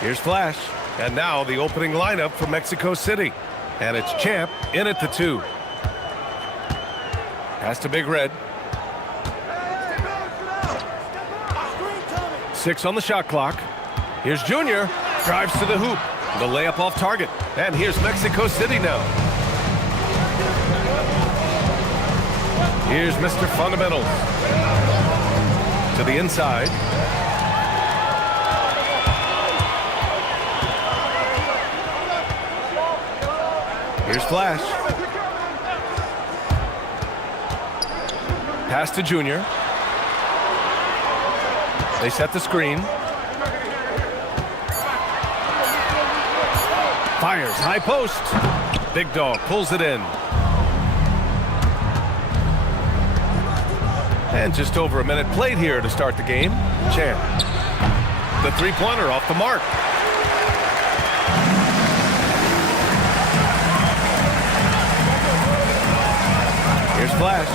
Here's Flash, and now the opening lineup for Mexico City. And it's Champ in at the 2. Pass to Big Red. 6 on the shot clock. Here's Junior, drives to the hoop. The layup off target. And here's Mexico City now. Here's Mr. Fundamentals. To the inside. Here's Flash. Pass to Junior. They set the screen. Fires, high post. Big Dog pulls it in. And just over a minute played here to start the game. Champ. The three-pointer off the mark. Here's Flash.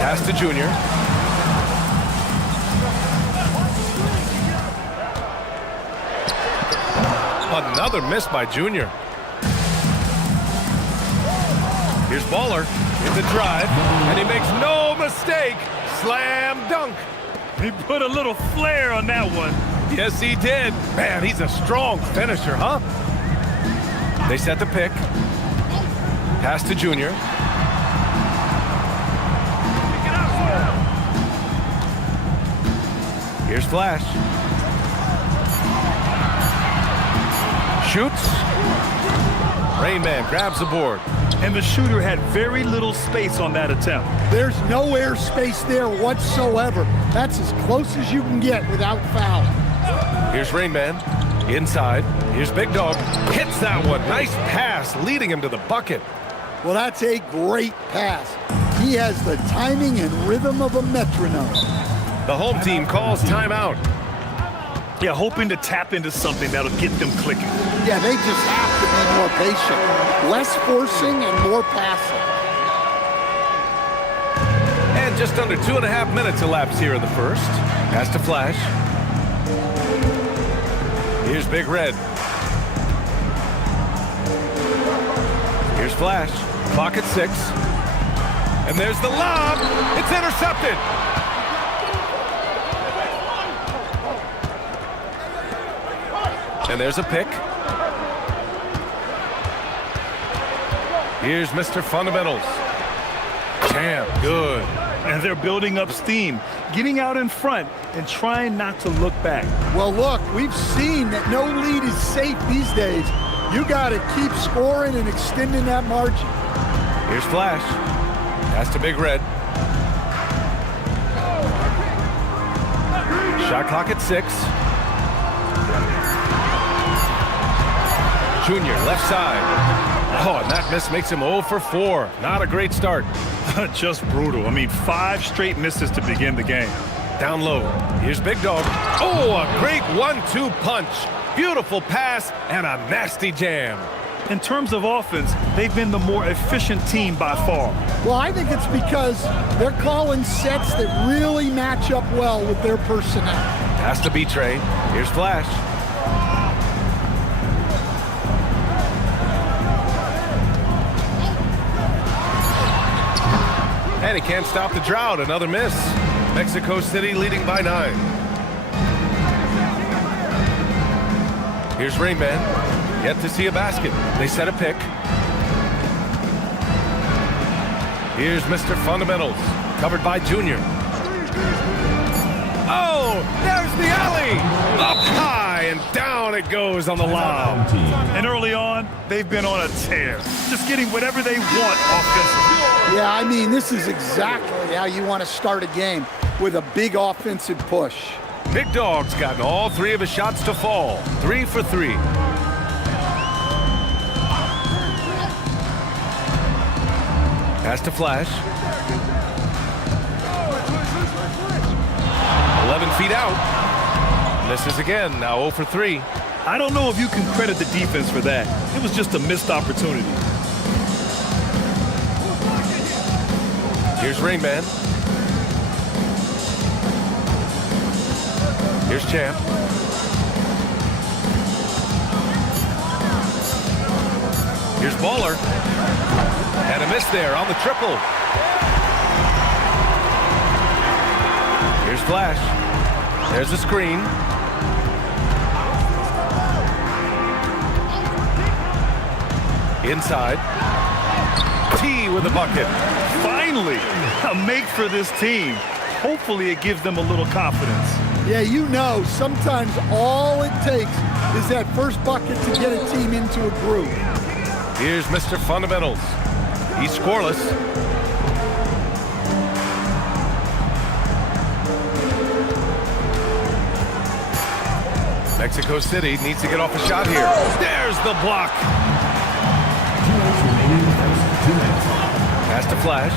Pass to Junior. Another miss by Junior. Here's Baller in the drive, and he makes no mistake. Slam dunk. He put a little flair on that one. Yes, he did. Man, he's a strong finisher, huh? They set the pick. Pass to Junior. Here's Flash. Shoots. Rain Man grabs the board. And the shooter had very little space on that attempt. There's no air space there whatsoever. That's as close as you can get without foul. Here's Rain Man. Inside. Here's Big Dog. Hits that one. Nice pass, leading him to the bucket. Well, that's a great pass. He has the timing and rhythm of a metronome. The home team calls timeout. Yeah, hoping to tap into something that'll get them clicking. Yeah, they just have to be more patient. Less forcing and more passing. And just under 2.5 minutes elapsed here in the first. Pass to Flash. Here's Big Red. Here's Flash. Clock at 6. And there's the lob. It's intercepted. And there's a pick. Here's Mr. Fundamentals. Damn, good. And they're building up steam, getting out in front and trying not to look back. Well, look, we've seen that no lead is safe these days. You got to keep scoring and extending that margin. Here's Flash. Pass to Big Red. Shot clock at 6. Junior, left side. Oh, and that miss makes him 0 for 4. Not a great start. Just brutal. I mean, 5 straight misses to begin the game. Down low. Here's Big Dog. Oh, a great 1-2 punch. Beautiful pass and a nasty jam. In terms of offense, they've been the more efficient team by far. Well, I think it's because they're calling sets that really match up well with their personnel. Pass to B-Tray. Here's Flash. And he can't stop the drought. Another miss. Mexico City leading by 9. Here's Rain Man. Yet to see a basket. They set a pick. Here's Mr. Fundamentals. Covered by Junior. Oh, there's the alley. Up high and down goes on the lob. And early on, they've been on a tear, just getting whatever they want offensively. Yeah, I mean, this is exactly how you want to start a game, with a big offensive push. Big Dog's gotten all 3 of his shots to fall. 3 for 3. Pass to Flash. 11 feet out. Misses again, now 0 for 3. I don't know if you can credit the defense for that. It was just a missed opportunity. Here's Rain Man. Here's Champ. Here's Baller. And a miss there on the triple. Here's Flash. There's the screen. Inside. T with the bucket. Finally, a make for this team. Hopefully it gives them a little confidence. Yeah, you know, sometimes all it takes is that first bucket to get a team into a groove. Here's Mr. Fundamentals. He's scoreless. Mexico City needs to get off a shot here. There's the block. Pass to Flash.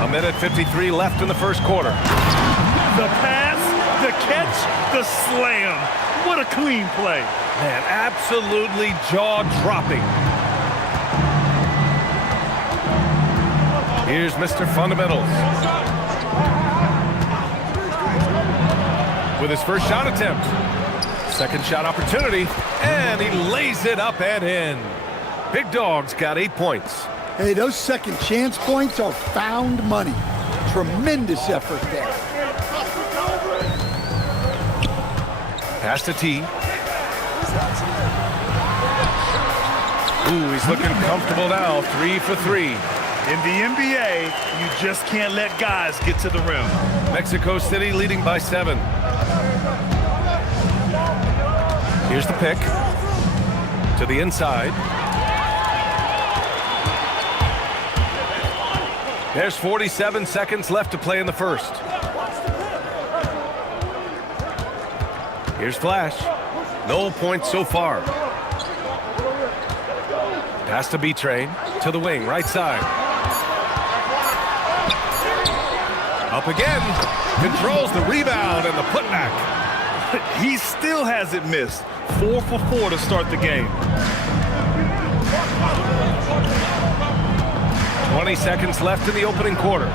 1:53 left in the first quarter. The pass, the catch, the slam. What a clean play. Man, absolutely jaw-dropping. Here's Mr. Fundamentals. With his first shot attempt. Second shot opportunity, and he lays it up and in. Big Dog's got 8 points. Hey, those second chance points are found money. Tremendous effort there. Pass to T. Ooh, he's looking comfortable now. 3 for 3. In the NBA, you just can't let guys get to the rim. Mexico City leading by 7. Here's the pick. To the inside. There's 47 seconds left to play in the first. Here's Flash. No points so far. Pass to B-Train. To the wing, right side. Up again. Controls the rebound and the putback. He still hasn't missed. 4 for 4 to start the game. 20 seconds left in the opening quarter.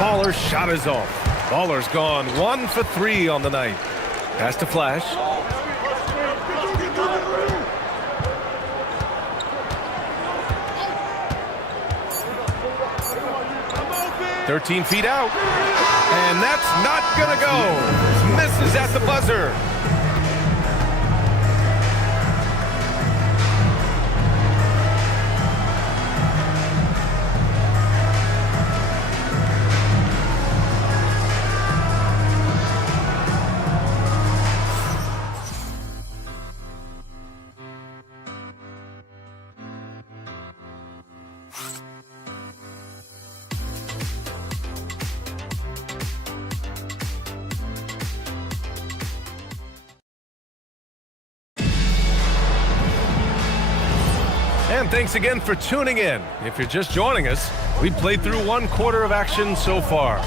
Baller's shot is off. Baller's gone 1 for 3 on the night. Pass to Flash. "13 feet out. And that's not gonna go. Misses at the buzzer. And thanks again for tuning in. If you're just joining us, we've played through 1 quarter of action so far.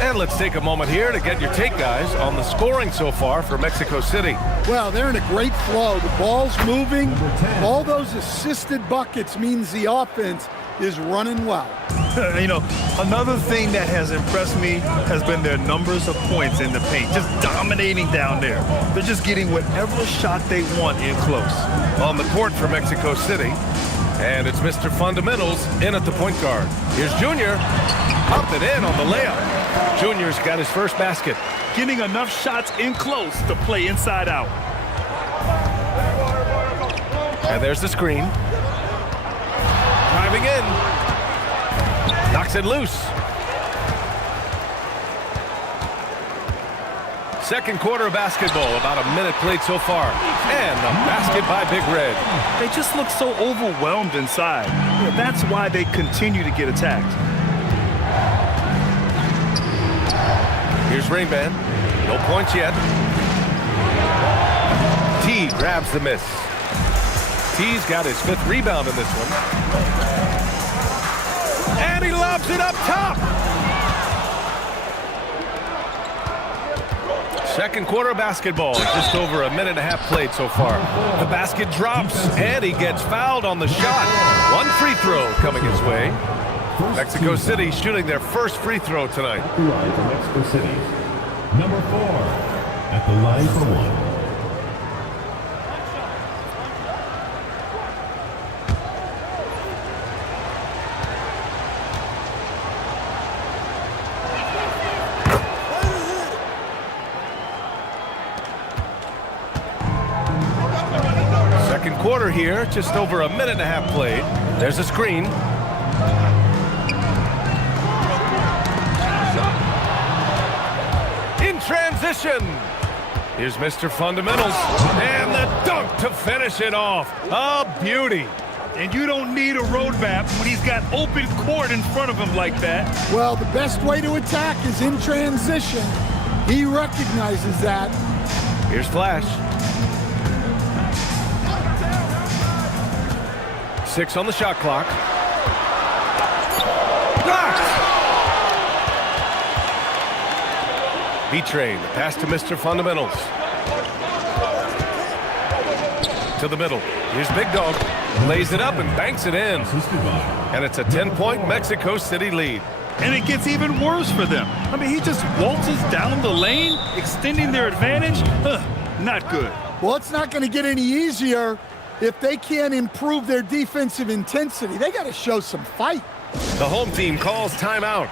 And let's take a moment here to get your take, guys, on the scoring so far for Mexico City. Well, they're in a great flow. The ball's moving. All those assisted buckets means the offense is running well. You know, another thing that has impressed me has been their numbers of points in the paint, just dominating down there. They're just getting whatever shot they want in close. On the court for Mexico City, and it's Mr. Fundamentals in at the point guard. Here's Junior, popped it in on the layup. Junior's got his first basket. Getting enough shots in close to play inside out. And there's the screen. Driving in. Knocks it loose. Second quarter of basketball, about a minute played so far. And the basket by Big Red. They just look so overwhelmed inside. That's why they continue to get attacked. Here's Rainman. No points yet. T grabs the miss. T's got his 5th rebound in this one. And he lobs it up top. Second quarter basketball, just over a minute and a half played so far. The basket drops, and he gets fouled on the shot. One free throw coming his way. Mexico City shooting their first free throw tonight. Line for Mexico City. Number 4 at the line for 1. Quarter here, just over a minute and a half played. There's a screen. In transition. Here's Mr. Fundamentals. And the dunk to finish it off. A beauty. And you don't need a roadmap when he's got open court in front of him like that. Well, the best way to attack is in transition. He recognizes that. Here's Flash. 6 on the shot clock. Blocked! B-Train, the pass to Mr. Fundamentals. To the middle. Here's Big Dog. Lays it up and banks it in. And it's a 10-point Mexico City lead. And it gets even worse for them. I mean, he just waltzes down the lane, extending their advantage. Not good. Well, it's not going to get any easier. If they can't improve their defensive intensity, they got to show some fight. The home team calls timeout.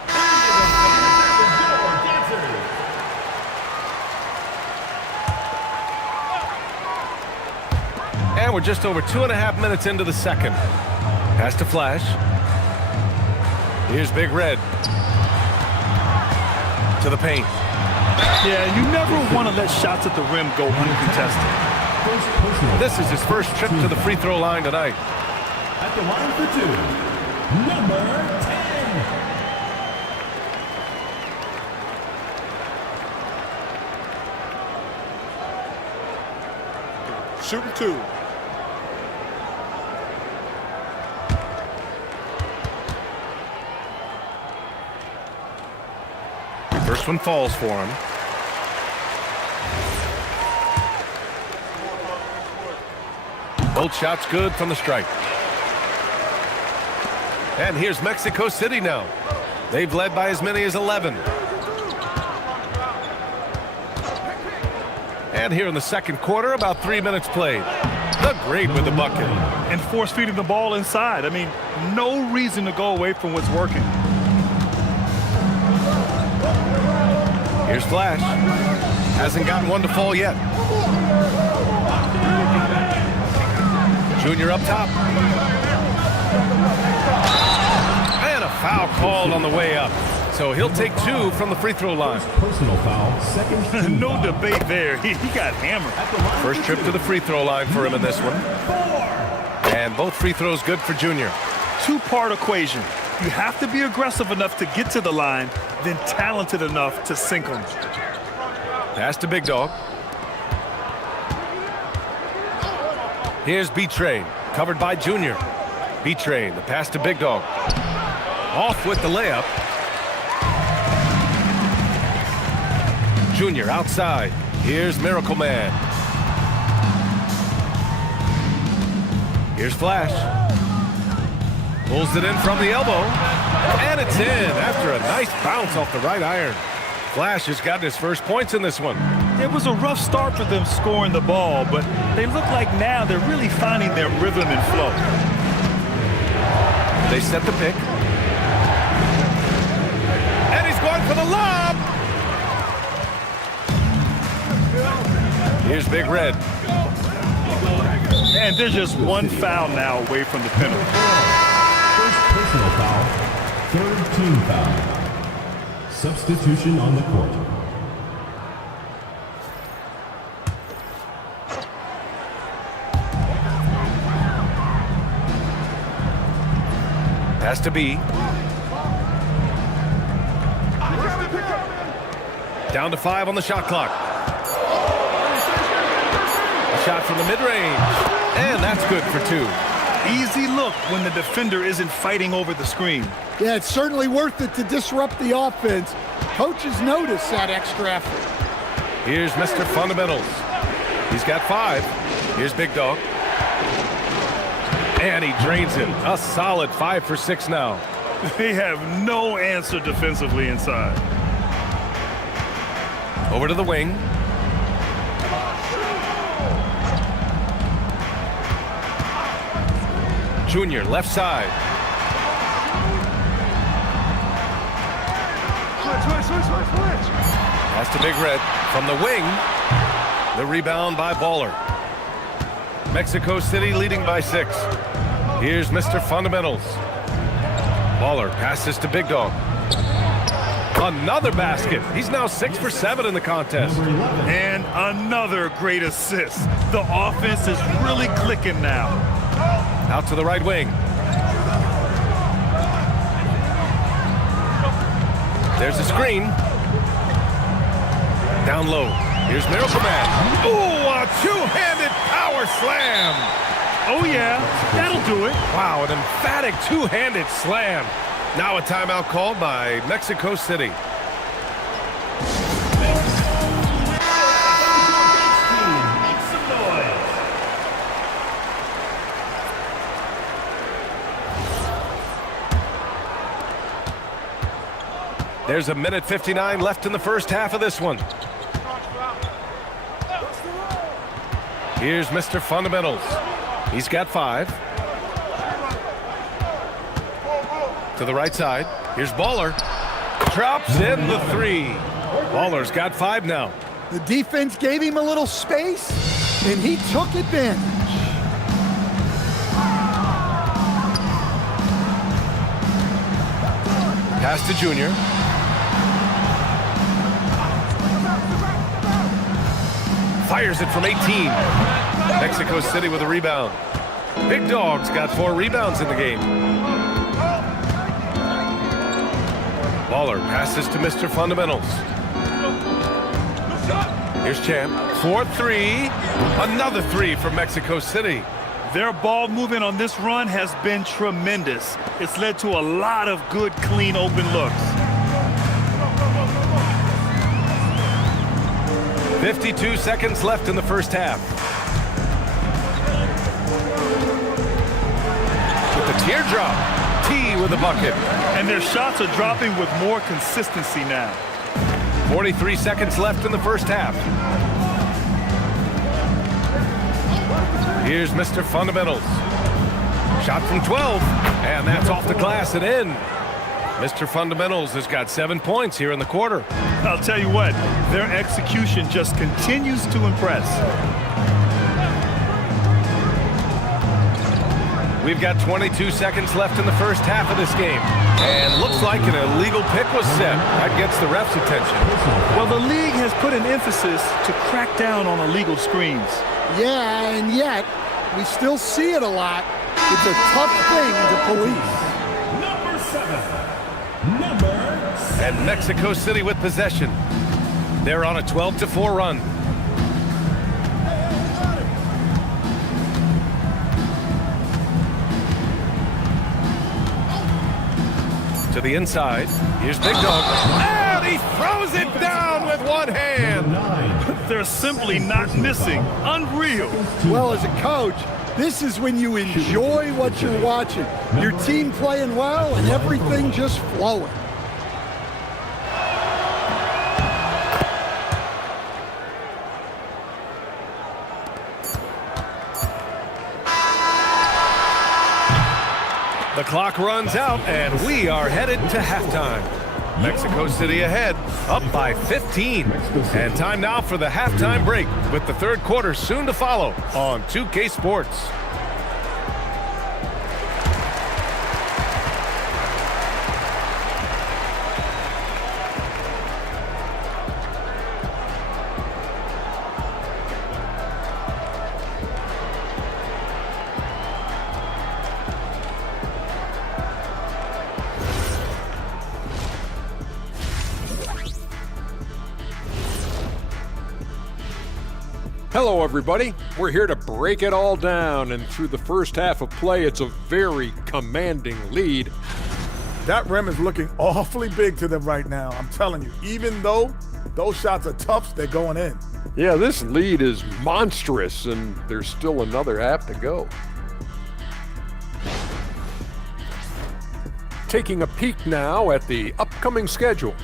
And we're just over 2.5 minutes into the second. Pass to Flash. Here's Big Red. To the paint. Yeah, you never want to let shots at the rim go uncontested. This is his first trip to the free throw line tonight. At the line for 2, number 10. Shooting 2. First one falls for him. Both shots good from the stripe. And here's Mexico City now. They've led by as many as 11. And here in the second quarter, about 3 minutes played. The great with the bucket. And force feeding the ball inside. I mean, no reason to go away from what's working. Here's Flash. Hasn't gotten one to fall yet. Junior up top. And a foul called on the way up. So he'll take 2 from the free throw line. Personal foul, second. No debate there. He got hammered. First trip to the free throw line for him in this one. And both free throws good for Junior. Two-part equation. You have to be aggressive enough to get to the line, then talented enough to sink them. Pass to Big Dog. Here's B-Train, covered by Junior. B-Train, the pass to Big Dog. Off with the layup. Junior outside. Here's Miracle Man. Here's Flash. Pulls it in from the elbow. And it's in after a nice bounce off the right iron. Flash has gotten his first points in this one. It was a rough start for them scoring the ball, but they look like now they're really finding their rhythm and flow. They set the pick. And he's going for the lob. Here's Big Red. And there's just one foul now away from the penalty. First personal foul, third team foul. Substitution on the court. Has to be. Down to 5 on the shot clock. A shot from the mid-range. And that's good for 2. Easy look when the defender isn't fighting over the screen. Yeah, it's certainly worth it to disrupt the offense. Coaches notice that extra effort. Here's Mr. Fundamentals. He's got 5. Here's Big Dog. And he drains it. A solid 5 for 6 now. They have no answer defensively inside. Over to the wing. Junior, left side. Pass to Big Red. From the wing, the rebound by Baller. Mexico City leading by 6. Here's Mr. Fundamentals. Baller passes to Big Dog. Another basket. He's now 6 for 7 in the contest. And another great assist. The offense is really clicking now. Out to the right wing. There's a screen. Down low. Here's Miracle Man. Ooh, a two-handed power slam. Oh, yeah, that'll do it. Wow, an emphatic two-handed slam. Now a timeout called by Mexico City. There's a minute 59 left in the first half of this one. Here's Mr. Fundamentals. He's got 5. To the right side. Here's Baller. Drops in the 3. Baller's got 5 now. The defense gave him a little space, and he took advantage. Pass to Junior. Fires it from 18. Mexico City with a rebound. Big Dog's got 4 rebounds in the game. Baller passes to Mr. Fundamentals. Here's Champ. 4-3. Another 3 for Mexico City. Their ball movement on this run has been tremendous. It's led to a lot of good, clean, open looks. 52 seconds left in the first half. With the teardrop, T with a bucket. And their shots are dropping with more consistency now. 43 seconds left in the first half. Here's Mr. Fundamentals. Shot from 12, and that's off the glass and in. Mr. Fundamentals has got 7 points here in the quarter. I'll tell you what, their execution just continues to impress. We've got 22 seconds left in the first half of this game. And looks like an illegal pick was set. That gets the ref's attention. Well, the league has put an emphasis to crack down on illegal screens. Yeah, and yet, we still see it a lot. It's a tough thing to police. Number 7. And Mexico City with possession. They're on a 12-4 run. To the inside. Here's Big Dog. And he throws it down with one hand. They're simply not missing. Unreal. Well, as a coach, this is when you enjoy what you're watching. Your team playing well and everything just flowing. The clock runs out, and we are headed to halftime. Mexico City ahead, up by 15. And time now for the halftime break, with the third quarter soon to follow on 2K Sports. Hello, everybody. We're here to break it all down, and through the first half of play, it's a very commanding lead. That rim is looking awfully big to them right now. I'm telling you, even though those shots are tough, they're going in. Yeah, this lead is monstrous, and there's still another half to go. Taking a peek now at the upcoming schedule.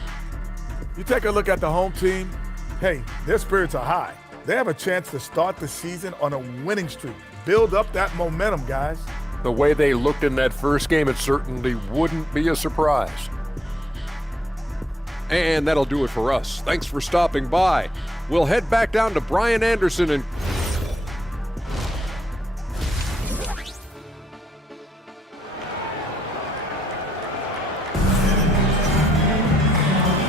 You take a look at the home team, hey, their spirits are high. They have a chance to start the season on a winning streak. Build up that momentum, guys. The way they looked in that first game, it certainly wouldn't be a surprise. And that'll do it for us. Thanks for stopping by. We'll head back down to Brian Anderson and...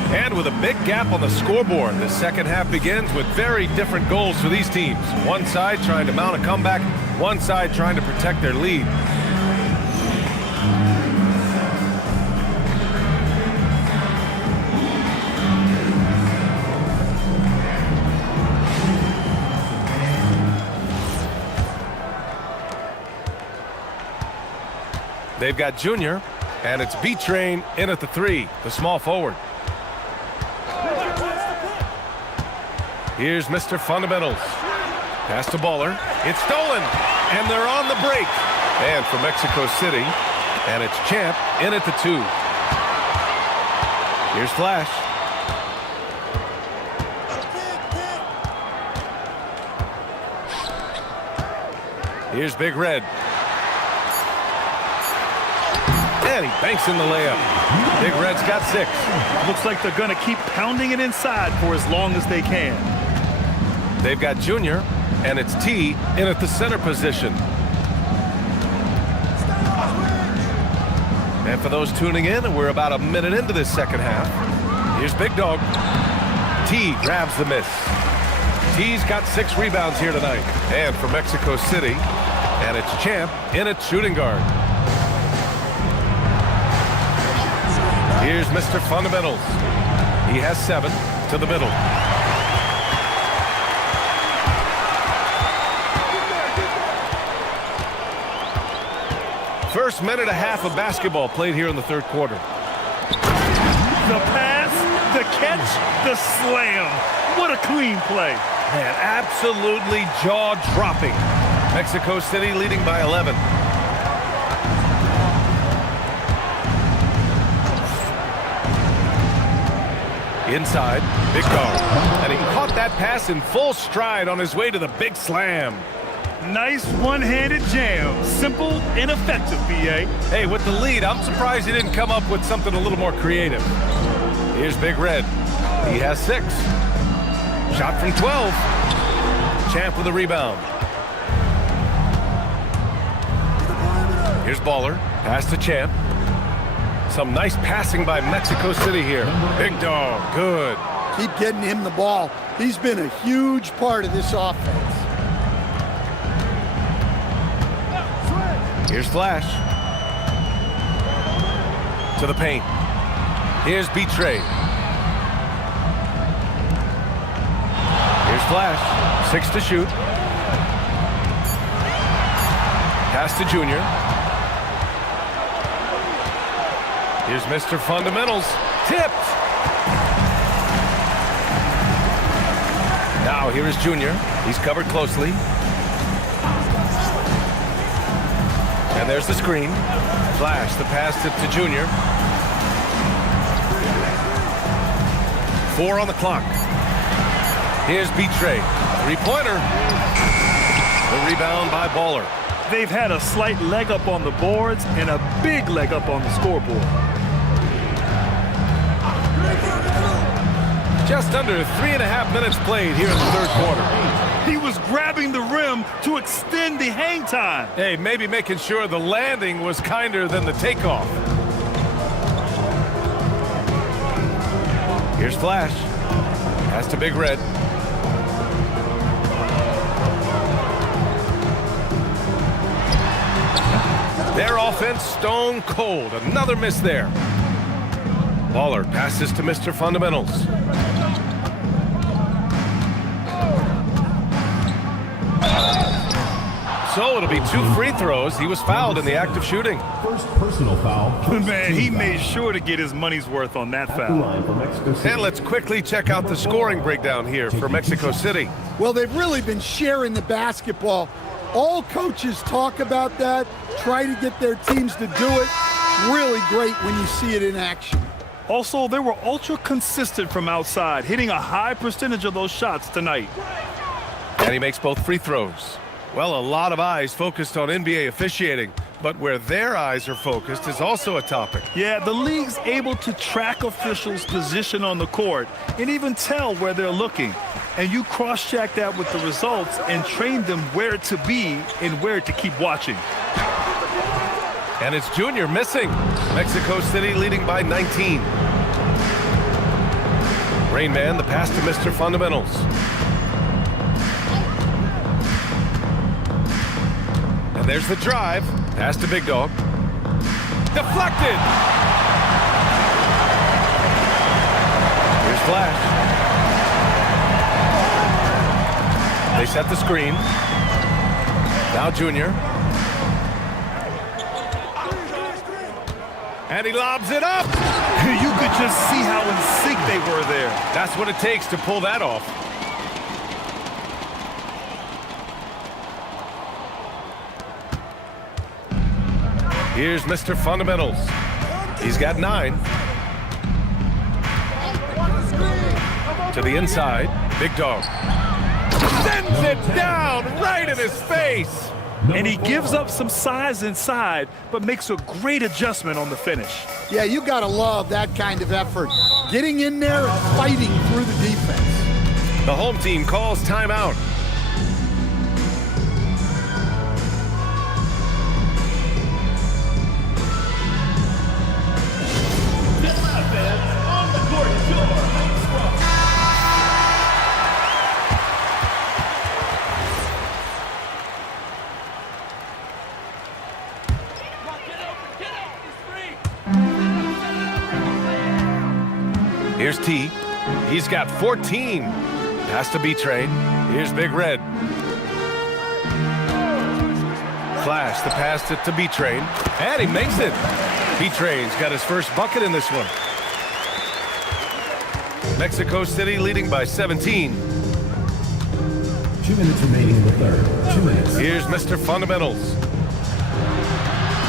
And with a big gap on the scoreboard, the second half begins with very different goals for these teams. One side trying to mount a comeback, one side trying to protect their lead. They've got Junior, and it's B-Train in at the 3, the small forward. Here's Mr. Fundamentals. Pass to Baller. It's stolen, and they're on the break. And for Mexico City, and it's Champ in at the 2. Here's Flash. Here's Big Red. And he banks in the layup. Big Red's got 6. Looks like they're going to keep pounding it inside for as long as they can. They've got Junior, and it's T in at the center position. And for those tuning in, we're about a minute into this second half. Here's Big Dog. T grabs the miss. T's got 6 rebounds here tonight. And for Mexico City, and it's Champ in at shooting guard. Here's Mr. Fundamentals. He has 7 to the middle. First minute and a half of basketball played here in the third quarter. The pass, the catch, the slam. What a clean play. Man, absolutely jaw-dropping. Mexico City leading by 11. Inside, Big Dog. And he caught that pass in full stride on his way to the big slam. Nice one-handed jam. Simple and effective, B.A. Hey, with the lead, I'm surprised he didn't come up with something a little more creative. Here's Big Red. He has 6. Shot from 12. Champ with a rebound. Here's Baller. Pass to Champ. Some nice passing by Mexico City here. Big Dog, good. Keep getting him the ball. He's been a huge part of this offense. Here's Flash. To the paint. Here's B-Trade. Here's Flash. 6 to shoot. Pass to Junior. Here's Mr. Fundamentals. Tipped. Now here is Junior. He's covered closely. And there's the screen. Flash, the pass to Junior. 4 on the clock. Here's B-Trade. 3-pointer. The rebound by Baller. They've had a slight leg up on the boards and a big leg up on the scoreboard. Just under 3.5 minutes played here in the third quarter. He was grabbing the rim to extend the hang time. Hey, maybe making sure the landing was kinder than the takeoff. Here's Flash. Pass to Big Red. Their offense stone cold. Another miss there. Baller passes to Mr. Fundamentals. so it'll be 2 free throws. He was fouled in the act of shooting. First personal foul. Man, he made sure to get his money's worth on that At the foul. line for Mexico City. And let's quickly check out the scoring breakdown here for Mexico City. Well, they've really been sharing the basketball. All coaches talk about that, try to get their teams to do it. Really great when you see it in action. Also, they were ultra consistent from outside, hitting a high percentage of those shots tonight. And he makes both free throws. Well, a lot of eyes focused on NBA officiating, but where their eyes are focused is also a topic. Yeah, the league's able to track officials' position on the court and even tell where they're looking. And you cross-check that with the results and train them where to be and where to keep watching. And it's Junior missing. Mexico City leading by 19. Rain Man, the pass to Mr. Fundamentals. And there's the drive. Pass to Big Dog. Deflected! Here's Flash. They set the screen. Now Junior. And he lobs it up. You could just see how in sync they were there. That's what it takes to pull that off. Here's Mr. Fundamentals. He's got 9. To the inside. Big Dog. Sends it down right in his face. And he gives up some size inside, but makes a great adjustment on the finish. Yeah, you got to love that kind of effort. Getting in there and fighting through the defense. The home team calls timeout. Here's T. He's got 14. Has to be Train. Here's Big Red. Flash, the pass to B-Train. And he makes it. B-Train's got his first bucket in this one. Mexico City leading by 17. 2 minutes remaining in the third. 2 minutes. Here's Mr. Fundamentals.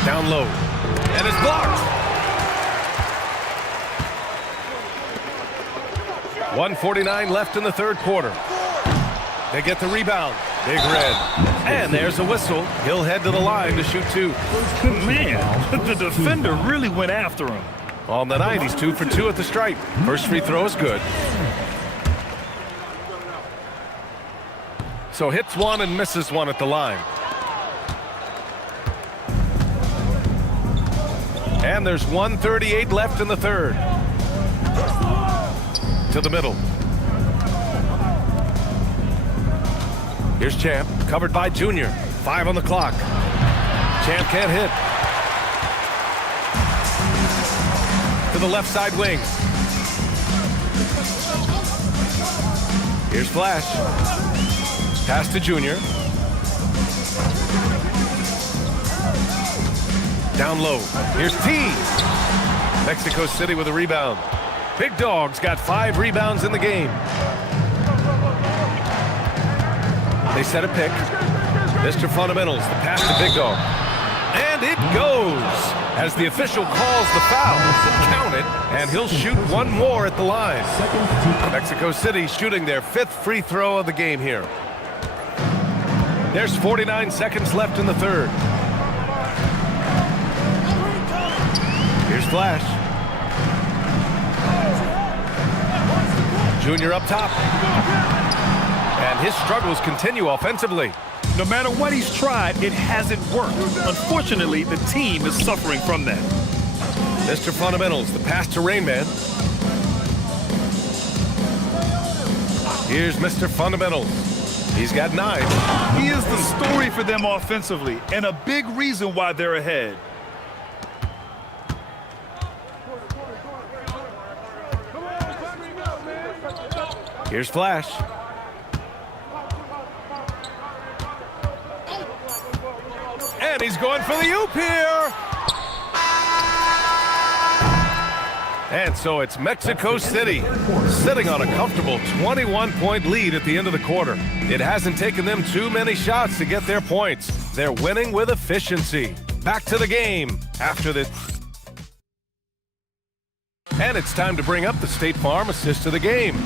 Down low. And it's blocked. 1:49 left in the third quarter. They get the rebound. Big Red. And there's a whistle. He'll head to the line to shoot 2. Man, the defender really went after him. On the night, he's 2 for 2 at the stripe. First free throw is good. So hits 1 and misses 1 at the line. And there's 1:38 left in the third. To the middle. Here's Champ, covered by Junior. 5 on the clock. Champ can't hit. To the left side wing. Here's Flash. Pass to Junior. Down low. Here's T. Mexico City with a rebound. Big Dog's got 5 rebounds in the game. They set a pick. Mr. Fundamentals, the pass to Big Dog. And it goes as the official calls the foul. Count it, and he'll shoot 1 more at the line. Mexico City shooting their 5th free throw of the game here. There's 49 seconds left in the third. Here's Flash. Junior up top. And his struggles continue offensively. No matter what he's tried, it hasn't worked. Unfortunately, the team is suffering from that. Mr. Fundamentals, the pass to Rain Man. Here's Mr. Fundamentals. He's got 9. He is the story for them offensively, and a big reason why they're ahead. Here's Flash. And he's going for the oop here. And so it's Mexico City sitting on a comfortable 21-point lead at the end of the quarter. It hasn't taken them too many shots to get their points. They're winning with efficiency. Back to the game after this. And it's time to bring up the State Farm assist of the game.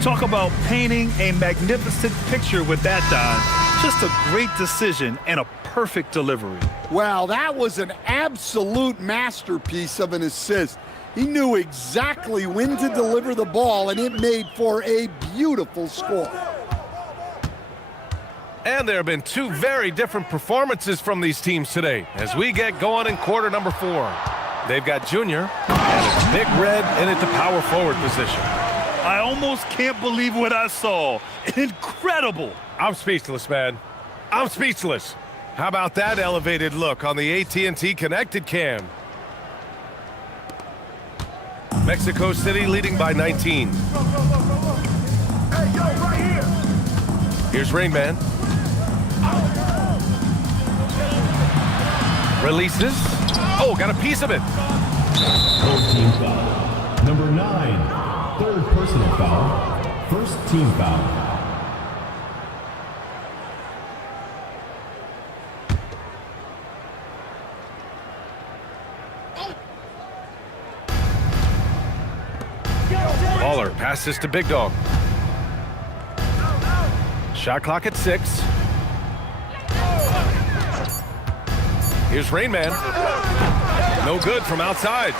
Talk about painting a magnificent picture with that, Don. Just a great decision and a perfect delivery. Wow, that was an absolute masterpiece of an assist. He knew exactly when to deliver the ball, and it made for a beautiful score. And there have been two very different performances from these teams today as we get going in quarter number 4. They've got Junior, and it's Big Red in at the power forward position. I almost can't believe what I saw. Incredible. I'm speechless, man. I'm speechless. How about that elevated look on the AT&T Connected Cam? Mexico City leading by 19. Here's Rain Man. Releases. Oh, got a piece of it. First team foul. Number 9. Third personal foul. First team foul. Baller passes to Big Dog. Shot clock at 6. Here's Rain Man. No good from outside.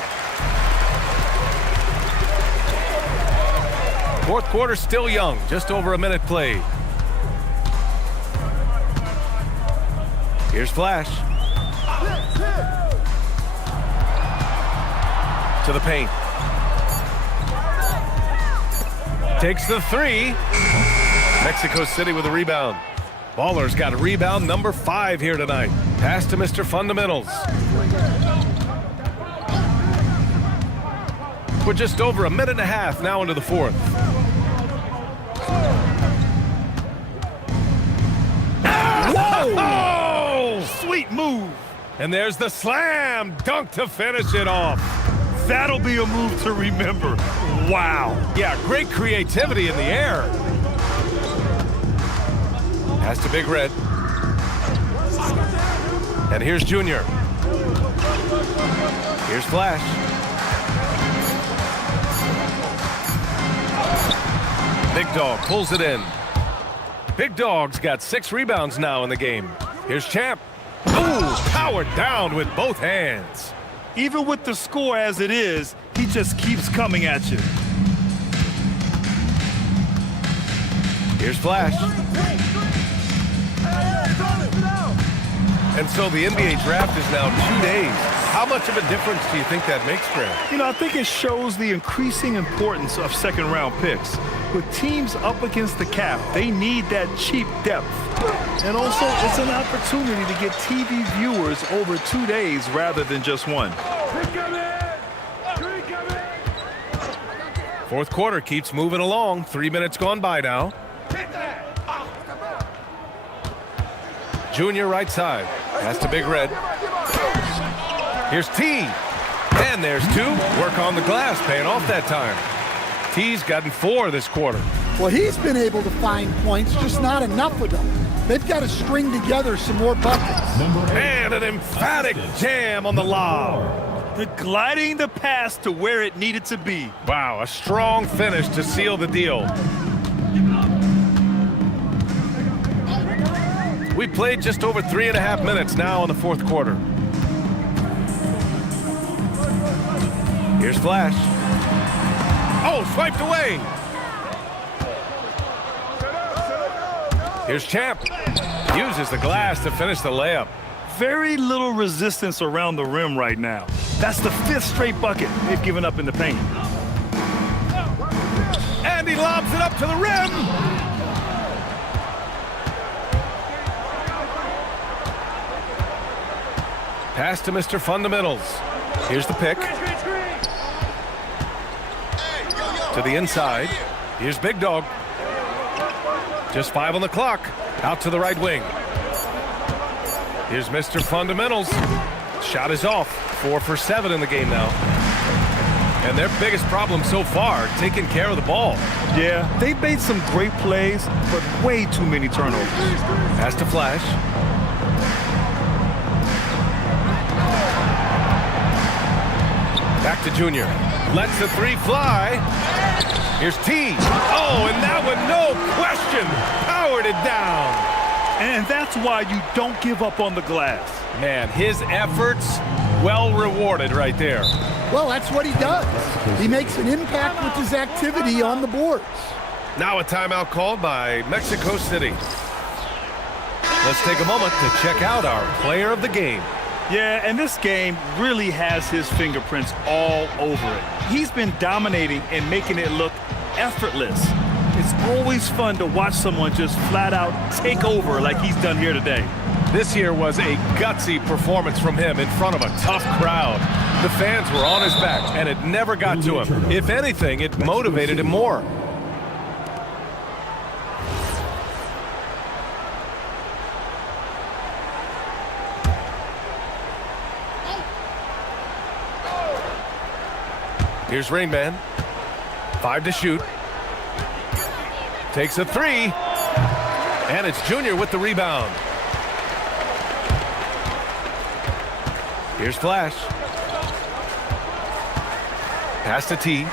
Fourth quarter still young, just over a minute played. Here's Flash. To the paint. Takes the 3. Mexico City with a rebound. Baller's got a rebound number 5 here tonight. Pass to Mr. Fundamentals. We're just over a minute and a half now into the fourth. Whoa! Oh! Sweet move. And there's the slam dunk to finish it off. That'll be a move to remember. Wow. Yeah, great creativity in the air. Pass to Big Red. And here's Junior. Here's Flash. Big Dog pulls it in. Big Dog's got 6 rebounds now in the game. Here's Champ. Ooh, powered down with both hands. Even with the score as it is, he just keeps coming at you. Here's Flash. And so the NBA draft is now 2 days. How much of a difference do you think that makes, Grant? You know, I think it shows the increasing importance of second-round picks. With teams up against the cap, they need that cheap depth. And also, it's an opportunity to get TV viewers over 2 days rather than just one. Fourth quarter keeps moving along. 3 minutes gone by now. Junior right side. Pass to Big Red. Here's T. And there's 2. Work on the glass, paying off that time. T's gotten 4 this quarter. Well, he's been able to find points, just not enough of them. They've got to string together some more buckets. And an emphatic jam on the lob. Gliding the pass to where it needed to be. Wow, a strong finish to seal the deal. We played just over 3.5 minutes now in the fourth quarter. Here's Flash. Oh, swiped away. Here's Champ. Uses the glass to finish the layup. Very little resistance around the rim right now. That's the 5th straight bucket they've given up in the paint. And he lobs it up to the rim. Pass to Mr. Fundamentals. Here's the pick. To the inside. Here's Big Dog. Just 5 on the clock. Out to the right wing. Here's Mr. Fundamentals. Shot is off. 4 for 7 in the game now. And their biggest problem so far, taking care of the ball. Yeah, they've made some great plays, but way too many turnovers. Pass to Flash. Back to Junior. Lets the three fly. Here's T. Oh, and that one, no question, powered it down. And that's why you don't give up on the glass. Man, his efforts well rewarded right there. Well, that's what he does. He makes an impact with his activity on the boards. Now a timeout called by Mexico City. Let's take a moment to check out our player of the game. Yeah, and this game really has his fingerprints all over it. He's been dominating and making it look effortless. It's always fun to watch someone just flat out take over like he's done here today. This here was a gutsy performance from him in front of a tough crowd. The fans were on his back, and it never got to him. If anything, it motivated him more. Here's Rain Man. 5 to shoot. Takes a 3. And it's Junior with the rebound. Here's Flash. Pass to T.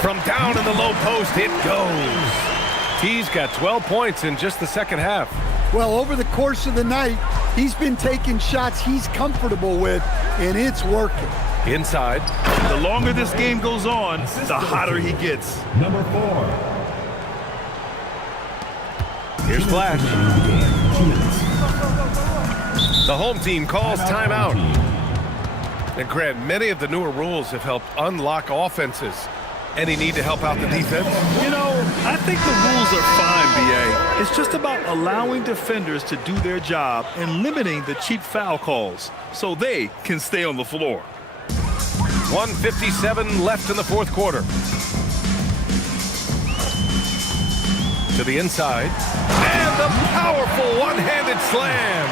From down in the low post, it goes. T's got 12 points in just the second half. Well, over the course of the night, he's been taking shots he's comfortable with, and it's working. Inside. The longer this game goes on, the hotter he gets. Number 4. Here's Flash. The home team calls timeout. And Grant, many of the newer rules have helped unlock offenses. Any need to help out the defense? You know, I think the rules are fine, B.A. It's just about allowing defenders to do their job and limiting the cheap foul calls so they can stay on the floor. 1:57 left in the fourth quarter. To the inside. And the powerful one-handed slam.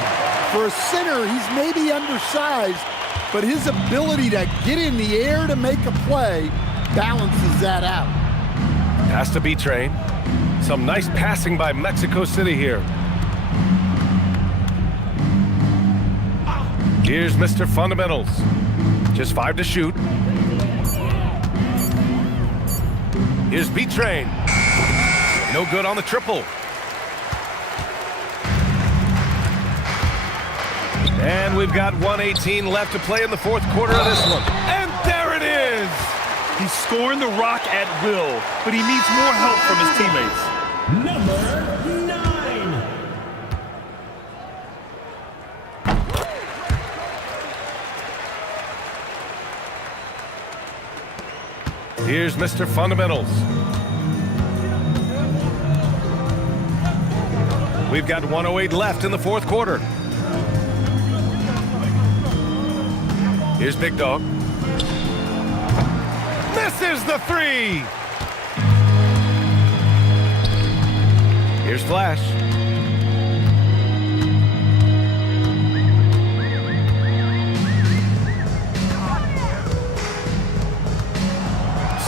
For a center, he's maybe undersized, but his ability to get in the air to make a play balances that out. Pass to B-Train. Some nice passing by Mexico City here. Here's Mr. Fundamentals. Just 5 to shoot. Here's B-Train. No good on the triple. And we've got 1:18 left to play in the fourth quarter of this one. And there it is! He's scoring the rock at will, but he needs more help from his teammates. Number 9. Here's Mr. Fundamentals. We've got 1:08 left in the fourth quarter. Here's Big Dog. Misses the 3! Here's Flash.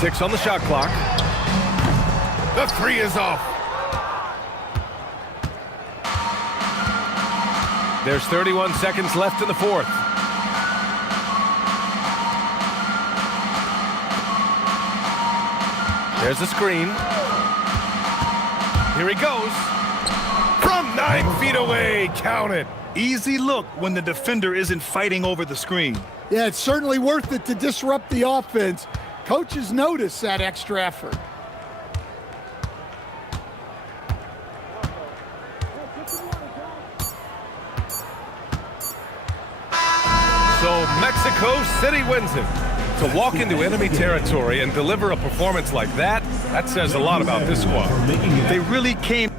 Six on the shot clock. The 3 is off. There's 31 seconds left in the fourth. There's a screen. Here he goes. From 9 feet away, count it. Easy look when the defender isn't fighting over the screen. Yeah, it's certainly worth it to disrupt the offense. Coaches notice that extra effort. So Mexico City wins it. To walk into enemy territory and deliver a performance like that says a lot about this squad. They really came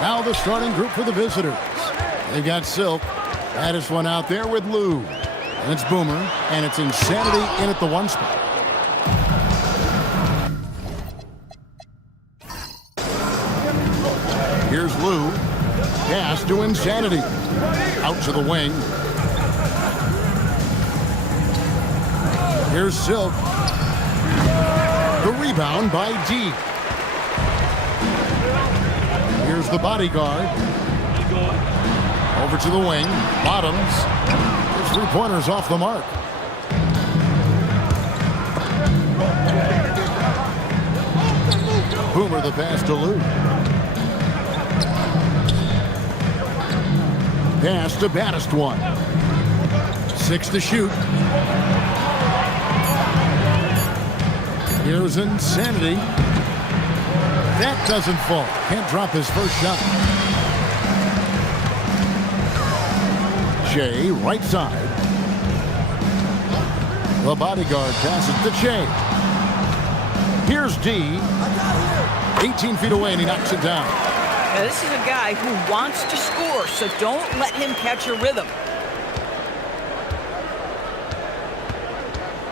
Now the starting group for the visitors. They've got Silk. Baddest one out there with Lou. And it's Boomer, and it's Insanity in at the 1 spot. Here's Lou. Pass to Insanity. Out to the wing. Here's Silk. The rebound by D. Here's the bodyguard. Over to the wing. Bottoms. His 3-pointers off the mark. Boomer the pass to Lou. Pass to baddest one. 6 to shoot. Here's Insanity. That doesn't fall. Can't drop his first shot. Shea, right side. The bodyguard passes to Shea. Here's D. 18 feet away, and he knocks it down. Now, this is a guy who wants to score, so don't let him catch a rhythm.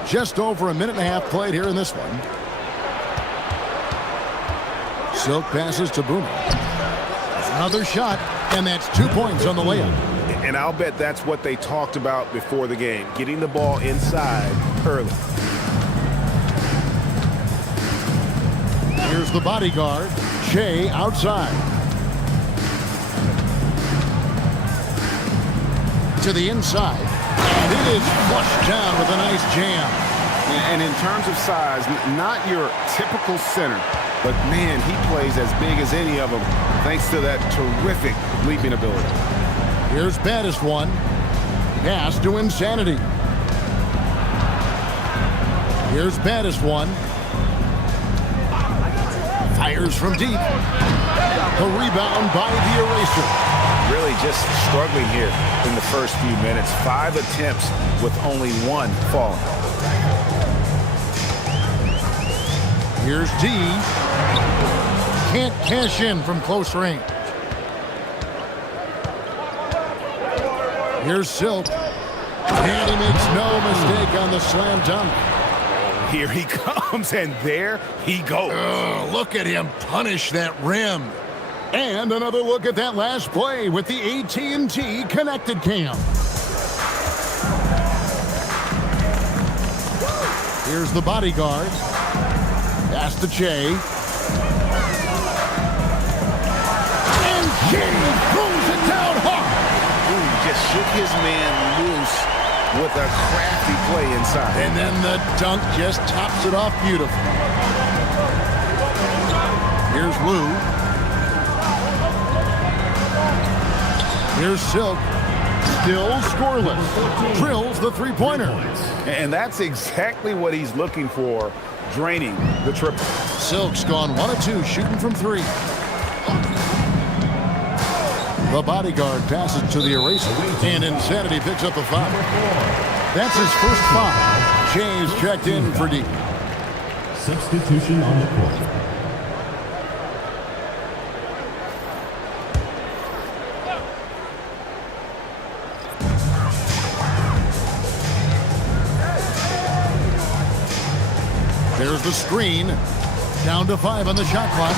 Just over a minute and a half played here in this one. Silk passes to Boomer. Another shot, and that's 2 points on the layup. And I'll bet that's what they talked about before the game, getting the ball inside early. Here's the bodyguard, Shea outside. To the inside, and it is flushed down with a nice jam. And in terms of size, not your typical center, but man, he plays as big as any of them thanks to that terrific leaping ability. Here's baddest one. Pass to Insanity. Here's baddest one. Fires from deep. The rebound by the eraser. Really just struggling here in the first few minutes. 5 attempts with only 1 falling. Here's D. Can't cash in from close range. Here's Silk. And he makes no mistake on the slam dunk. Here he comes, and there he goes. Look at him punish that rim. And another look at that last play with the AT&T connected cam. Here's the bodyguard. Pass to Shea. And Shea throws it down hard. Ooh, just shook his man loose with a crafty play inside. And then the dunk just tops it off beautifully. Here's Lou. Here's Silk. Still scoreless. Drills the 3-pointer. And that's exactly what he's looking for, draining the triple. Silk's gone 1 of 2, shooting from 3. The bodyguard passes to the eraser, and Insanity picks up the foul. That's his first foul. Shea's checked in for D. Substitution on the court. There's the screen. Down to 5 on the shot clock.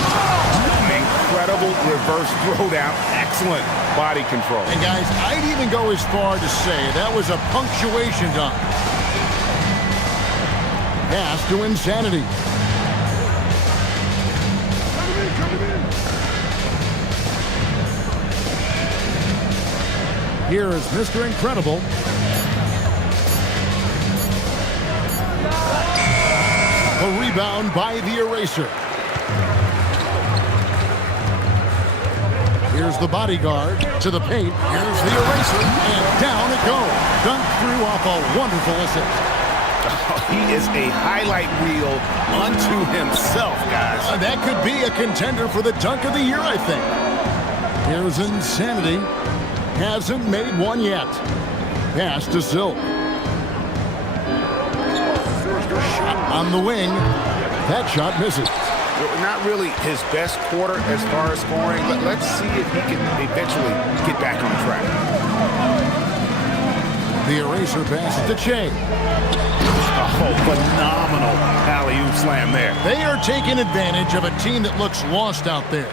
Incredible reverse throwdown. Excellent body control. And guys, I'd even go as far to say that was a punctuation dunk. Pass to Insanity. Here is Mr. Incredible. A rebound by the eraser. Here's the bodyguard to the paint. Here's the eraser, and down it goes. Dunked through off a wonderful assist. Oh, he is a highlight reel unto himself, guys. That could be a contender for the dunk of the year, I think. Here's Insanity. Hasn't made one yet. Pass to Silk. Shot on the wing. That shot misses. Not really his best quarter as far as scoring, but let's see if he can eventually get back on track. The eraser passes to Che. Oh, phenomenal alley-oop slam there. They are taking advantage of a team that looks lost out there.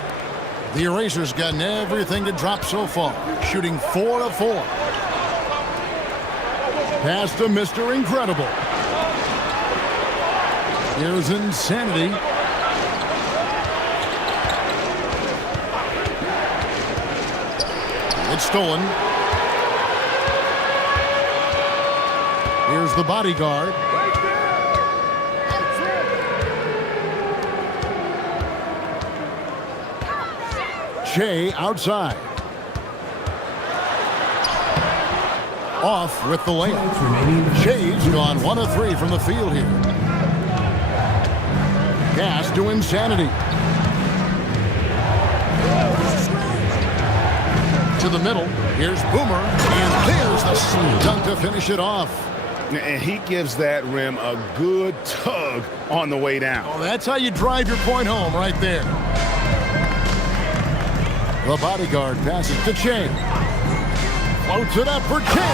The eraser's gotten everything to drop so far, shooting 4 of 4. Pass to Mr. Incredible. Here's Insanity. It's stolen. Here's the bodyguard. Che outside. Off with the layup. Che's gone 1 of 3 from the field here. Pass to Insanity. To the middle. Here's Boomer. And there's the slam dunk to finish it off. And he gives that rim a good tug on the way down. Oh, that's how you drive your point home right there. The bodyguard passes to Che. Floats it up for Che.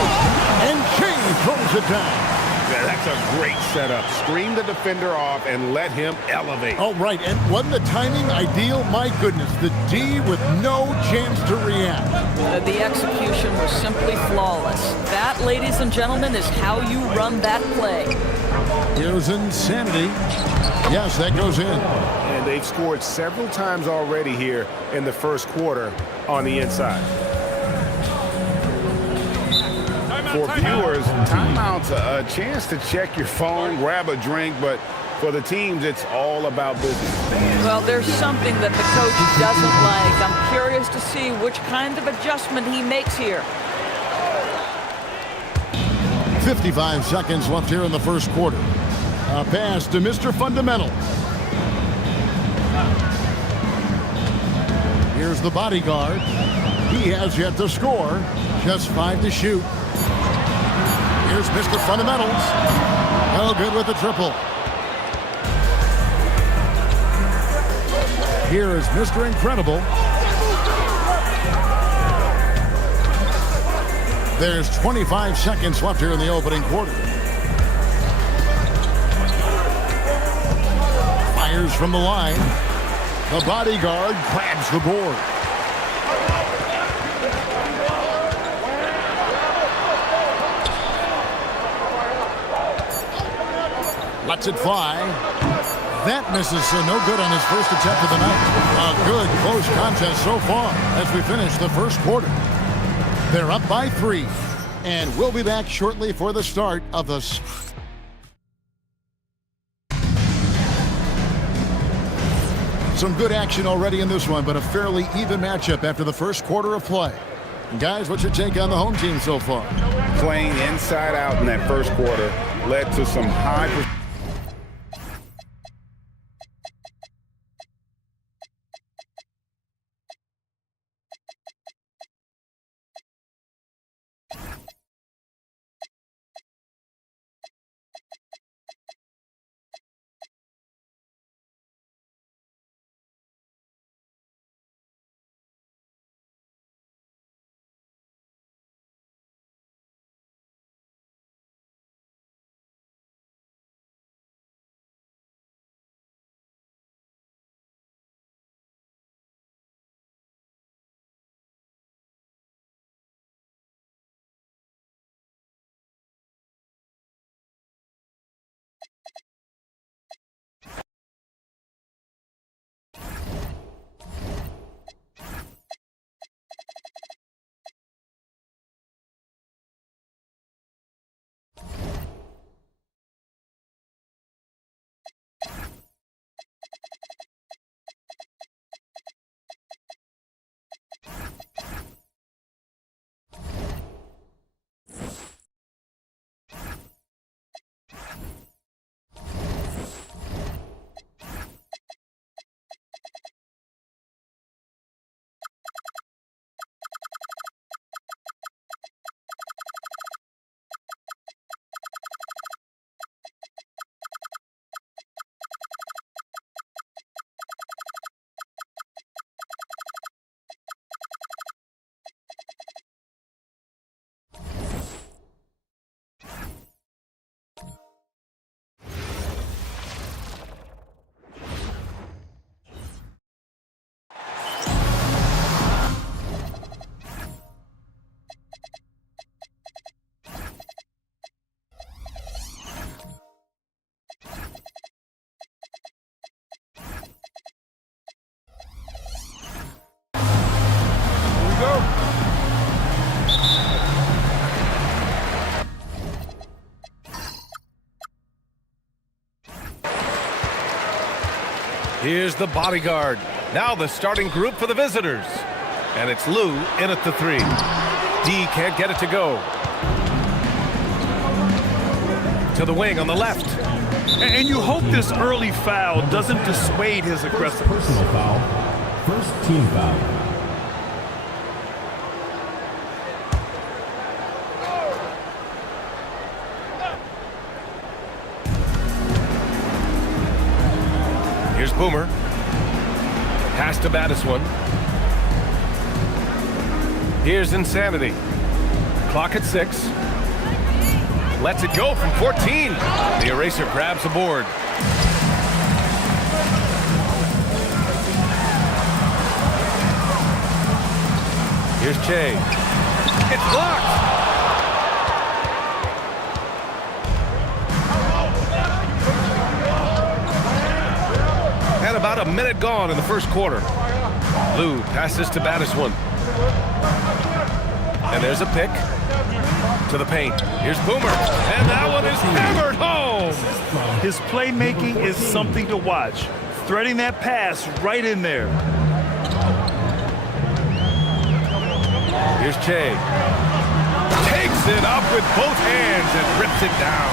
And Che throws it down. Yeah, that's a great setup. Screen the defender off and let him elevate. Oh, right. And wasn't the timing ideal? My goodness. The D with no chance to react. The execution was simply flawless. That, ladies and gentlemen, is how you run that play. Here's Insanity. Yes, that goes in. And they've scored several times already here in the first quarter on the inside. For viewers, timeout's a chance to check your phone, grab a drink, but for the teams, it's all about business. Well, there's something that the coach doesn't like. I'm curious to see which kind of adjustment he makes here. 55 seconds left here in the first quarter. A pass to Mr. Fundamental. Here's the bodyguard. He has yet to score. Just 5 to shoot. Here's Mr. Fundamentals. No good with the triple. Here is Mr. Incredible. There's 25 seconds left here in the opening quarter. Fires from the line. The bodyguard grabs the board. Lets it fly. That misses, so no good on his first attempt of the night. A good close contest so far as we finish the first quarter. They're up by 3, and we'll be back shortly for the start of the... Some good action already in this one, but a fairly even matchup after the first quarter of play. Guys, what's your take on the home team so far? Playing inside out in that first quarter led to some high... go. Here's the bodyguard. Now the starting group for the visitors. And it's Lou in at the 3. D can't get it to go. To the wing on the left. And you hope this early foul doesn't dissuade his aggressiveness. Personal foul. First team foul. Here's Boomer. Pass to Battiswan. Here's Insanity. Clock at 6. Lets it go from 14. The eraser grabs the board. Here's Che. It's blocked. And about a minute gone in the first quarter. Lou passes to Battiswan. And there's a pick. To the paint. Here's Boomer. And that one is hammered home. His playmaking is something to watch. Threading that pass right in there. Here's Che. Takes it up with both hands and rips it down.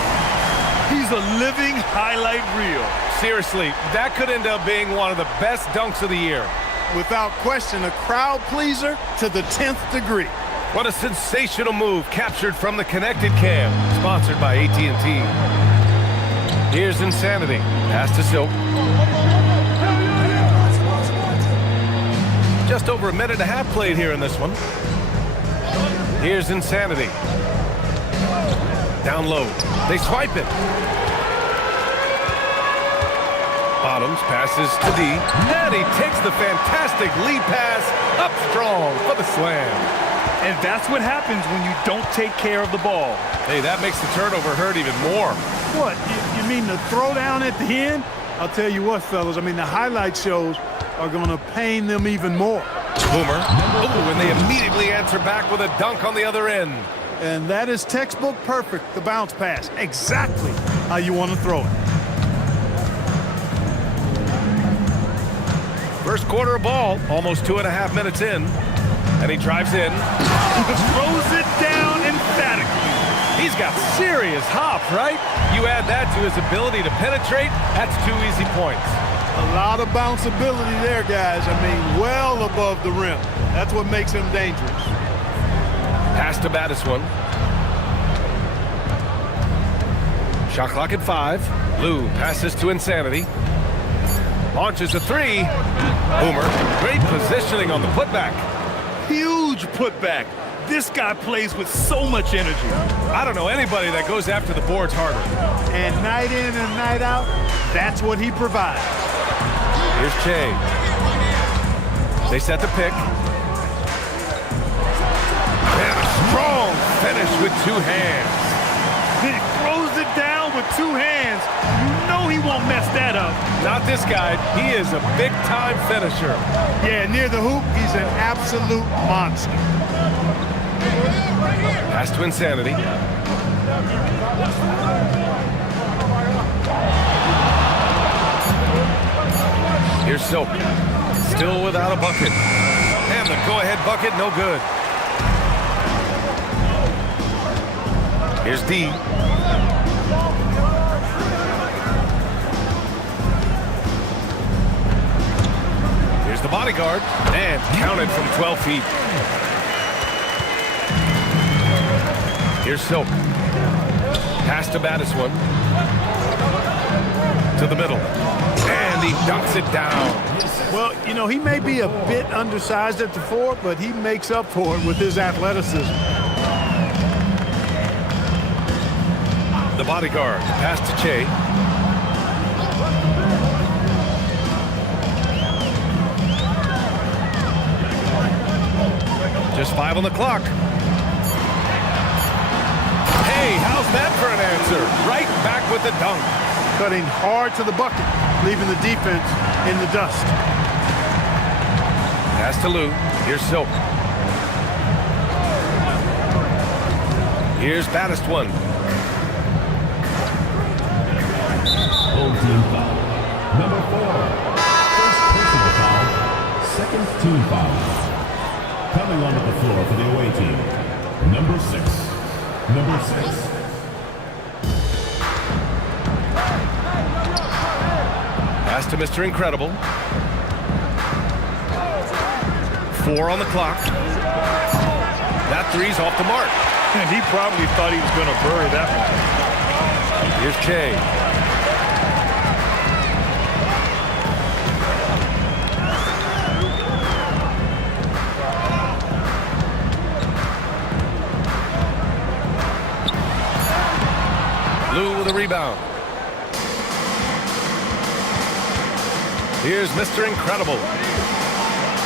He's a living highlight reel. Seriously, that could end up being one of the best dunks of the year. Without question, a crowd pleaser to the 10th degree. What a sensational move captured from the connected cam, sponsored by AT&T. Here's Insanity. Pass to Silk. Just over a minute and a half played here in this one. Here's Insanity. Down low. They swipe it. Bottoms passes to D. And he takes the fantastic lead pass up strong for the slam. And that's what happens when you don't take care of the ball. Hey, that makes the turnover hurt even more. What, you mean the throwdown at the end? I'll tell you what, fellas, I mean, the highlight shows are going to pain them even more. Boomer. Oh, and they immediately answer back with a dunk on the other end. And that is textbook perfect, the bounce pass. Exactly how you want to throw it. First quarter of ball, almost 2.5 minutes in. And he drives in. Throws it down emphatically. He's got serious hop, right? You add that to his ability to penetrate, that's 2 easy points. A lot of bounceability there, guys. I mean, well above the rim. That's what makes him dangerous. Pass to Battiswan. Shot clock at 5. Lou passes to Insanity. Launches a 3. Boomer, great positioning on the putback. Huge putback. This guy plays with so much energy. I don't know anybody that goes after the boards harder. And night in and night out, that's what he provides. Here's Che. They set the pick. And a strong finish with 2 hands. He throws it down with 2 hands. You know he won't mess that up. Not this guy. He is a big-time finisher. Yeah, near the hoop, he's an absolute monster. Pass to Insanity. Here's Silk. Still without a bucket. And the go-ahead bucket, no good. Here's D. Here's the bodyguard. And counted from 12 feet. Here's Silk. Pass to Battiswan. To the middle. And he dunks it down. Well, you know, he may be a bit undersized at the 4, but he makes up for it with his athleticism. The bodyguard. Pass to Che. Just 5 on the clock. Hey, how's that for an answer? Right back with the dunk. Cutting hard to the bucket, leaving the defense in the dust. Pass to Lou. Here's Silk. Here's baddest one. Home team foul. Number 4. First personal foul. Second team foul. Coming onto the floor for the away team. Number 6. Number 6. Pass to Mr. Incredible. 4 on the clock. That three's off the mark. And he probably thought he was going to bury that one. Here's Che. Lou with a rebound. Here's Mr. Incredible.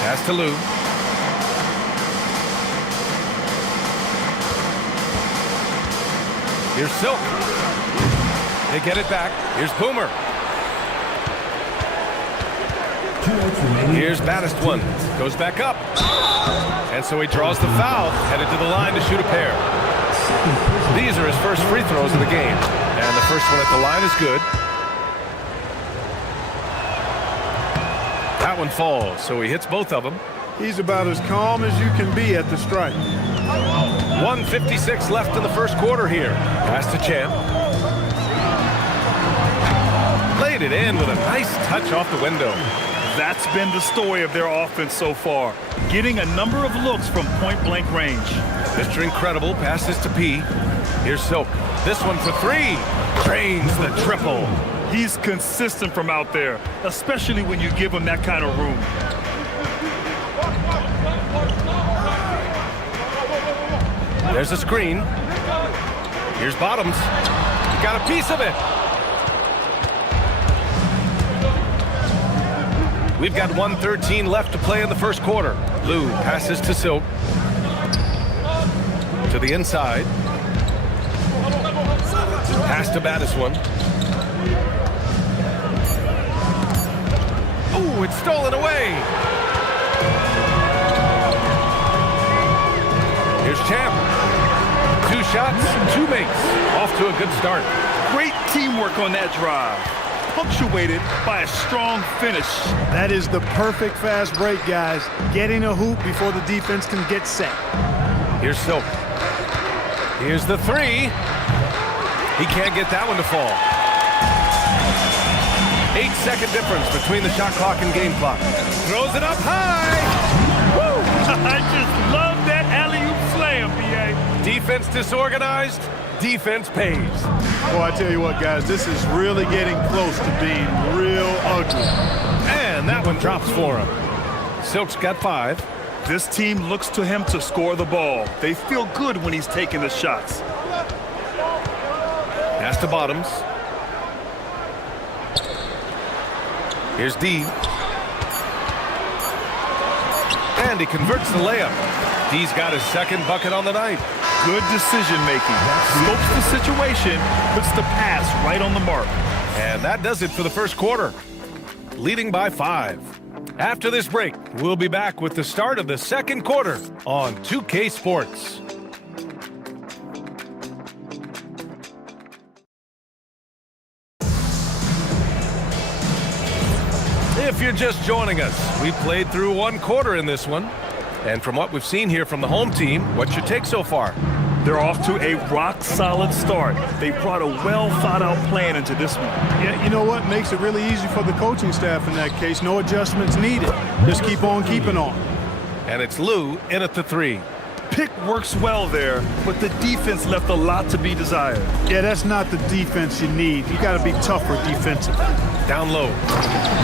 Pass to Lou. Here's Silk. They get it back. Here's Boomer. Here's baddest one. Goes back up. And so he draws the foul, headed to the line to shoot a pair. These are his first free throws of the game. And the first one at the line is good. That one falls, so he hits both of them. He's about as calm as you can be at the strike. 1:56 left in the first quarter here. Pass to Champ. Laid it in with a nice touch off the window. That's been the story of their offense so far. Getting a number of looks from point-blank range. Mr. Incredible passes to P. Here's Silk. This one for 3. Drains the triple. He's consistent from out there, especially when you give him that kind of room. There's a screen. Here's Bottoms. He got a piece of it. We've got 1:13 left to play in the first quarter. Lou passes to Silk. To the inside. Pass to baddest one. Oh, it's stolen away. Here's Champ. 2 shots, 2 makes. Off to a good start. Great teamwork on that drive, punctuated by a strong finish. That is the perfect fast break, guys. Getting a hoop before the defense can get set. Here's Silk. Here's the 3. He can't get that one to fall. 8-second difference between the shot clock and game clock. Throws it up high. Woo! I just love that alley-oop slam, B.A. Defense disorganized. Defense pays. Boy, I tell you what, guys, this is really getting close to being real ugly. And that one drops for him. Silk's got 5. This team looks to him to score the ball. They feel good when he's taking the shots. Pass to Bottoms. Here's D. And he converts the layup. D's got his second bucket on the night. Good decision-making. Scopes the situation, puts the pass right on the mark. And that does it for the first quarter. Leading by 5. After this break, we'll be back with the start of the second quarter on 2K Sports. If you're just joining us, we played through 1 quarter in this one. And from what we've seen here from the home team, what's your take so far? They're off to a rock-solid start. They brought a well-thought-out plan into this one. Yeah, you know what? Makes it really easy for the coaching staff in that case. No adjustments needed. Just keep on keeping on. And it's Lou in at the 3. Pick works well there, but the defense left a lot to be desired. Yeah, that's not the defense you need. You got to be tougher defensively. Down low.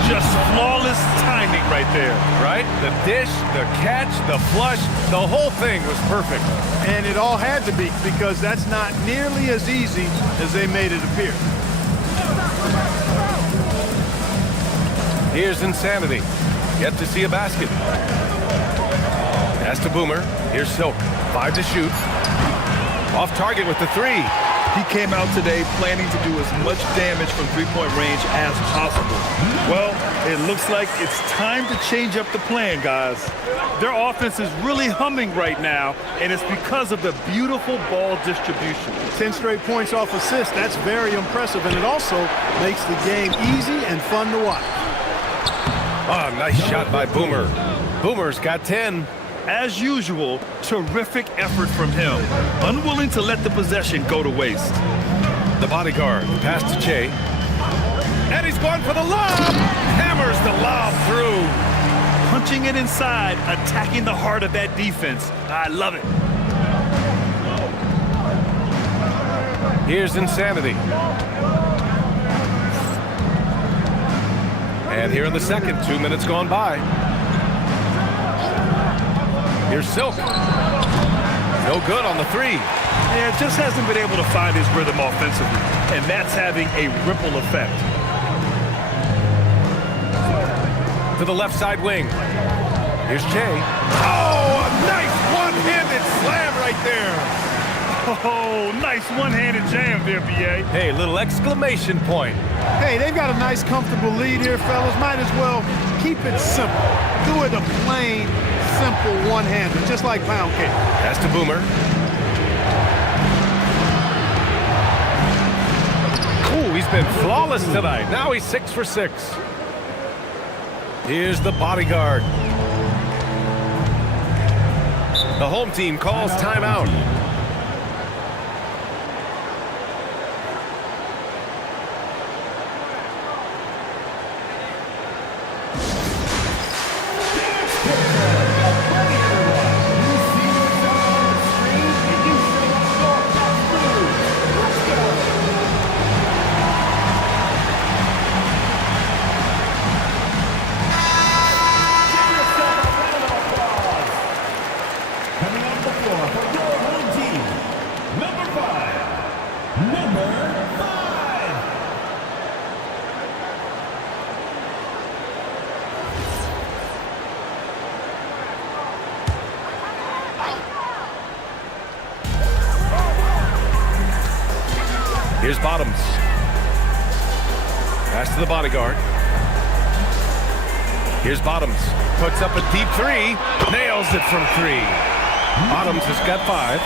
Just flawless timing right there. Right? The dish, the catch, the flush, the whole thing was perfect. And it all had to be, because that's not nearly as easy as they made it appear. Here's Insanity. Yet to see a basket. Pass to Boomer. Here's Silk. 5 to shoot. Off target with the 3. He came out today planning to do as much damage from three-point range as possible. Well, it looks like it's time to change up the plan, guys. Their offense is really humming right now, and it's because of the beautiful ball distribution. 10 straight points off assists. That's very impressive, and it also makes the game easy and fun to watch. Oh, nice shot by Boomer. Boomer's got 10. As usual, terrific effort from him. Unwilling to let the possession go to waste. The bodyguard, pass to Che. And he's going for the lob. Hammers the lob through. Punching it inside, attacking the heart of that defense. I love it. Here's Insanity. And here in the second, 2 minutes gone by. Here's Silk. No good on the three. Yeah, just hasn't been able to find his rhythm offensively, and that's having a ripple effect. To the left side wing. Here's Che. Oh, a nice one-handed slam right there. Oh, nice one-handed jam there, B.A. Hey, little exclamation point. Hey, they've got a nice, comfortable lead here, fellas. Might as well keep it simple. Do it a plain, simple one-hander, just like pound cake. Pass to Boomer. Ooh, he's been flawless tonight. Now he's 6 for 6. Here's the bodyguard. The home team calls timeout. Here's Bottoms. Pass to the bodyguard. Here's Bottoms. Puts up a deep three. Nails it from 3. Bottoms has got 5.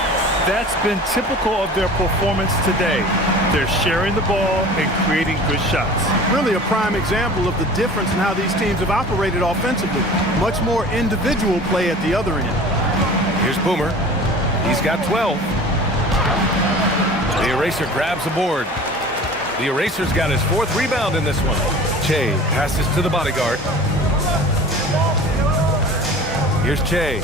That's been typical of their performance today. They're sharing the ball and creating good shots. Really a prime example of the difference in how these teams have operated offensively. Much more individual play at the other end. Here's Boomer. He's got 12. The Eraser grabs a board. The Eraser's got his 4th rebound in this one. Che passes to the bodyguard. Here's Che.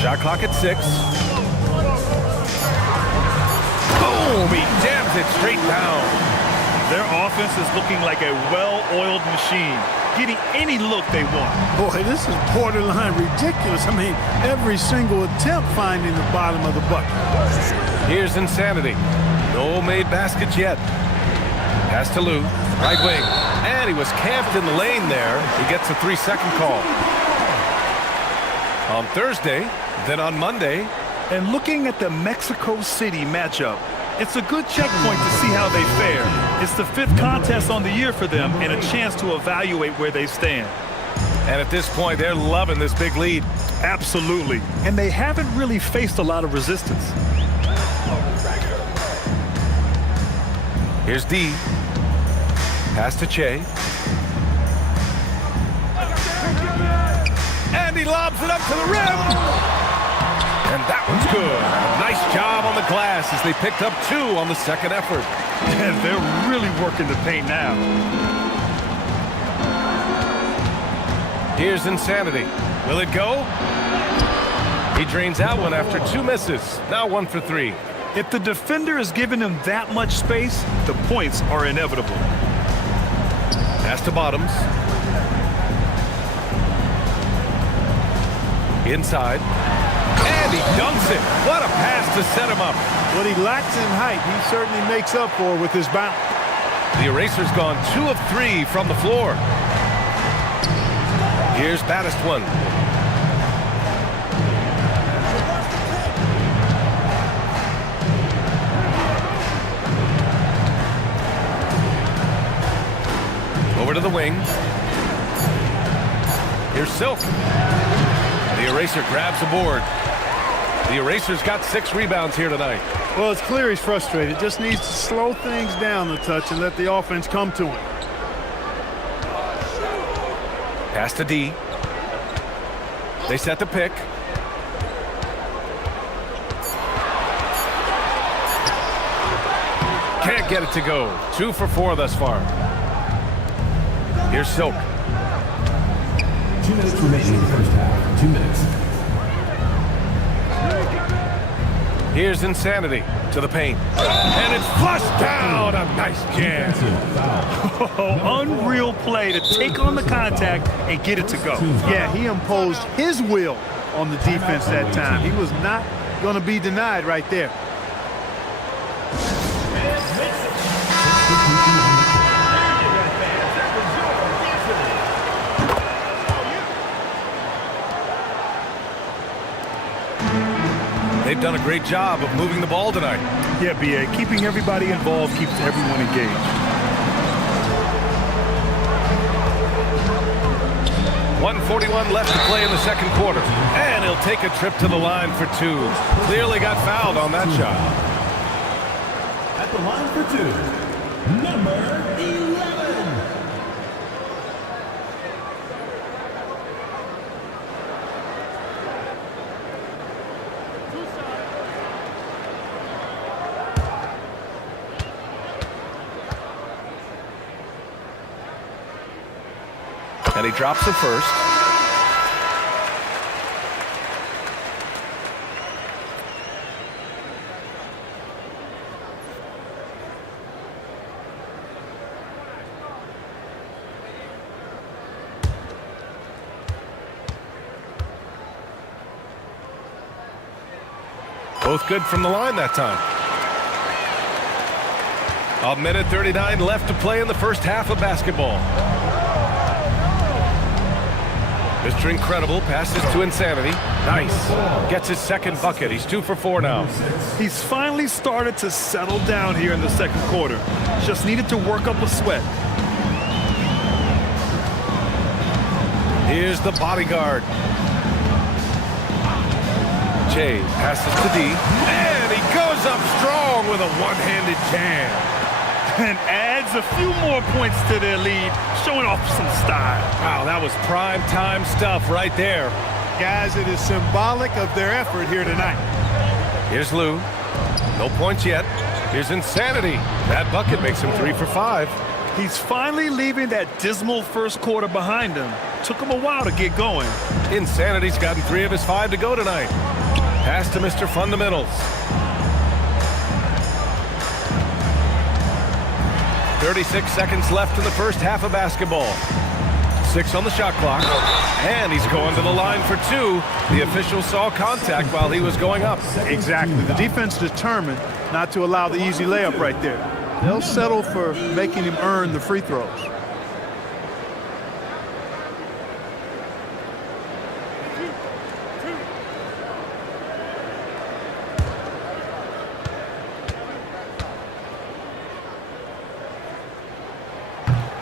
Shot clock at 6. Boom! He jams it straight down. Their offense is looking like a well-oiled machine, getting any look they want. Boy, this is borderline ridiculous. I mean, every single attempt finding the bottom of the bucket. Here's Insanity. No made baskets yet. Pass to Lou. Right wing. And he was camped in the lane there. He gets a 3-second call. On Thursday, then on Monday. And looking at the Mexico City matchup, it's a good checkpoint to see how they fare. It's the 5th contest on the year for them and a chance to evaluate where they stand. And at this point, they're loving this big lead. Absolutely. And they haven't really faced a lot of resistance. Here's D. Pass to Che. And he lobs it up to the rim. And that one's good. Nice job on the glass as they picked up 2 on the second effort. And they're really working the paint now. Here's Insanity. Will it go? He drains out one after 2 misses. Now 1 for 3. If the defender is giving him that much space, the points are inevitable. Pass to Bottoms. Inside. And he dunks it. What a pass to set him up. What he lacks in height, he certainly makes up for with his bounce. The Eraser's gone 2 of 3 from the floor. Here's Baddest one. Over to the wing. Here's Silk. The Eraser grabs the board. The Eraser's got 6 rebounds here tonight. Well, it's clear he's frustrated. Just needs to slow things down a touch and let the offense come to him. Pass to D. They set the pick. Can't get it to go. 2 for 4 thus far. Here's Silk. 2 minutes remaining in the first half. 2 minutes. Here's Insanity to the paint. And it's flushed down. A nice jam. Oh, unreal play to take on the contact and get it to go. Yeah, he imposed his will on the defense that time. He was not going to be denied right there. They've done a great job of moving the ball tonight. Yeah, B.A. Keeping everybody involved keeps everyone engaged. 1:41 left to play in the second quarter. And he'll take a trip to the line for 2. Clearly got fouled on that shot. At the line for 2, number 11. And he drops the first. Both good from the line that time. 1:39 left to play in the first half of basketball. Mr. Incredible passes to Insanity. Nice. Gets his second bucket. He's 2 for 4 now. He's finally started to settle down here in the second quarter. Just needed to work up a sweat. Here's the bodyguard. Jay passes to D. And he goes up strong with a one-handed jam. And adds a few more points to their lead, showing off some style. Wow, that was prime time stuff right there. Guys, it is symbolic of their effort here tonight. Here's Lou. No points yet. Here's Insanity. That bucket makes him 3 for 5. He's finally leaving that dismal first quarter behind him. Took him a while to get going. Insanity's gotten 3 of his 5 to go tonight. Pass to Mr. Fundamentals. 36 seconds left in the first half of basketball. 6 on the shot clock. And he's going to the line for 2. The official saw contact while he was going up. Exactly. The defense determined not to allow the easy layup right there. They'll settle for making him earn the free throws.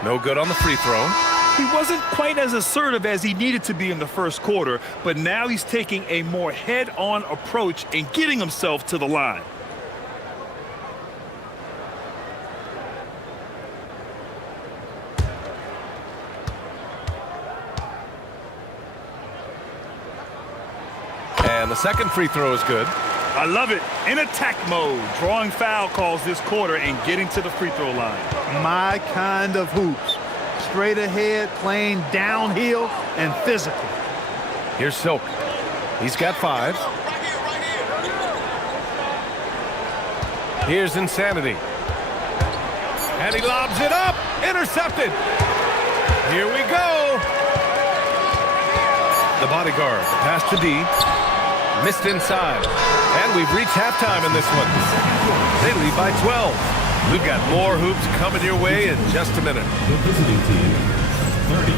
No good on the free throw. He wasn't quite as assertive as he needed to be in the first quarter, but now he's taking a more head-on approach and getting himself to the line. And the second free throw is good. I love it. In attack mode, drawing foul calls this quarter and getting to the free throw line. My kind of hoops. Straight ahead, playing downhill, and physical. Here's Silk. He's got 5. Here's Insanity. And he lobs it up. Intercepted. Here we go. The bodyguard. Pass to D. Missed inside. And we've reached halftime in this one. They lead by 12. We've got more hoops coming your way in just a minute. The visiting team, 30.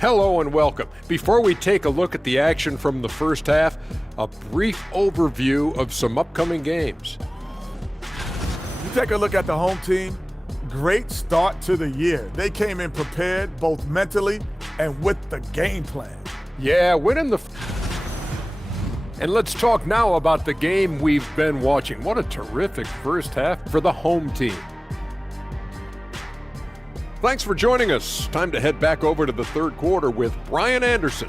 Hello and welcome. Before we take a look at the action from the first half, a brief overview of some upcoming games. You take a look at the home team, great start to the year. They came in prepared both mentally and with the game plan. Yeah, winning the... And let's talk now about the game we've been watching. What a terrific first half for the home team. Thanks for joining us. Time to head back over to the third quarter with Brian Anderson.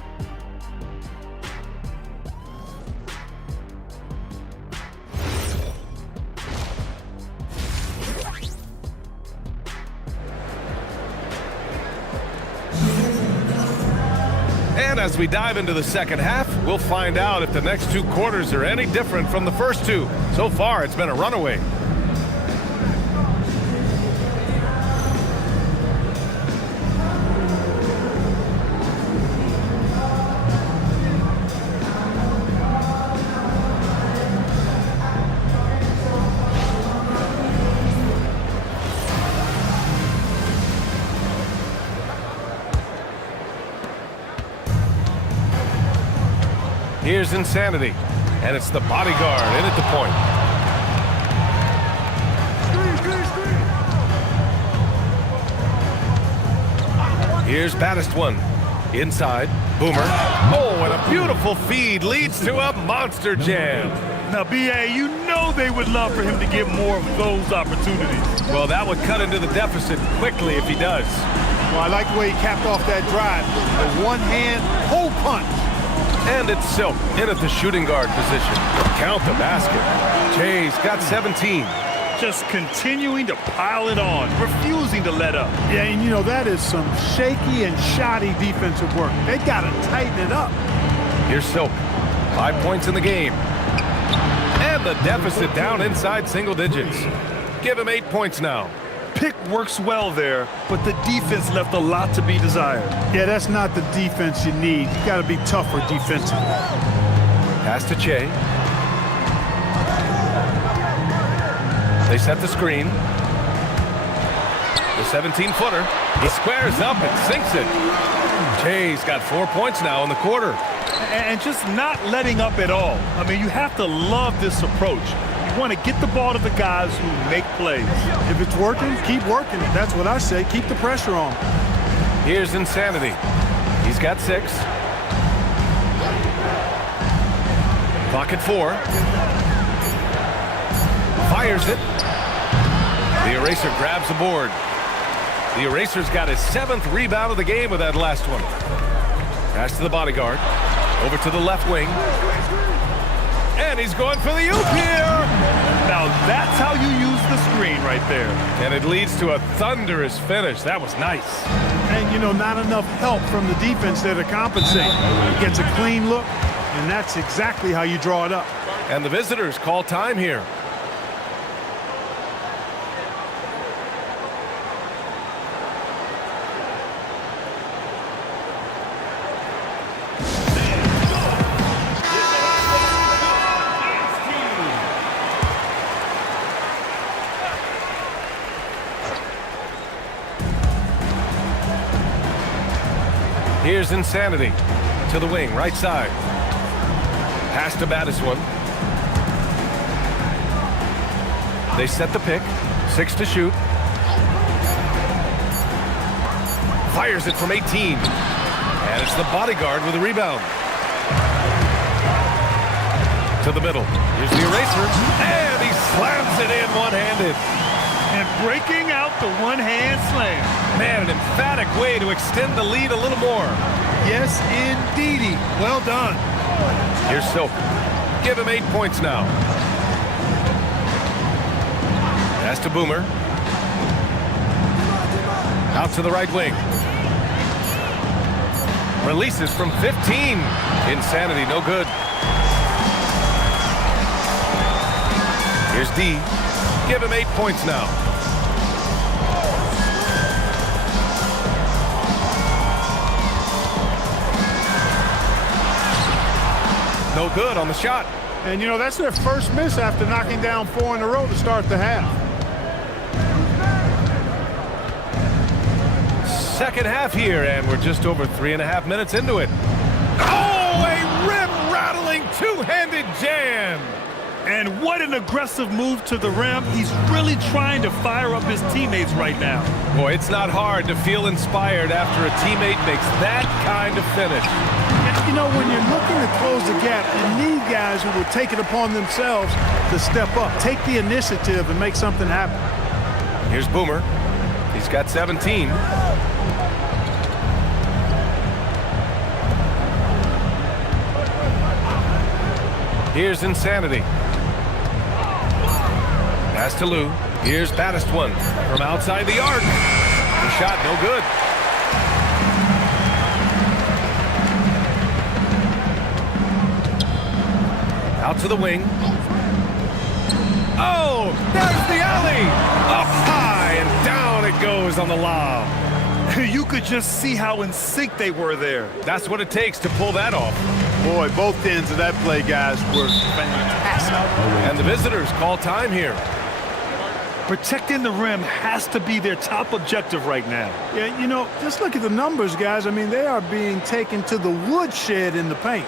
And as we dive into the second half, we'll find out if the next two quarters are any different from the first two. So far, it's been a runaway. Here's Insanity, and it's the bodyguard in at the point. Here's Baddest One, inside, Boomer. Oh, and a beautiful feed leads to a monster jam. Now, B.A., you know they would love for him to get more of those opportunities. Well, that would cut into the deficit quickly if he does. Well, I like the way he capped off that drive. The one-hand hole punch. And it's Silk in at the shooting guard position. Count the basket. Jay's got 17. Just continuing to pile it on, refusing to let up. Yeah, and you know, that is some shaky and shoddy defensive work. They got to tighten it up. Here's Silk. 5 points in the game. And the deficit down inside single digits. Give him 8 points now. Pick works well there, but the defense left a lot to be desired. Yeah, that's not the defense you need. You got to be tougher defensively. Pass to Che. They set the screen. The 17-footer. He squares up and sinks it. Che's got 4 points now in the quarter. And just not letting up at all. I mean, you have to love this approach. You want to get the ball to the guys who make plays. If it's working, keep working it. That's what I say. Keep the pressure on. Here's Insanity. He's got 6. Clock at 4. Fires it. The Eraser grabs the board. The Eraser's got his 7th rebound of the game with that last one. Pass to the bodyguard. Over to the left wing. And he's going for the oop here. Now that's how you use the screen right there. And it leads to a thunderous finish. That was nice. And, you know, not enough help from the defense there to compensate. He gets a clean look, and that's exactly how you draw it up. And the visitors call time here. Here's Insanity to the wing, right side. Pass to Baddest One. They set the pick. 6 to shoot. Fires it from 18. And it's the bodyguard with a rebound. To the middle. Here's the Eraser. And he slams it in one-handed. And breaking out the one-hand slam. Man, an emphatic way to extend the lead a little more. Yes, indeedy. Well done. Here's Silk. Give him 8 points now. Pass to Boomer. Out to the right wing. Releases from 15. Insanity, no good. Here's D. Give him 8 points now. No good on the shot. And, you know, that's their first miss after knocking down 4 in a row to start the half. second half here, and we're just over 3.5 minutes into it. Oh, a rim-rattling two-handed jam! And what an aggressive move to the rim. He's really trying to fire up his teammates right now. Boy, it's not hard to feel inspired after a teammate makes that kind of finish. You know, when you're looking to close the gap, you need guys who will take it upon themselves to step up, take the initiative, and make something happen. Here's Boomer. He's got 17. Here's Insanity. Pass to Lou. Here's baddest one from outside the arc. The shot no good. Out to the wing. Oh, there's the alley. Up high and down it goes on the lob. You could just see how in sync they were there. That's what it takes to pull that off. Boy, both ends of that play, guys, were fantastic. And the visitors call time here. Protecting the rim has to be their top objective right now. Yeah, you know, just look at the numbers, guys. I mean, they are being taken to the woodshed in the paint.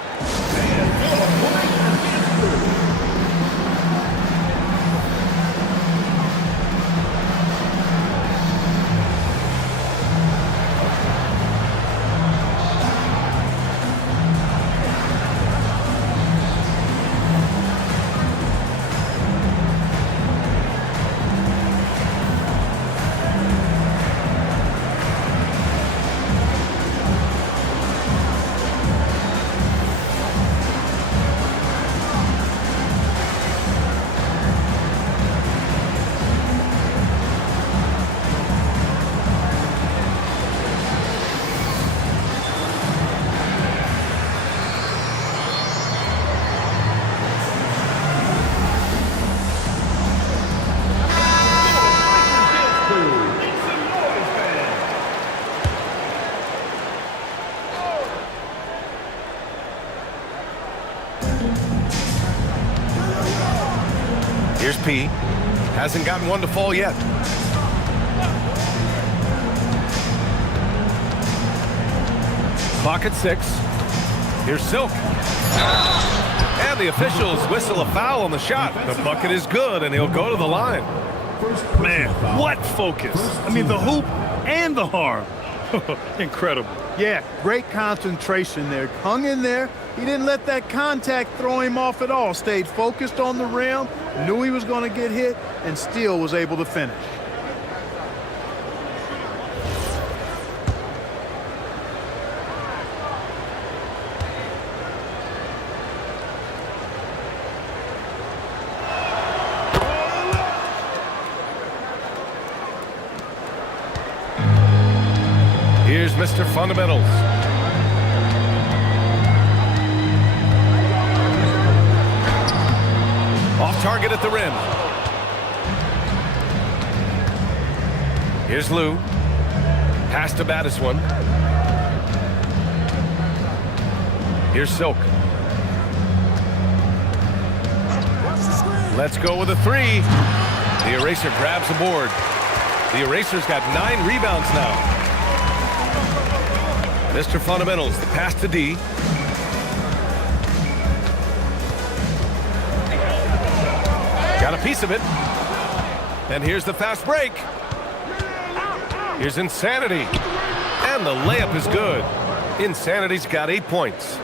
Here's P. Hasn't gotten one to fall yet. Clock at 6. Here's Silk. And the officials whistle a foul on the shot. The bucket is good, and he'll go to the line. Man, what focus. I mean, the hoop and the harm. Incredible. Yeah, great concentration there. Hung in there. He didn't let that contact throw him off at all. Stayed focused on the rim, knew he was going to get hit, and still was able to finish. Here's Mr. Fundamentals. Off target at the rim. Here's Lou. Pass to baddest one. Here's Silk. Let's go with a 3. The eraser grabs the board. The eraser's got 9 rebounds now. Mr. Fundamentals, the pass to D. Got a piece of it. And here's the fast break. Here's Insanity. And the layup is good. Insanity's got 8 points.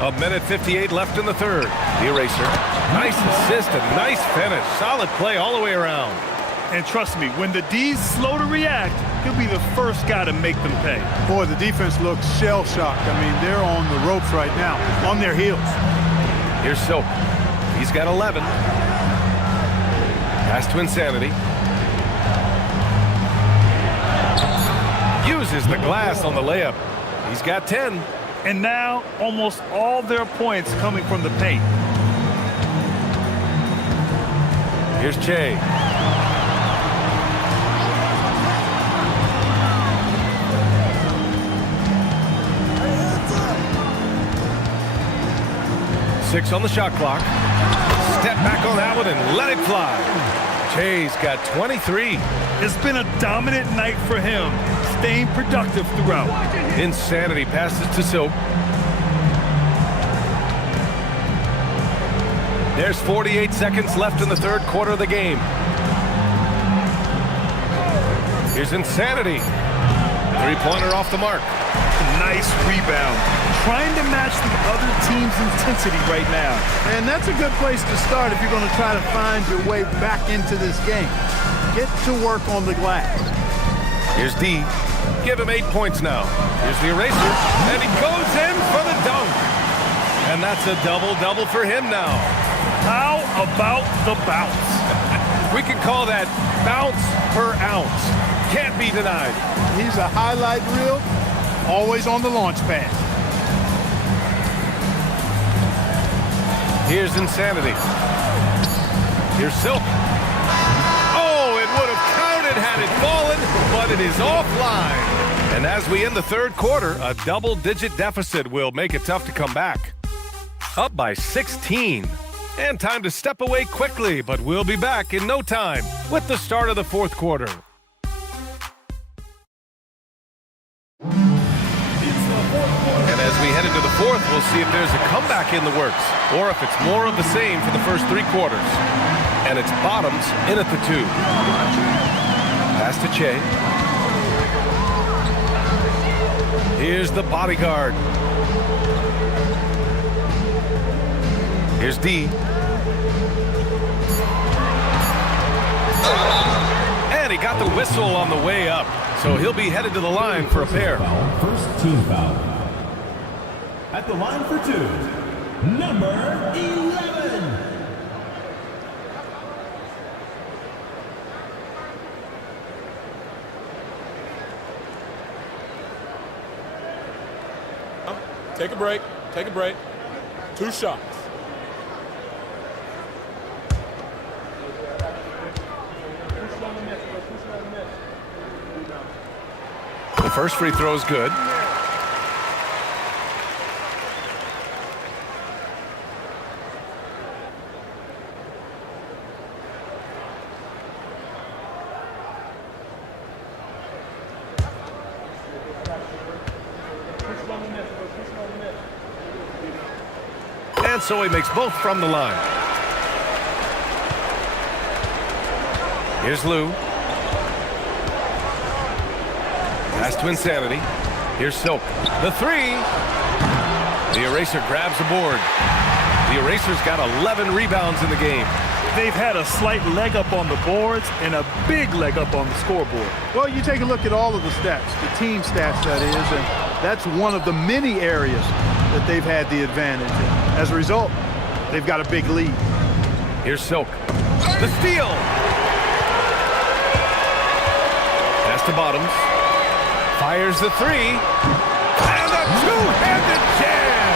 1:58 left in the third. The eraser. Nice assist and nice finish. Solid play all the way around. And trust me, when the D's slow to react, he'll be the first guy to make them pay. Boy, the defense looks shell-shocked. I mean, they're on the ropes right now, on their heels. Here's Silk. He's got 11. Pass to Insanity. Uses the glass on the layup. He's got 10. And now, almost all their points coming from the paint. Here's Che. Six on the shot clock. Step back on that one and let it fly. Che's got 23. It's been a dominant night for him. staying productive throughout. Insanity passes to Silk. There's 48 seconds left in the third quarter of the game. Here's Insanity. Three-pointer off the mark. Nice rebound. Trying to match the other team's intensity right now. And that's a good place to start if you're going to try to find your way back into this game. Get to work on the glass. Here's D. Give him 8 points now. Here's the eraser, and he goes in for the dunk. And that's a double-double for him now. How about the bounce? We can call that bounce per ounce. Can't be denied. He's a highlight reel, always on the launch pad. Here's Insanity. Here's Silk. Oh, it would have counted had it fallen, but it is offline. And as we end the third quarter, a double-digit deficit will make it tough to come back. Up by 16. And time to step away quickly, but we'll be back in no time with the start of the fourth quarter. And as we head into the fourth, we'll see if there's a comeback in the works or if it's more of the same for the first three quarters. And it's Bottoms in at the 2. Pass to Che. Here's the bodyguard. Here's D. And he got the whistle on the way up. So he'll be headed to the line for a pair. First team foul. At the line for 2, number 11. Take a break. Take a break. 2 shots. The first free throw is good. And so he makes both from the line. Here's Lou. Pass to Insanity. Here's Silk. The 3. The eraser grabs the board. The eraser's got 11 rebounds in the game. They've had a slight leg up on the boards and a big leg up on the scoreboard. Well, you take a look at all of the stats, the team stats that is, and that's one of the many areas that they've had the advantage. And as a result, they've got a big lead. Here's Silk. The steal. Pass to Bottoms. Fires the 3. And a two-handed jam.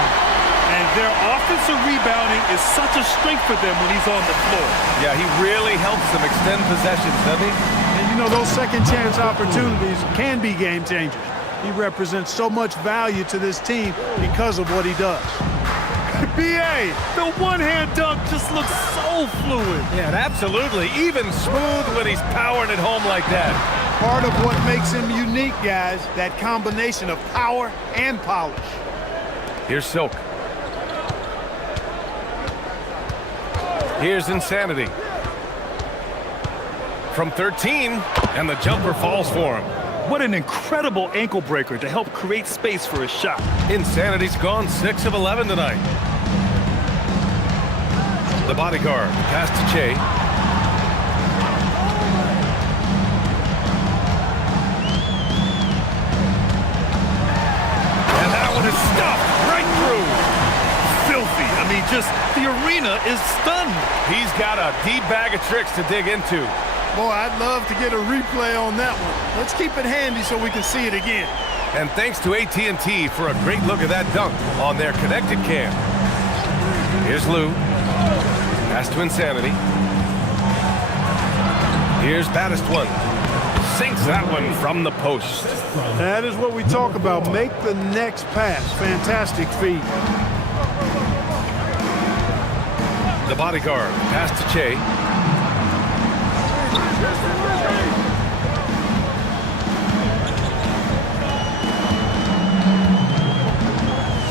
And their offensive rebounding is such a strength for them when he's on the floor. Yeah, he really helps them extend possessions, doesn't he? And you know, those second chance opportunities can be game changers. He represents so much value to this team because of what he does. B.A., the one-hand dunk just looks so fluid. Yeah, absolutely. Even smooth when he's powering it home like that. Part of what makes him unique, guys, that combination of power and polish. Here's Silk. Here's Insanity. From 13, and the jumper falls for him. What an incredible ankle breaker to help create space for his shot. Insanity's gone 6 of 11 tonight. The bodyguard, pass to Che. And that one is stuffed right through. Filthy. I mean, just the arena is stunned. He's got a deep bag of tricks to dig into. Boy, I'd love to get a replay on that one. Let's keep it handy so we can see it again. And thanks to AT&T for a great look at that dunk on their connected cam. Here's Lou. Pass to Insanity. Here's baddest one. Sinks that one from the post. That is what we talk about. Make the next pass. Fantastic feed. The bodyguard, pass to Che.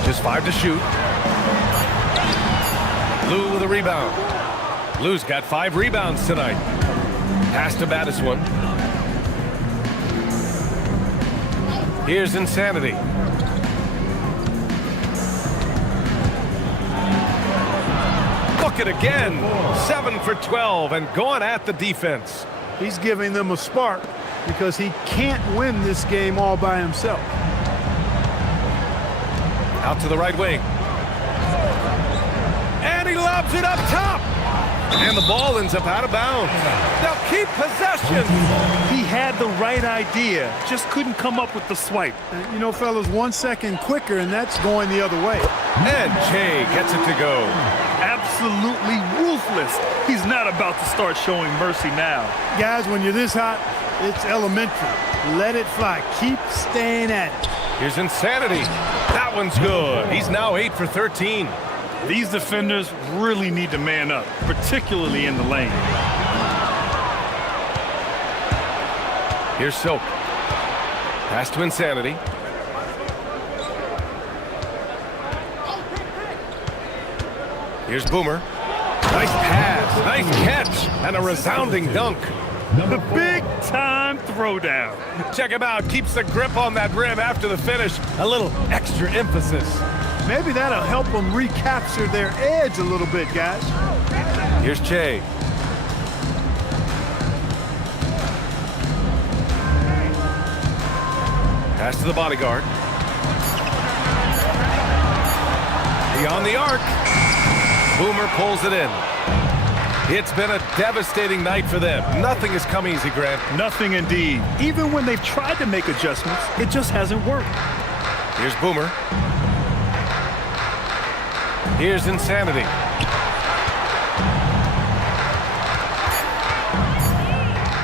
Just 5 to shoot. Lou with a rebound. Lou's got 5 rebounds tonight. Pass to Battis one. Here's Insanity. Look it again. 7 for 12 and going at the defense. He's giving them a spark because he can't win this game all by himself. Out to the right wing. And he lobs it up top. And the ball ends up out of bounds. They'll keep possession. He had the right idea, just couldn't come up with the swipe. You know, fellas, 1 second quicker, and that's going the other way. And Jay gets it to go. Absolutely ruthless. He's not about to start showing mercy now. Guys, when you're this hot, it's elementary. Let it fly. Keep staying at it. Here's Insanity. That one's good. He's now 8 for 13. These defenders really need to man up, particularly in the lane. Here's Soap. Pass to Insanity. Here's Boomer. Nice pass, nice catch, and a resounding dunk. The big-time throwdown. Check him out. Keeps the grip on that rim after the finish. A little extra emphasis. Maybe that'll help them recapture their edge a little bit, guys. Here's Che. Pass to the bodyguard. Beyond the arc. Boomer pulls it in. It's been a devastating night for them. Nothing has come easy, Grant. Nothing indeed. Even when they've tried to make adjustments, it just hasn't worked. Here's Boomer. Here's Insanity.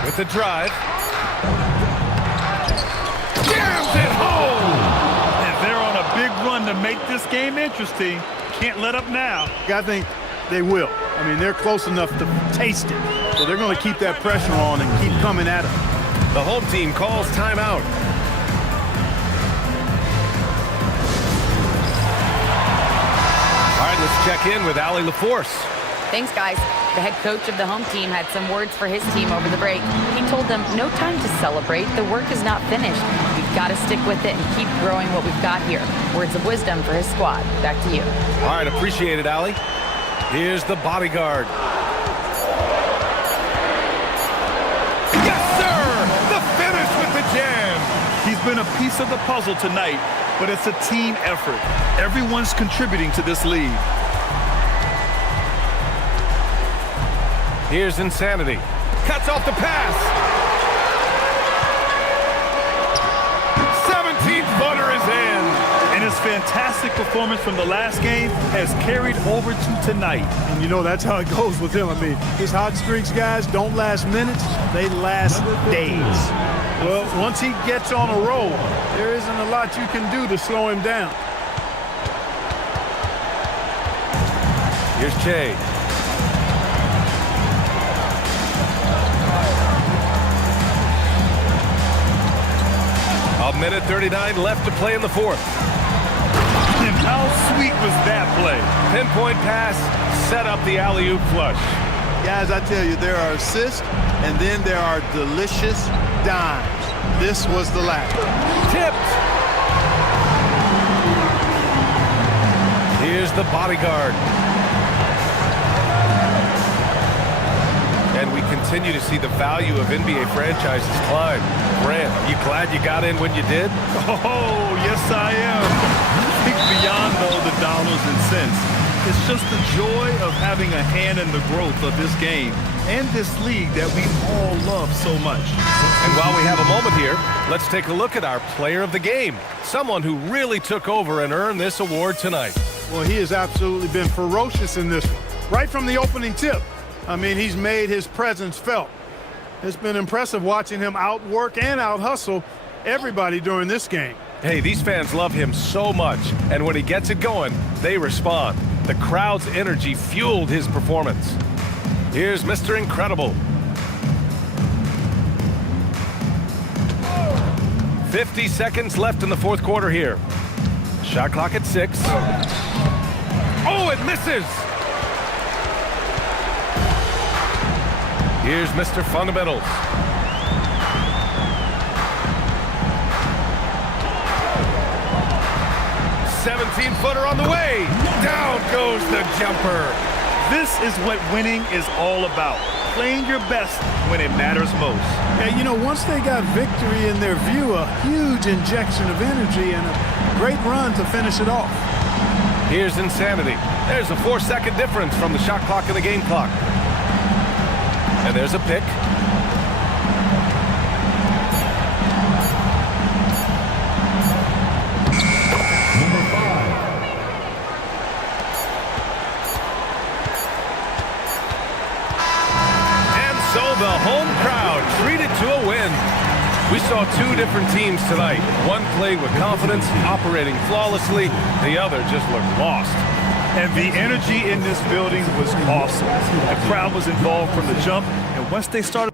With the drive. Jams it home! And they're on a big run to make this game interesting. Can't let up now. I think they will. I mean, they're close enough to taste it. So they're going to keep that pressure on and keep coming at it. The home team calls timeout. All right, let's check in with Allie LaForce. Thanks, guys. The head coach of the home team had some words for his team over the break. He told them, no time to celebrate. The work is not finished. We've got to stick with it and keep growing what we've got here. Words of wisdom for his squad. Back to you. All right, appreciate it, Allie. Here's the bodyguard. Yes, sir! The finish with the jam! He's been a piece of the puzzle tonight, but it's a team effort. Everyone's contributing to this lead. Here's Insanity. Cuts off the pass. 17-footer is in. And his fantastic performance from the last game has carried over to tonight. And you know, that's how it goes with him. I mean, his hot streaks, guys, don't last minutes. They last days. Well, once he gets on a roll, there isn't a lot you can do to slow him down. Here's Che. A minute 39 left to play in the fourth. And how sweet was that play? Pinpoint pass, set up the alley-oop flush. Guys, I tell you, there are assists, and then there are delicious dimes. This was the latter. Tipped. Here's the bodyguard. And we continue to see the value of NBA franchises climb. Grant, you glad you got in when you did? Oh, yes, I am. I think beyond, though, the dollars and cents, it's just the joy of having a hand in the growth of this game and this league that we all love so much. And while we have a moment here, let's take a look at our player of the game, someone who really took over and earned this award tonight. Well, he has absolutely been ferocious in this one. Right from the opening tip. I mean, he's made his presence felt. It's been impressive watching him outwork and out-hustle everybody during this game. Hey, these fans love him so much, and when he gets it going, they respond. The crowd's energy fueled his performance. Here's Mr. Incredible. 50 seconds left in the fourth quarter here. Shot clock at 6. Oh, it misses! Here's Mr. Fundamentals. 17-footer on the way. Down goes the jumper. This is what winning is all about. Playing your best when it matters most. Yeah, you know, once they got victory in their view, a huge injection of energy and a great run to finish it off. Here's Insanity. There's a 4-second difference from the shot clock and the game clock. And there's a pick. The home crowd treated to a win. We saw two different teams tonight. One played with confidence, operating flawlessly. The other just looked lost. And the energy in this building was awesome. The crowd was involved from the jump, and once they started...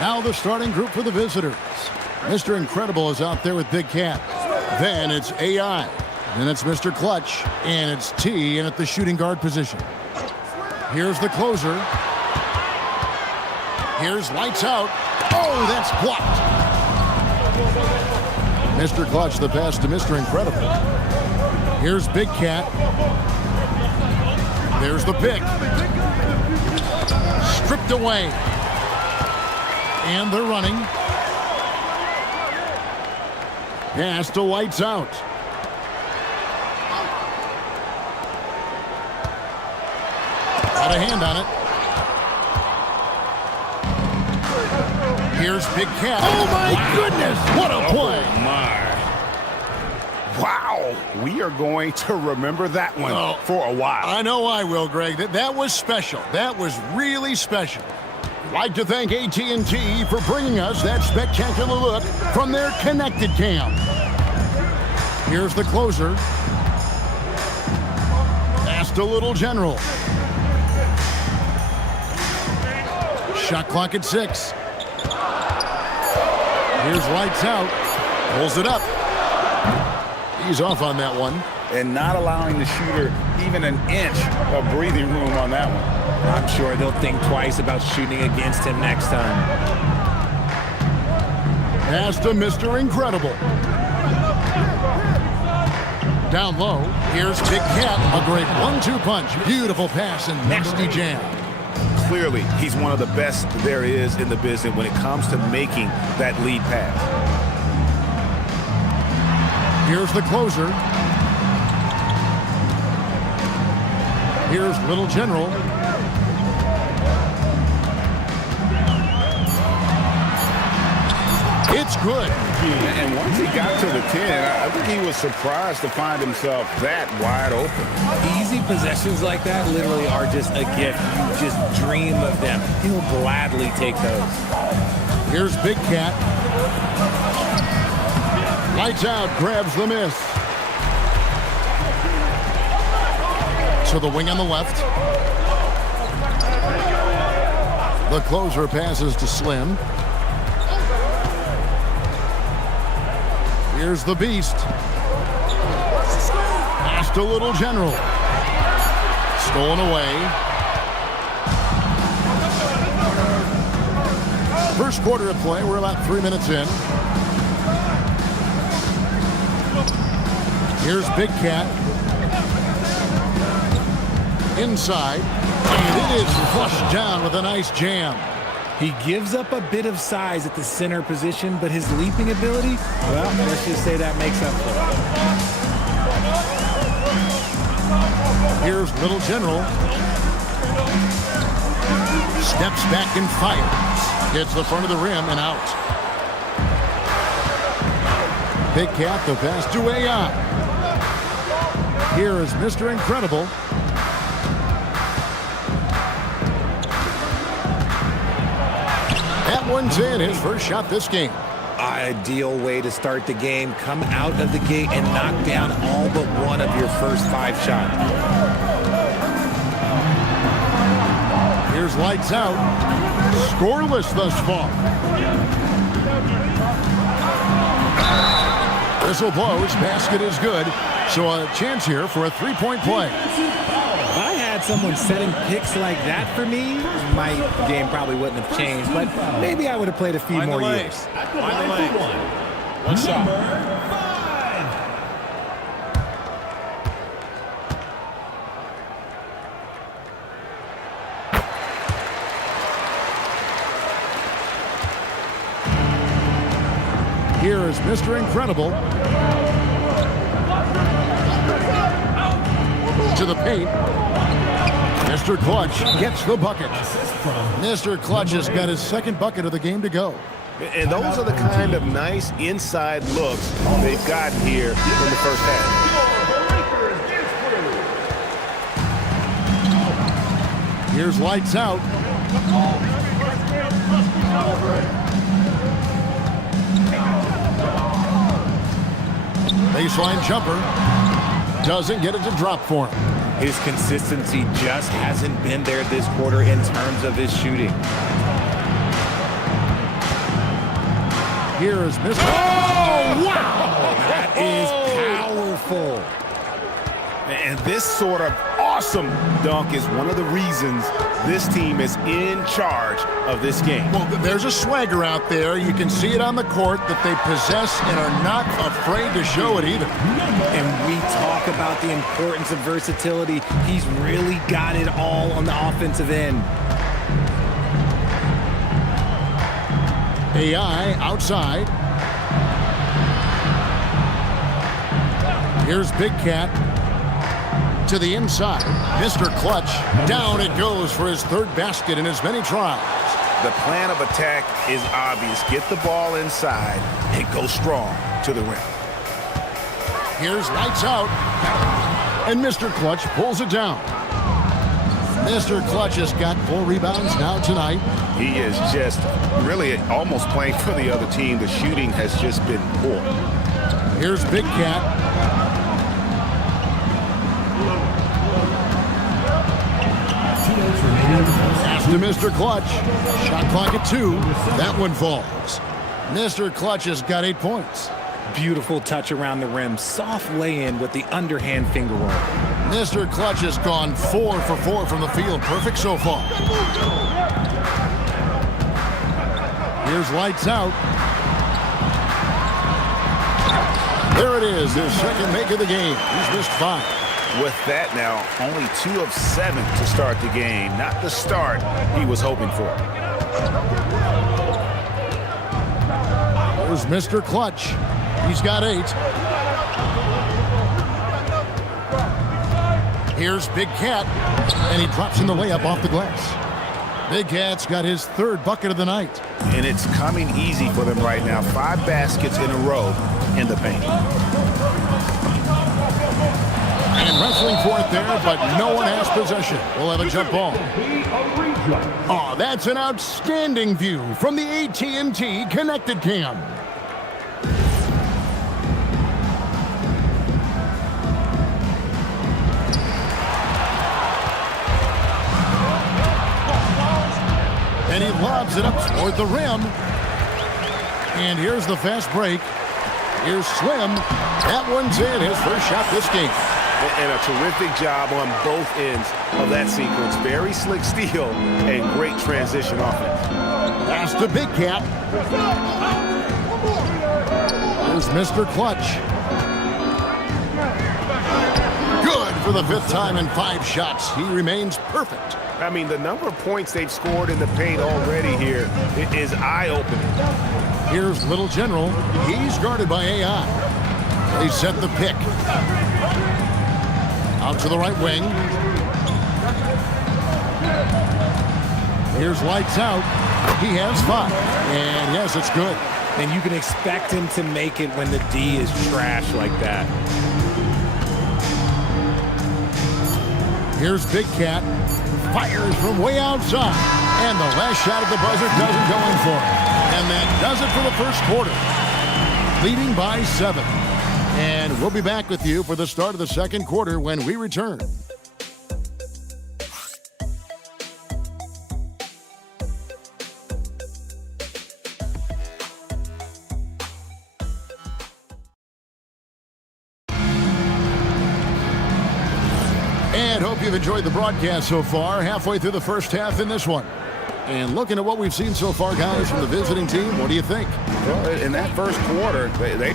Now the starting group for the visitors. Mr. Incredible is out there with Big Cat. Then it's AI. Then it's Mr. Clutch. And it's T in at the shooting guard position. Here's the closer. Here's lights out. Oh, that's blocked. Mr. Clutch, the pass to Mr. Incredible. Here's Big Cat. There's the pick. Stripped away. And they're running. Pass to lights out. Got a hand on it. Here's Big Cat. Oh, my goodness. What a play. Oh, my. Wow. We are going to remember that one for a while. I know I will, Greg. That was special. That was really special. I'd like to thank AT&T for bringing us that spectacular look from their connected cam. Here's the closer. Past a little general. Shot clock at 6. Here's lights out. Pulls it up. He's off on that one. And not allowing the shooter even an inch of breathing room on that one. I'm sure they'll think twice about shooting against him next time. Pass to Mr. Incredible. Down low, here's Big Cat. A great 1-2 punch. Beautiful pass and nasty jam. Clearly, he's one of the best there is in the business when it comes to making that lead pass. Here's the closer. Here's Little General. It's good. And once he got to the 10, I think he was surprised to find himself that wide open. Easy possessions like that literally are just a gift. You just dream of them. He'll gladly take those. Here's Big Cat. Lights out, grabs the miss. To the wing on the left. The closer passes to Slim. Here's the Beast. Pass to Little General. Stolen away. First quarter of play. We're about 3 minutes in. Here's Big Cat. Inside. And it is flushed down with a nice jam. He gives up a bit of size at the center position, but his leaping ability, well, let's just say that makes up for it. Here's Little General. Steps back and fires. Hits the front of the rim and out. Big Cat, the pass to AI. Here is Mr. Incredible. That one's in, his first shot this game. Ideal way to start the game. Come out of the gate and knock down all but one of your first 5 shots. Here's lights out. Scoreless thus far. Whistle blows. Basket is good. So a chance here for a 3-point play. If I had someone setting picks like that for me, my game probably wouldn't have changed, but maybe I would have played a few more years. Find the lane. One shot. Here is Mr. Incredible. To the paint. Mr. Clutch gets the bucket. Mr. Clutch has got his second bucket of the game to go. And those are the kind of nice inside looks they've gotten here in the first half. Here's lights out. Baseline jumper. Doesn't get it to drop for him. His consistency just hasn't been there this quarter in terms of his shooting. Here is Mr. Oh, wow! That is powerful. And this sort of awesome dunk is one of the reasons this team is in charge of this game. Well, there's a swagger out there. You can see it on the court that they possess and are not afraid to show it either. And we talk about the importance of versatility. He's really got it all on the offensive end. AI outside. Here's Big Cat. To the inside. Mr. Clutch. Down it goes for his third basket in as many tries. The plan of attack is obvious. Get the ball inside and go strong to the rim. Here's lights out. And Mr. Clutch pulls it down. Mr. Clutch has got 4 rebounds now tonight. He is just really almost playing for the other team. The shooting has just been poor. Here's Big Cat. Pass Pass to Mr. Clutch. Shot clock at 2. That one falls. Mr. Clutch has got 8 points. Beautiful touch around the rim. Soft lay-in with the underhand finger roll. Mr. Clutch has gone 4 for 4 from the field. Perfect so far. Here's lights out. There it is, his second make of the game. He's missed 5. With that now, only 2 of 7 to start the game. Not the start he was hoping for. There's Mr. Clutch. He's got 8. Here's Big Cat, and he drops in the layup off the glass. Big Cat's got his 3rd bucket of the night. And it's coming easy for them right now. 5 baskets in a row in the paint. And wrestling for it there, but no one has possession. We'll have a jump ball. Oh, that's an outstanding view from the AT&T Connected Cam. And he lobs it up toward the rim. And here's the fast break. Here's Slim. That one's in. His first shot this game. And a terrific job on both ends of that sequence. Very slick steal and great transition offense. Pass to Big Cat. Here's Mr. Clutch. Good for the 5th time in 5 shots. He remains perfect. I mean, the number of points they've scored in the paint already here is eye-opening. Here's Little General. He's guarded by AI. They set the pick. Out to the right wing. Here's lights out. He has 5. And yes, it's good. And you can expect him to make it when the D is trash like that. Here's Big Cat. Fires from way outside. And the last shot at the buzzer doesn't go in for him. And that does it for the first quarter. Leading by 7. And we'll be back with you for the start of the second quarter when we return. And hope you've enjoyed the broadcast so far. Halfway through the first half in this one. And looking at what we've seen so far, guys, from the visiting team, what do you think? Well, in that first quarter, they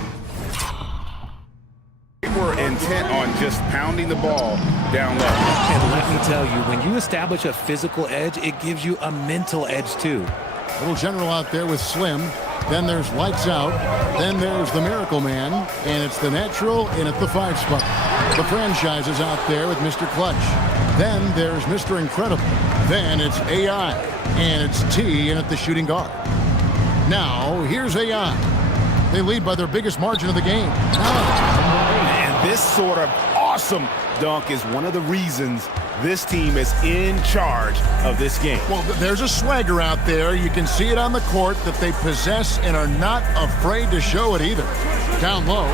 were intent on just pounding the ball down low. And let me tell you, when you establish a physical edge, it gives you a mental edge too. Little General out there with Slim. Then there's Lights Out. Then there's the Miracle Man. And it's the Natural in at the 5 spot. The franchise is out there with Mr. Clutch. Then there's Mr. Incredible. Then it's AI. And it's T in at the shooting guard. Now, here's AI. They lead by their biggest margin of the game. And this sort of awesome dunk is one of the reasons this team is in charge of this game. Well, there's a swagger out there. You can see it on the court that they possess and are not afraid to show it either. Down low.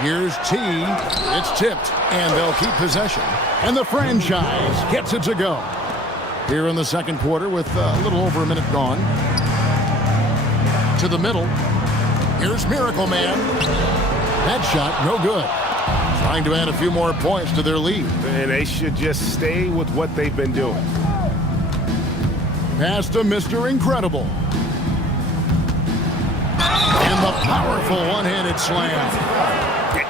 Here's T. It's tipped, and they'll keep possession. And the franchise gets it to go. Here in the second quarter with a little over a minute gone. To the middle. Here's Miracle Man. That shot, no good. Trying to add a few more points to their lead. And they should just stay with what they've been doing. Pass to Mr. Incredible. And the powerful one-handed slam.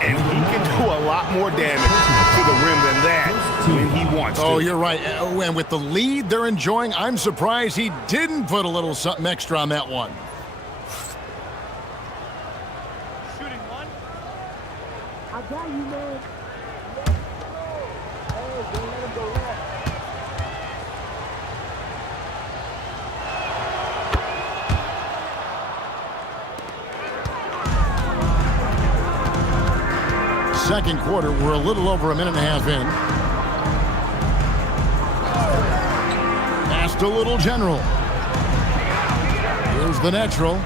And he can do a lot more damage to the rim than that when he wants to. Oh, you're right. And with the lead they're enjoying, I'm surprised he didn't put a little something extra on that one. Shooting one. I got you, man. Hey, don't let him go left. Second quarter, we're a little over a minute and a half in. Pass to Little General. Here's the Natural.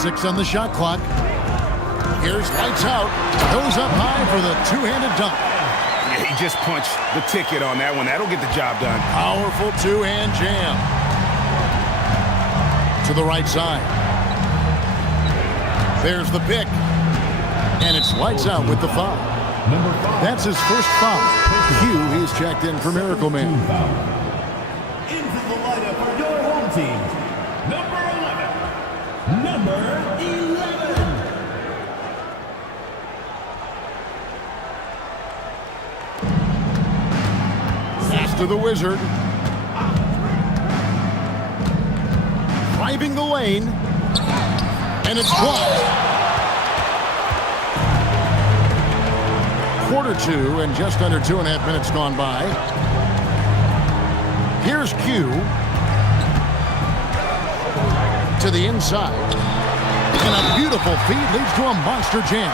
6 on the shot clock. Here's Lights Out. Goes up high for the two-handed dunk. He just punched the ticket on that one. That'll get the job done. Powerful two-hand jam. To the right side. There's the pick. And it's lights out with the foul. That's his first foul. Hugh, he's checked in for Miracle Man. Into the lineup for your home team. Number 11. Number 11. Pass to the Wizard. Driving the lane. And it's blocked. Quarter two and just under 2.5 minutes gone by. Here's Q. To the inside. And a beautiful feed leads to a monster jam.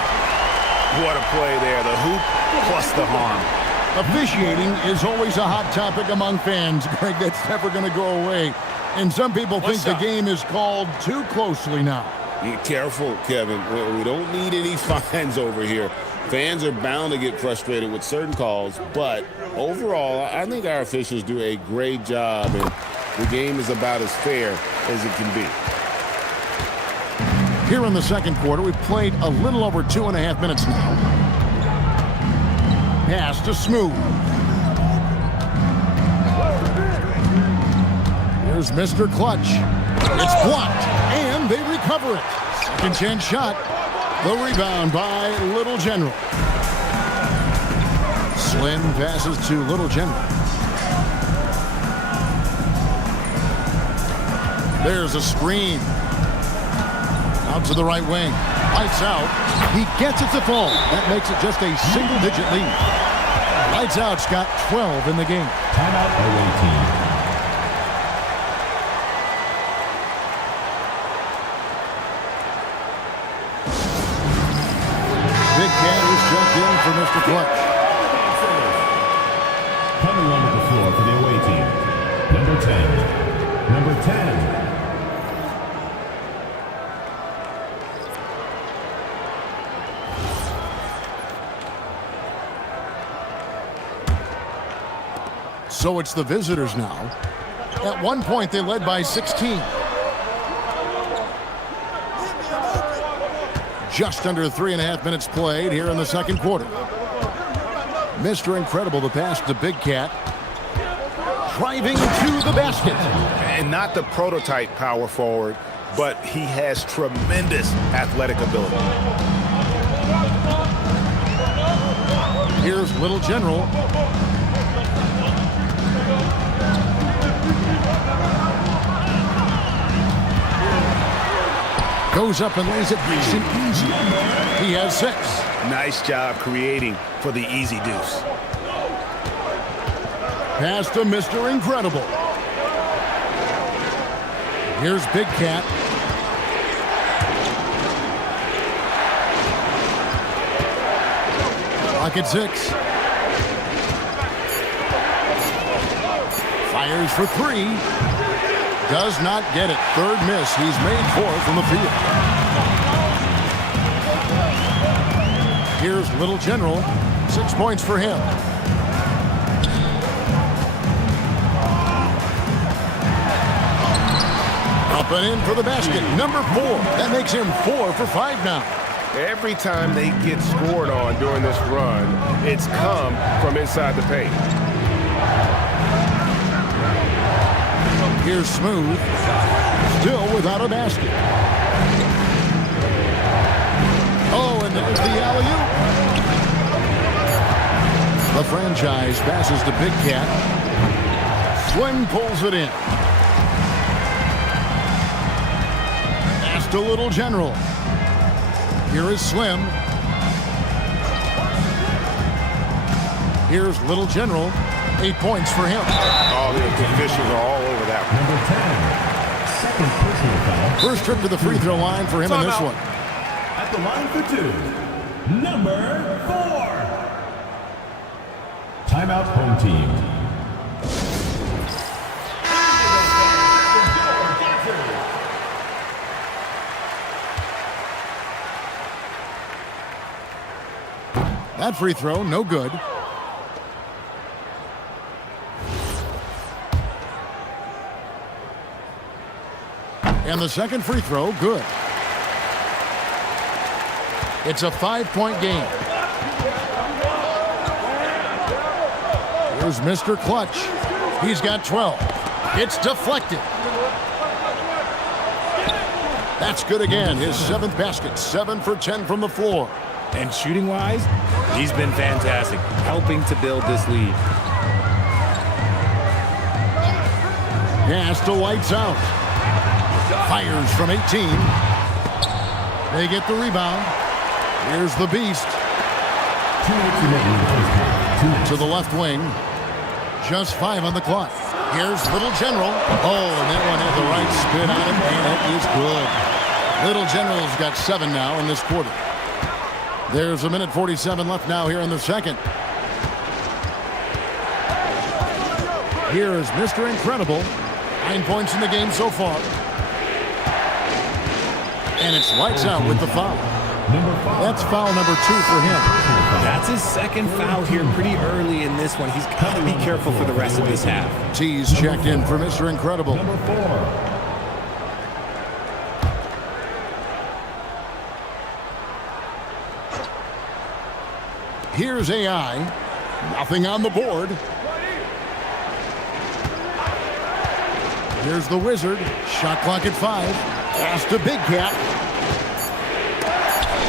What a play there. The hoop plus the harm. Officiating is always a hot topic among fans, Greg. That's never going to go away. And some people think the game is called too closely now. Be careful, Kevin. We don't need any fines over here. Fans are bound to get frustrated with certain calls, but overall, I think our officials do a great job, and the game is about as fair as it can be. Here in the second quarter, we've played a little over 2.5 minutes now. Pass to Smooth. Here's Mr. Clutch. It's blocked, and they recover it. Second chance shot. The rebound by Little General. Slim passes to Little General. There's a screen. Out to the right wing. Lights out. He gets it to fall. That makes it just a single-digit lead. Lights out's got 12 in the game. Timeout away team. Big Cat is checked in for Mr. Clutch. Coming onto the floor for the away team. Number 10. Number 10. So it's the visitors now. At one point, they led by 16. Just under 3.5 minutes played here in the second quarter. Mr. Incredible, the pass to Big Cat. Driving to the basket. And not the prototype power forward, but he has tremendous athletic ability. Here's Little General. Goes up and lays it nice and easy. He has 6. Nice job creating for the easy deuce. Pass to Mr. Incredible. Here's Big Cat. Pocket 6. Fires for 3. Does not get it. Third miss. He's made 4 from the field. Here's Little General. 6 points for him. Up and in for the basket. Number 4. That makes him 4 for 5 now. Every time they get scored on during this run, it's come from inside the paint. Here's Smooth. Still without a basket. Oh, and there's the alley-oop. The franchise passes to Big Cat. Slim pulls it in. Pass to Little General. Here is Slim. Here's Little General. 8 points for him. Oh, the officials are all over that one. Number 10. Second personal foul. First trip to the free throw line for him in this one. At the line for 2. Number 4. Timeout home team. That free throw, no good. And the second free throw, good. It's a 5-point game. Here's Mr. Clutch. He's got 12. It's deflected. That's good again. His 7th basket. 7 for 10 from the floor. And shooting-wise, he's been fantastic, helping to build this lead. Pass to Lights out. Fires from 18. They get the rebound. Here's the Beast. To the left wing. Just 5 on the clock. Here's Little General. Oh, and that one had the right spin on it, and it is good. Little General's got 7 now in this quarter. There's a minute 47 left now here in the second. Here is Mr. Incredible. 9 points in the game so far. And it's Lights out with the foul. That's foul number 2 for him. That's his second foul here pretty early in this one. He's got to be careful for the rest of this half. T's checked in for Mr. Incredible. Number 4. Here's AI. Nothing on the board. Here's the Wizard. Shot clock at 5. Pass to Big Cat.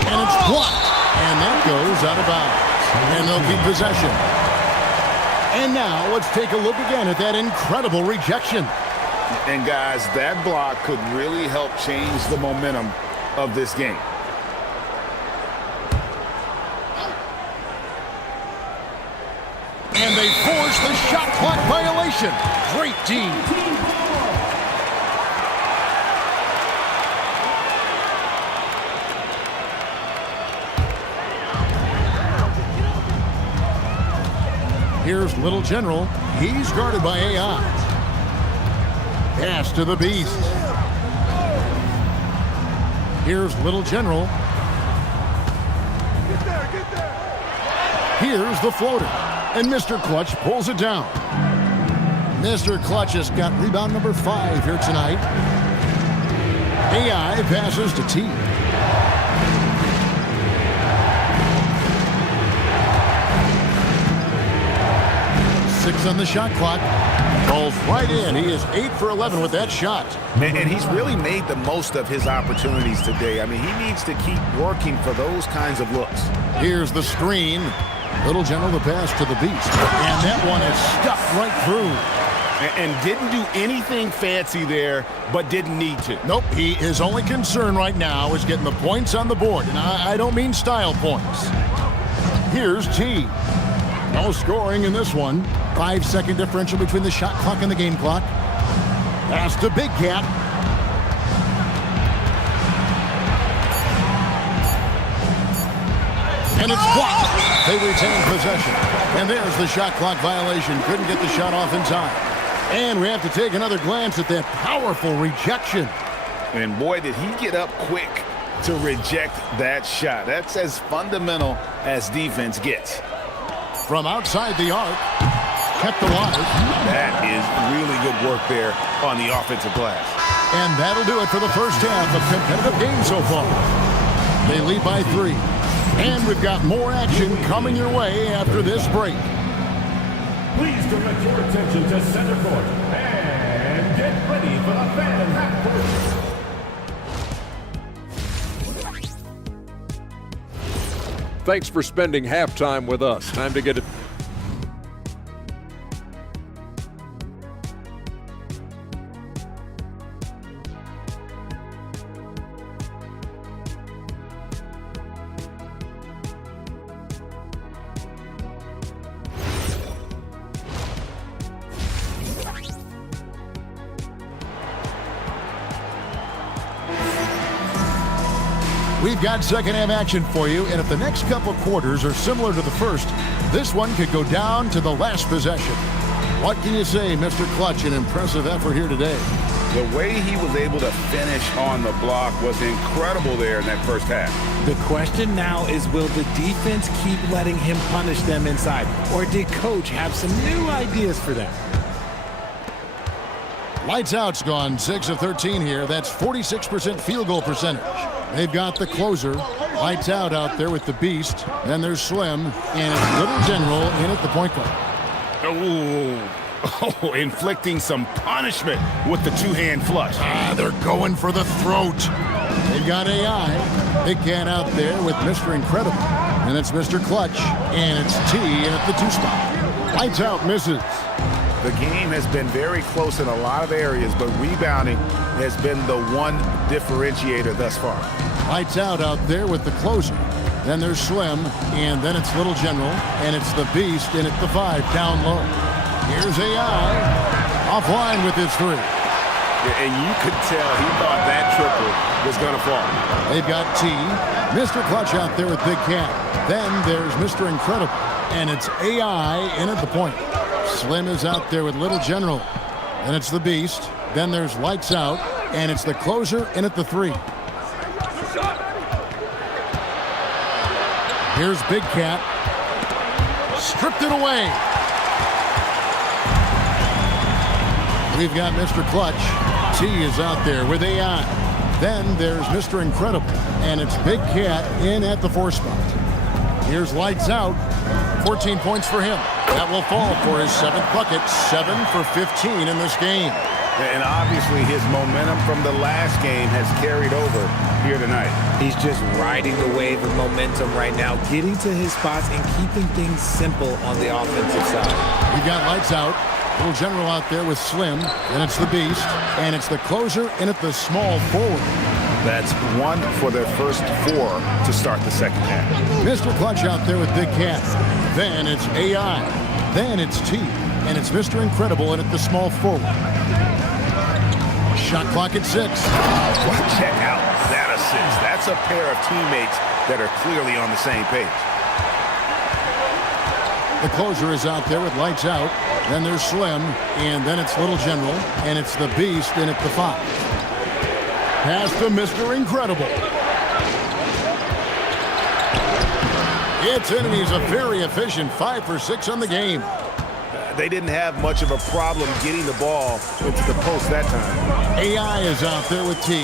And it's blocked. And that goes out of bounds. And they'll keep possession. And now let's take a look again at that incredible rejection. And guys, that block could really help change the momentum of this game. And they force the shot clock violation. Great team. Here's Little General. He's guarded by AI. Pass to the Beast. Here's Little General. Here's the floater. And Mr. Clutch pulls it down. Mr. Clutch has got rebound number 5 here tonight. AI passes to T. Six on the shot clock. Falls right in. He is 8 for 11 with that shot. And he's really made the most of his opportunities today. I mean, he needs to keep working for those kinds of looks. Here's the screen. Little General the pass to the Beast. And that one is stuck right through. And didn't do anything fancy there, but didn't need to. Nope. His only concern right now is getting the points on the board. And I don't mean style points. Here's T. No scoring in this one. 5-second differential between the shot clock and the game clock. Pass to Big Cat. And it's blocked. They retain possession. And there's the shot clock violation. Couldn't get the shot off in time. And we have to take another glance at that powerful rejection. And boy, did he get up quick to reject that shot. That's as fundamental as defense gets. From outside the arc, kept alive. That is really good work there on the offensive glass. And that'll do it for the first half of competitive game so far. They lead by 3. And we've got more action coming your way after this break. Please direct your attention to center court and get ready for the fan half court. Thanks for spending halftime with us. Time to get it. We've got second half action for you, and if the next couple quarters are similar to the first, this one could go down to the last possession. What can you say, Mr. Clutch? An impressive effort here today. The way he was able to finish on the block was incredible there in that first half. The question now is, will the defense keep letting him punish them inside? Or did Coach have some new ideas for them? Lights out's gone 6 of 13 here. That's 46% field goal percentage. They've got the closer. Lights out there with the Beast. Then there's Slim, and it's Little General in at the point guard. Oh, inflicting some punishment with the two-hand flush. They're going for the throat. They've got AI. Big can out there with Mr. Incredible. And it's Mr. Clutch, and it's T in at the 2 spot. Lights out misses. The game has been very close in a lot of areas, but rebounding has been the one differentiator thus far. Lights out there with the closer. Then there's Slim, and then it's Little General, and it's the Beast in at the 5 down low. Here's AI, offline with his 3. And you could tell he thought that triple was going to fall. They've got T, Mr. Clutch out there with Big Cat. Then there's Mr. Incredible, and it's AI in at the point. Slim is out there with Little General, and it's the Beast. Then there's Lights Out, and it's the closer in at the 3. Here's Big Cat. Stripped it away. We've got Mr. Clutch. T is out there with AI. Then there's Mr. Incredible, and it's Big Cat in at the 4 spot. Here's Lights Out. 14 points for him. That will fall for his 7th bucket. 7 for 15 in this game. And obviously his momentum from the last game has carried over here tonight. He's just riding the wave of momentum right now, getting to his spots and keeping things simple on the offensive side. We've got Lights Out. Little General out there with Slim, and it's the Beast, and it's the closer in at the small forward. That's 1 for their first 4 to start the second half. Mr. Clutch out there with Big Cat. Then it's AI. Then it's T, and it's Mr. Incredible in at the small forward. Shot clock at 6. Check out that assist. That's a pair of teammates that are clearly on the same page. The closer is out there with Lights Out. Then there's Slim, and then it's Little General, and it's the Beast in at the 5. Pass to Mr. Incredible. It's in, he's a very efficient 5 for 6 on the game. They didn't have much of a problem getting the ball into the post that time. AI is out there with T,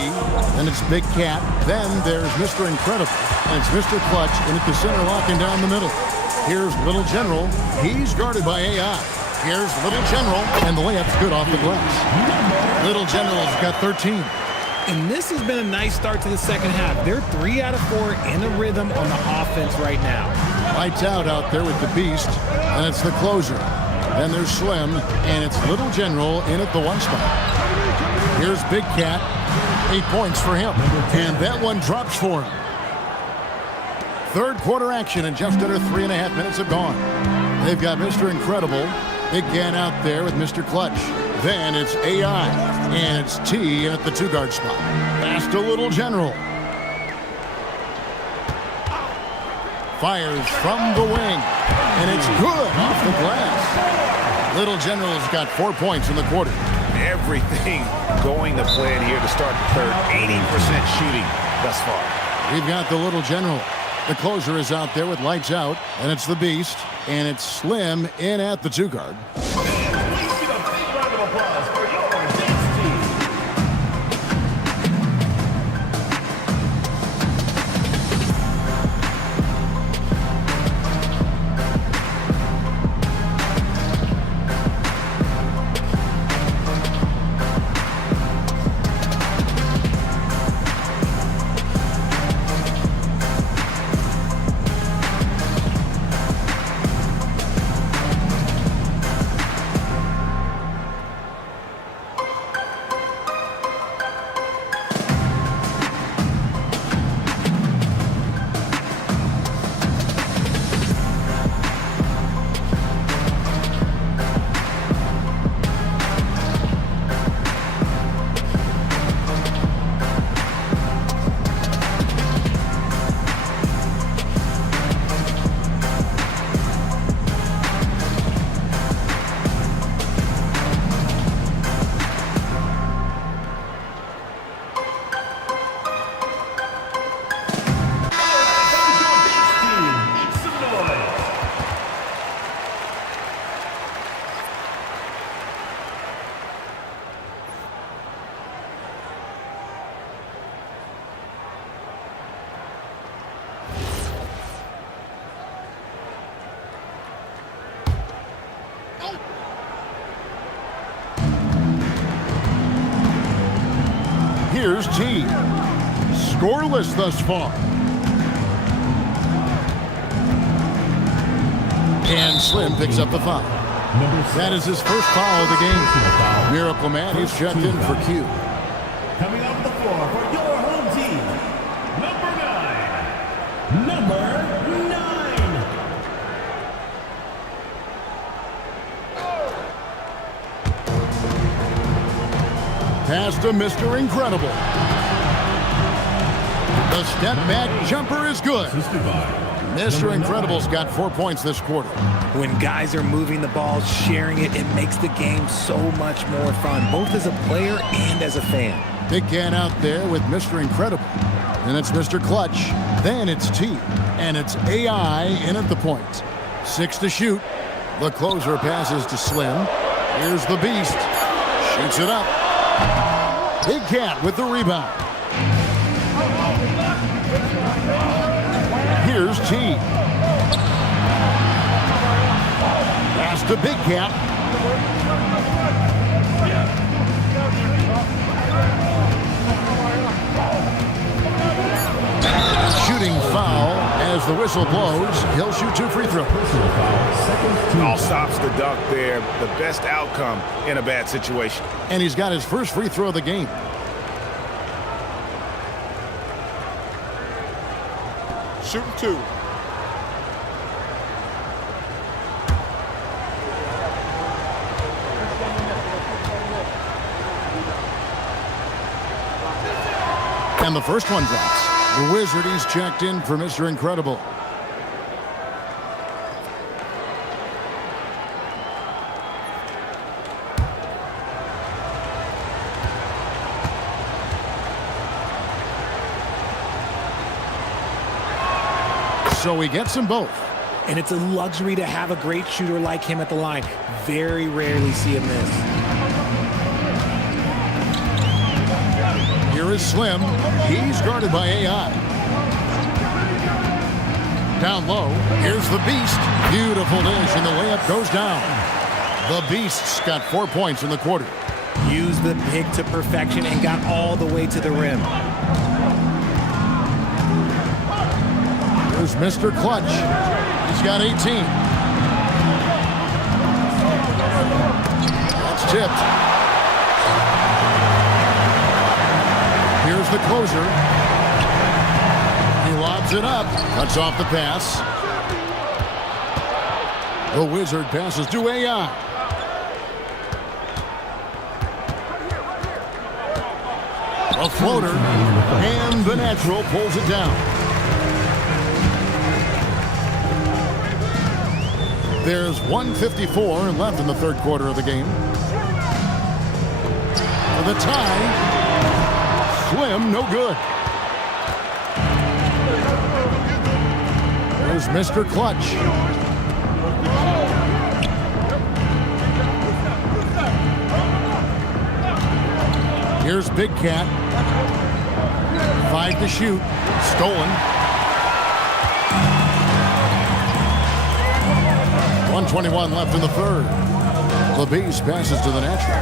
and it's Big Cat. Then there's Mr. Incredible, and it's Mr. Clutch in at the center, locking down the middle. Here's Little General. He's guarded by AI. Here's Little General, and the layup's good off the glass. Little General's got 13. And this has been a nice start to the second half. They're 3 out of 4 in a rhythm on the offense right now. Lights out there with the Beast, and it's the closer. Then there's Slim, and it's Little General in at the 1 spot. Here's Big Cat. 8 points for him. And that one drops for him. Third quarter action, and just under 3.5 minutes have gone. They've got Mr. Incredible. Big Cat out there with Mr. Clutch. Then it's AI, and it's T at the 2-guard spot. Pass to Little General. Fires from the wing, and it's good off the glass. Little General's got 4 points in the quarter. Everything going to plan here to start the third. 80% shooting thus far. We've got the Little General. The closer is out there with Lights Out, and it's the Beast, and it's Slim in at the 2-guard. Here's T. Scoreless thus far. And Slim picks up the foul. That is his first foul of the game. Miracle Man is checked in for Q. Coming off the floor for your home team, number 9. Pass to Mr. Incredible. The step back jumper is good. Mr. Incredible's got 4 points this quarter. When guys are moving the ball, sharing it, it makes the game so much more fun, both as a player and as a fan. Big can out there with Mr. Incredible. Then it's Mr. Clutch. Then it's T. And it's AI in at the point. 6 to shoot. The closer passes to Slim. Here's the Beast. Shoots it up. Big Cat with the rebound. Here's T. Pass to Big Cat. Shooting foul as the whistle blows. He'll shoot 2 free throws. All stops the dunk there. The best outcome in a bad situation. And he's got his first free throw of the game. Shooting 2. And the first one drops. The Wizard, he's checked in for Mr. Incredible. So he gets them both. And it's a luxury to have a great shooter like him at the line. Very rarely see him miss. Here is Slim. He's guarded by AI. Down low. Here's the Beast. Beautiful dish, and the layup goes down. The Beast's got 4 points in the quarter. Used the pick to perfection and got all the way to the rim. Here's Mr. Clutch. He's got 18. That's tipped. Here's the closer. He lobs it up. Cuts off the pass. The Wizard passes to AI. A floater. And the natural pulls it down. There's 1:54 left in the third quarter of the game. For the tie, Slim, no good. There's Mr. Clutch. Here's Big Cat. 5 to shoot. Stolen. 1:21 left in the third. The Beast passes to the natural.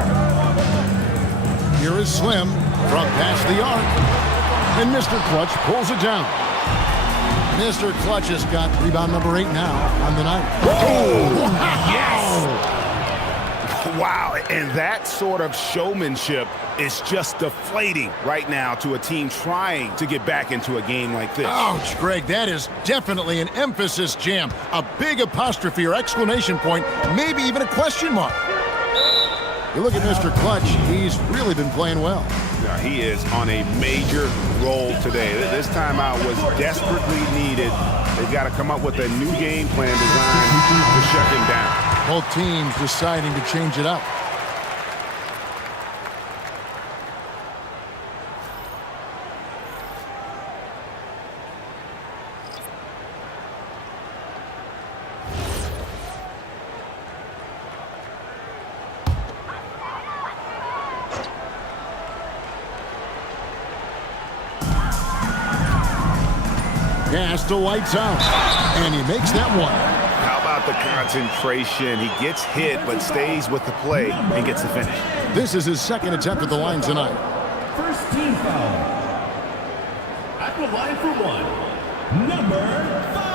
Here is Slim from past the arc. And Mr. Clutch pulls it down. Mr. Clutch has got rebound number 8 now on the night. Oh, yes! Wow, and that sort of showmanship is just deflating right now to a team trying to get back into a game like this. Ouch, Greg, that is definitely an emphasis jam. A big apostrophe or exclamation point, maybe even a question mark. You look at Mr. Clutch, he's really been playing well. Yeah, he is on a major roll today. This timeout was desperately needed. They've got to come up with a new game plan designed to shut him down. Both teams deciding to change it up. Pass to lights out, and he makes that one. How about the concentration? He gets hit, but stays with the play and gets the finish. This is his second attempt at the line tonight. team foul. At the line for one, number 5.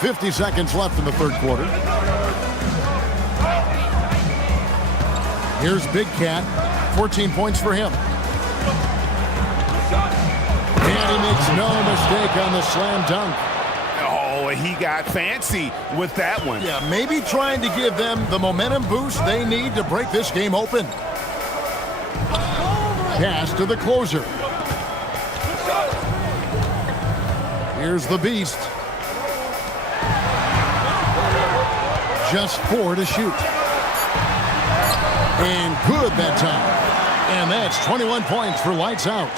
50 seconds left in the third quarter. Here's Big Cat. 14 points for him. And he makes no mistake on the slam dunk. Oh, he got fancy with that one. Yeah, maybe trying to give them the momentum boost they need to break this game open. Pass to the closer. Here's the Beast. Just 4 to shoot. And good that time. And that's 21 points for lights out.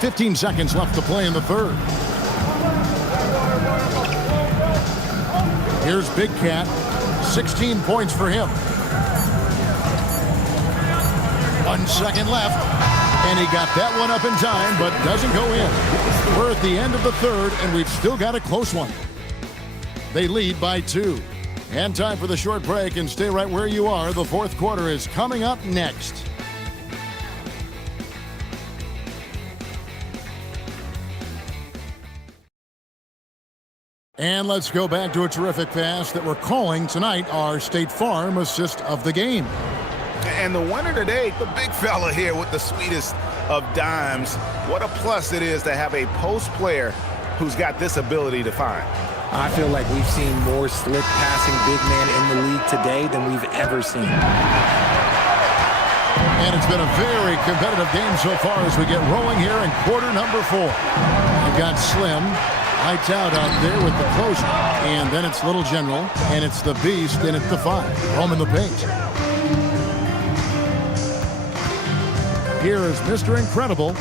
15 seconds left to play in the third. Here's Big Cat. 16 points for him. 1 second left. And he got that one up in time, but doesn't go in. We're at the end of the third, and we've still got a close one. They lead by 2. And time for the short break, and stay right where you are. The fourth quarter is coming up next. And let's go back to a terrific pass that we're calling tonight our State Farm assist of the game. And the winner today, the big fella here with the sweetest of dimes. What a plus it is to have a post player who's got this ability to find. I feel like we've seen more slick passing big man in the league today than we've ever seen. And it's been a very competitive game so far as we get rolling here in quarter number 4. You've got Slim, lights out there with the closer. And then it's Little General, and it's the Beast in at the 5. Roaming the paint. Here is Mr. Incredible.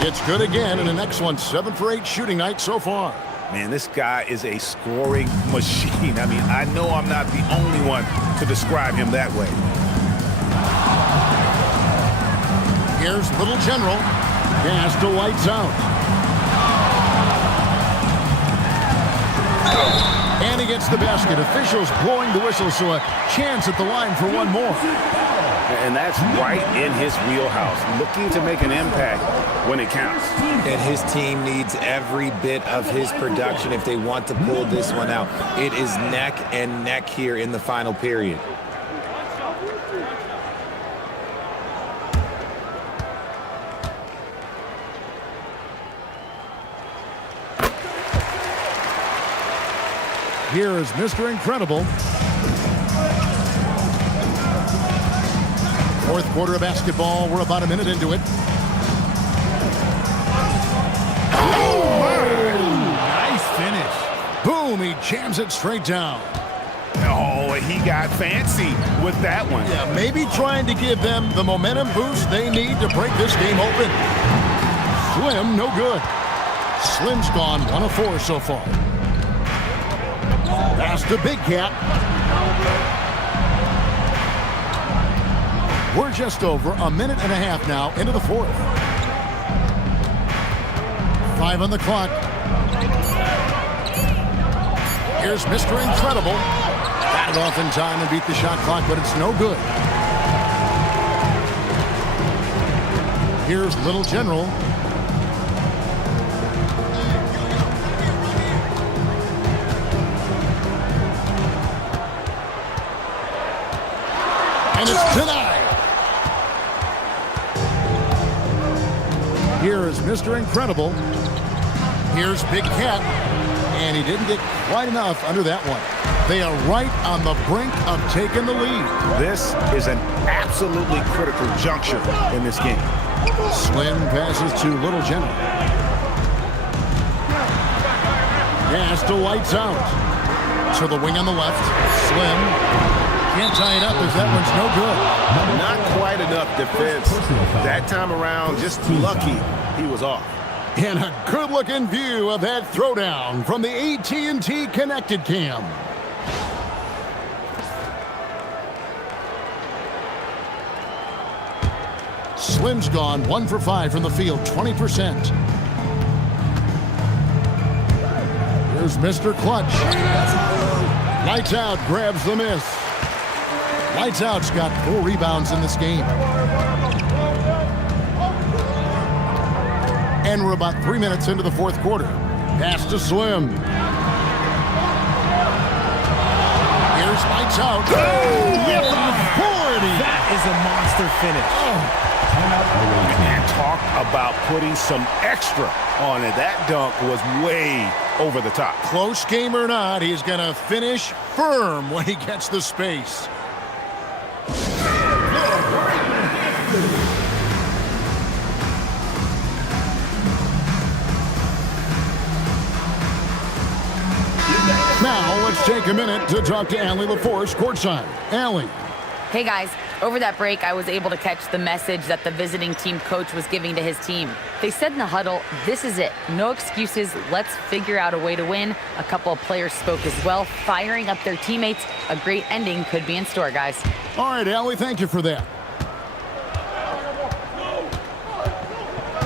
It's good again, and the next one 7 for 8 shooting night so far. Man, this guy is a scoring machine. I mean, I know I'm not the only one to describe him that way. Here's Little General. Gas to lights out. And he gets the basket. Officials blowing the whistle, so a chance at the line for one more. And that's right in his wheelhouse, looking to make an impact when it counts. And his team needs every bit of his production if they want to pull this one out. It is neck and neck here in the final period. Here is Mr. Incredible. Fourth quarter of basketball. We're about a minute into it. Nice finish. Boom, he jams it straight down. Oh, he got fancy with that one. Yeah, maybe trying to give them the momentum boost they need to break this game open. Slim, no good. Slim's gone 1 of 4 so far. Pass to Big Cat. We're just over a minute and a half now into the fourth. 5 on the clock. Here's Mr. Incredible. Got it off in time and beat the shot clock, but it's no good. Here's Little General. And it's denied. Here is Mr. Incredible. Here's Big Cat. And he didn't get quite enough under that one. They are right on the brink of taking the lead. This is an absolutely critical juncture in this game. Slim passes to Little General. Gas to lights out. To the wing on the left. Slim. Can't tie it up as that one's no good. Not quite enough defense. That time around, just lucky he was off. And a good-looking view of that throwdown from the AT&T Connected Cam. Slim's gone 1 for 5 from the field, 20%. Here's Mr. Clutch. Lights Out grabs the miss. Lights Out's got 4 rebounds in this game. And we're about 3 minutes into the fourth quarter. Pass to Slim. Here's Lights Out. Oh, yeah, 40. That is a monster finish. And talk about putting some extra on it. That dunk was way over the top. Close game or not, he's going to finish firm when he gets the space. Now, let's take a minute to talk to Allie LaForce courtside. Allie. Hey guys, over that break, I was able to catch the message that the visiting team coach was giving to his team. They said in the huddle, this is it. No excuses. Let's figure out a way to win. A couple of players spoke as well, firing up their teammates. A great ending could be in store, guys. All right, Allie, thank you for that.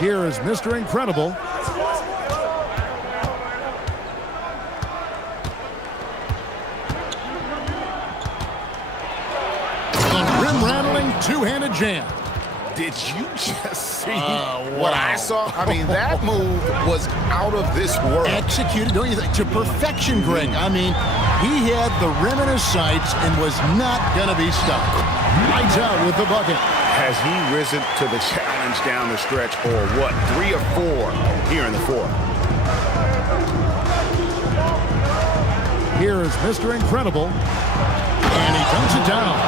Here is Mr. Incredible. Two-handed jam. Did you just see what I saw? I mean, that move was out of this world. Executed, don't you think, to perfection, Greg. I mean, he had the rim in his sights and was not going to be stopped. Lights Out with the bucket. Has he risen to the challenge down the stretch, or what? 3 or 4 here in the fourth. Here is Mr. Incredible, and he dunks it down.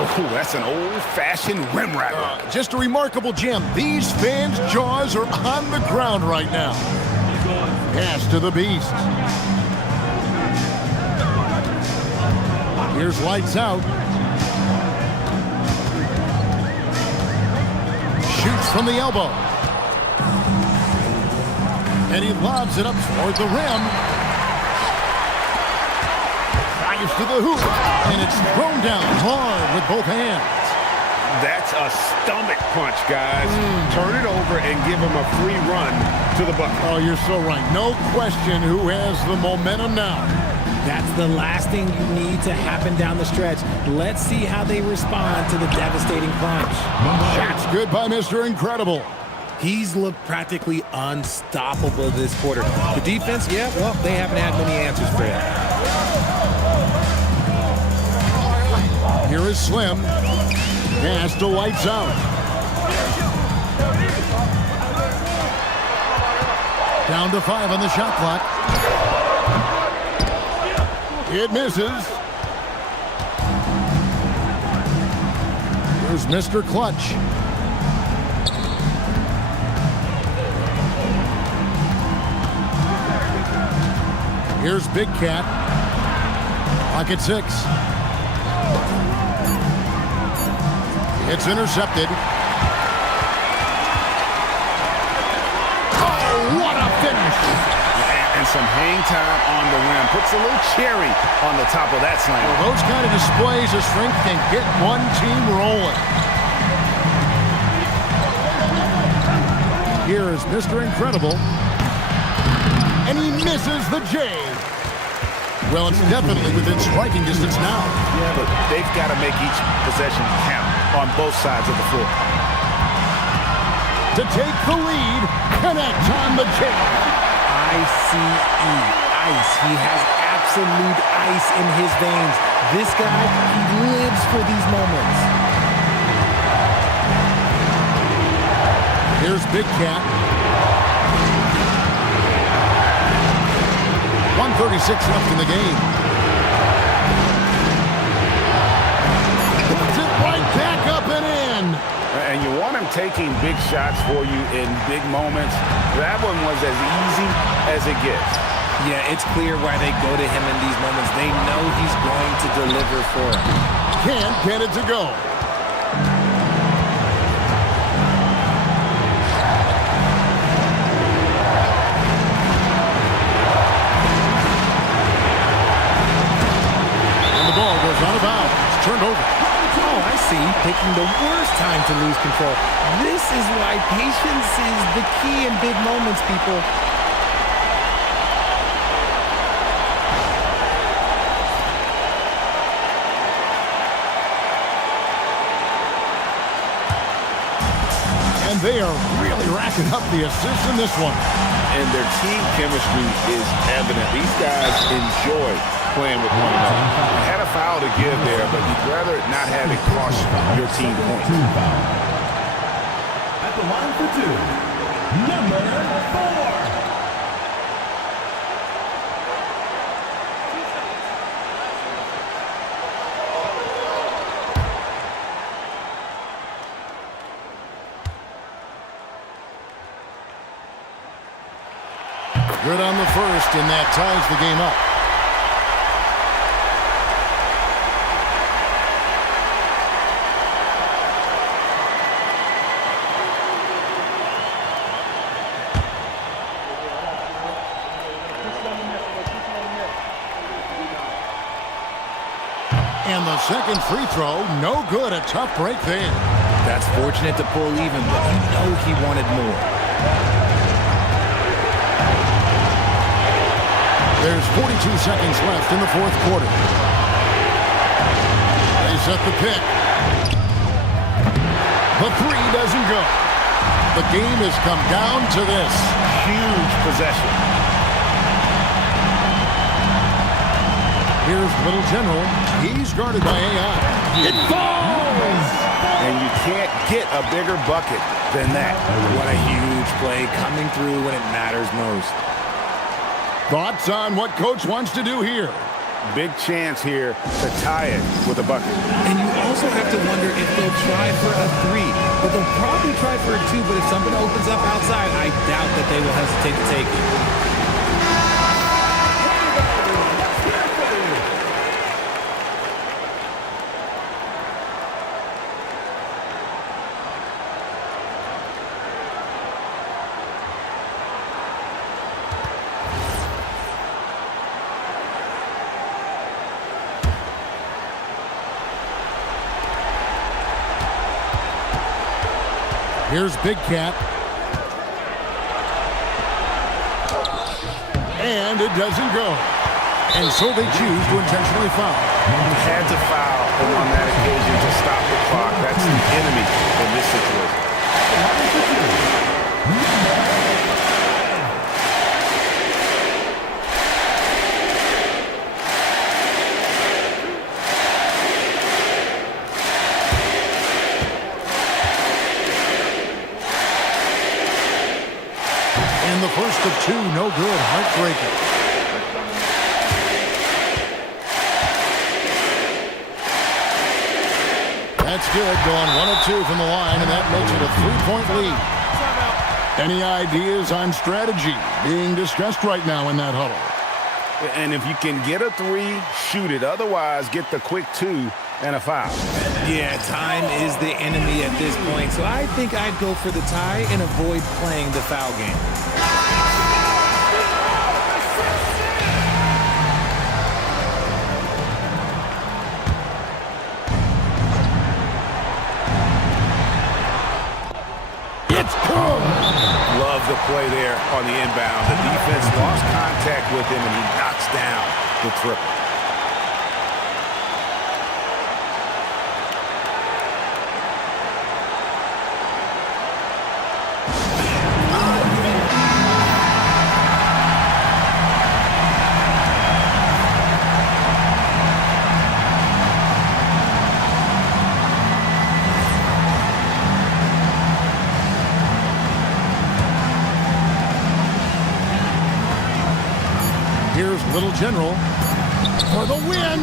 Oh, that's an old-fashioned rim wrapper. Just a remarkable jam. These fans' jaws are on the ground right now. Pass to the Beast. Here's Lights Out. Shoots from the elbow. And he lobs it up toward the rim. To the hoop, and it's thrown down hard with both hands. That's a stomach punch, guys. Turn it over and give him a free run to the bucket. Oh, you're so right. No question who has the momentum now. That's the last thing you need to happen down the stretch. Let's see how they respond to the devastating punch. Shot's good by Mr. Incredible. He's looked practically unstoppable this quarter. The defense, yeah, well, they haven't had many answers for him. Here is Slim. Pass to Lights Out. Down to 5 on the shot clock. It misses. Here's Mr. Clutch. Here's Big Cat. Pocket 6. It's intercepted. Oh, what a finish! And some hang time on the rim. Puts a little cherry on the top of that slam. Well, those kind of displays of strength can get one team rolling. Here is Mr. Incredible. And he misses the J. Well, it's definitely within striking distance now. Yeah, but they've got to make each possession count on both sides of the floor. To take the lead, connect on the J. ICE, ice. He has absolute ice in his veins. This guy, he lives for these moments. Here's Big Cat. 1:36 left in the game. Puts it right back up and in. And you want him taking big shots for you in big moments. That one was as easy as it gets. Yeah, it's clear why they go to him in these moments. They know he's going to deliver for them. Can't get it to go. And the ball goes out of bounds. It's turned over. Oh, I See, picking the worst time to lose control. This is why patience is the key in big moments, people. And they are really racking up the assists in this one. And their team chemistry is evident. These guys enjoy playing with one another. You had a foul to give there, but you'd rather not have it cost your team points. At the line for two, number 4. Good on the first, and that ties the game up. And the second free throw, no good. A tough break there. That's fortunate to pull even, but you know he wanted more. There's 42 seconds left in the fourth quarter. They set the pick. The three doesn't go. The game has come down to this. Huge possession. Here's Little General. He's guarded by AI. It falls! And you can't get a bigger bucket than that. What a huge play coming through when it matters most. Thoughts on what Coach wants to do here? Big chance here to tie it with a bucket. And you also have to wonder if they'll try for a 3. But they'll probably try for a 2, but if something opens up outside, I doubt that they will hesitate to take it. Here's Big Cat. And it doesn't go. And so they choose to intentionally foul. Had to foul on that occasion to stop the clock. That's the enemy in this situation. And the first of 2, no good. Heartbreaker. That's good. Going 1 of 2 from the line, and that makes it a 3-point lead. Any ideas on strategy being discussed right now in that huddle? And if you can get a 3, shoot it. Otherwise, get the quick 2 and a foul. Yeah, time is the enemy at this point, so I think I'd go for the tie and avoid playing the foul game. It's cool. Love the play there on the inbound. The defense lost contact with him, and he knocks down the triple. Here's Little General for the win.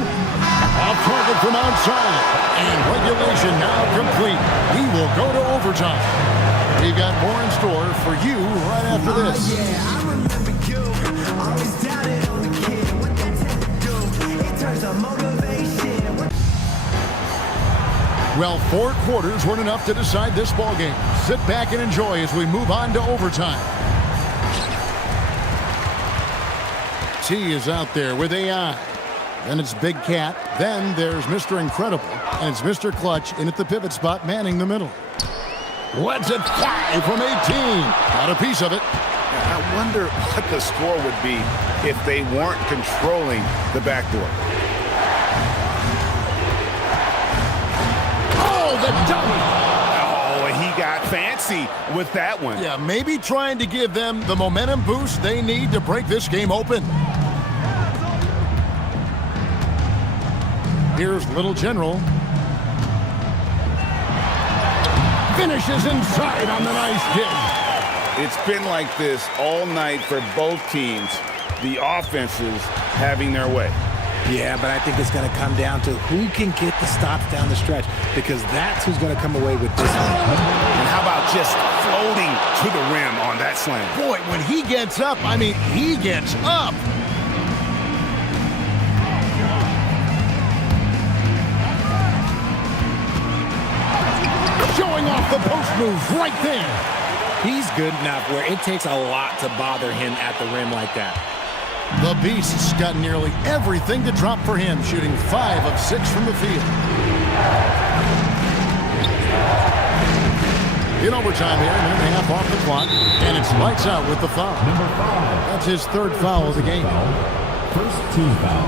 Off target from outside. And regulation now complete. We will go to overtime. We've got more in store for you right after this. Yeah, I remember you. Always doubted on the kid. What that tend to do? It turns on motivation. Well, 4 quarters weren't enough to decide this ball game. Sit back and enjoy as we move on to overtime. T is out there with AI. Then it's Big Cat. Then there's Mr. Incredible. And it's Mr. Clutch in at the pivot spot, manning the middle. Lets it fly from 18. Got a piece of it. I wonder what the score would be if they weren't controlling the backdoor. Oh, the dunk! Oh, and he got fancy with that one. Yeah, maybe trying to give them the momentum boost they need to break this game open. Here's Little General. Finishes inside on the nice hit. It's been like this all night for both teams. The offenses having their way. Yeah, but I think it's going to come down to who can get the stops down the stretch, because that's who's going to come away with this one. And how about just floating to the rim on that slam? Boy, when he gets up, I mean, he gets up. Showing off the post move right there. He's good enough where it takes a lot to bother him at the rim like that. The Beast's got nearly everything to drop for him, shooting 5 of 6 from the field. In overtime here, a minute and a half off the clock, and it's lights out with the foul. Number 5. That's his third foul of the game. First team foul.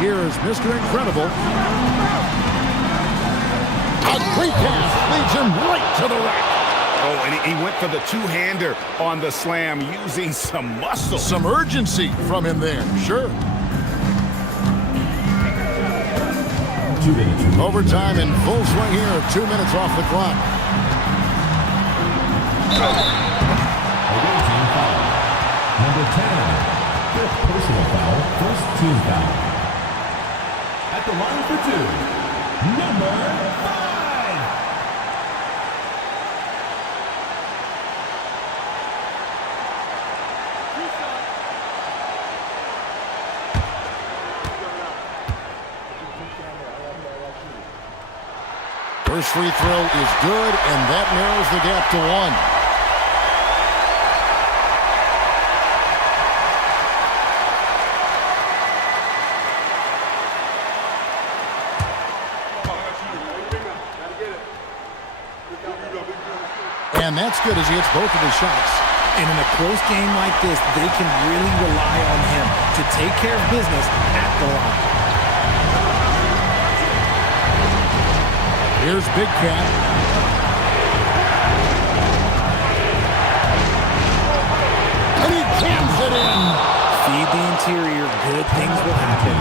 Here's Mr. Incredible. A great pass leads him right to the rack. Oh, and he went for the two-hander on the slam using some muscle. Some urgency from him there, sure. 2 minutes. Overtime in full swing here, 2 minutes off the clock. Away team foul. Number 10. Fifth personal foul. First team foul. At the line for 2. Number 5. First free throw is good, and that narrows the gap to 1. And that's good as he hits both of his shots. And in a close game like this, they can really rely on him to take care of business at the line. Here's Big Cat. And he jams it in. Feed the interior, good things will happen.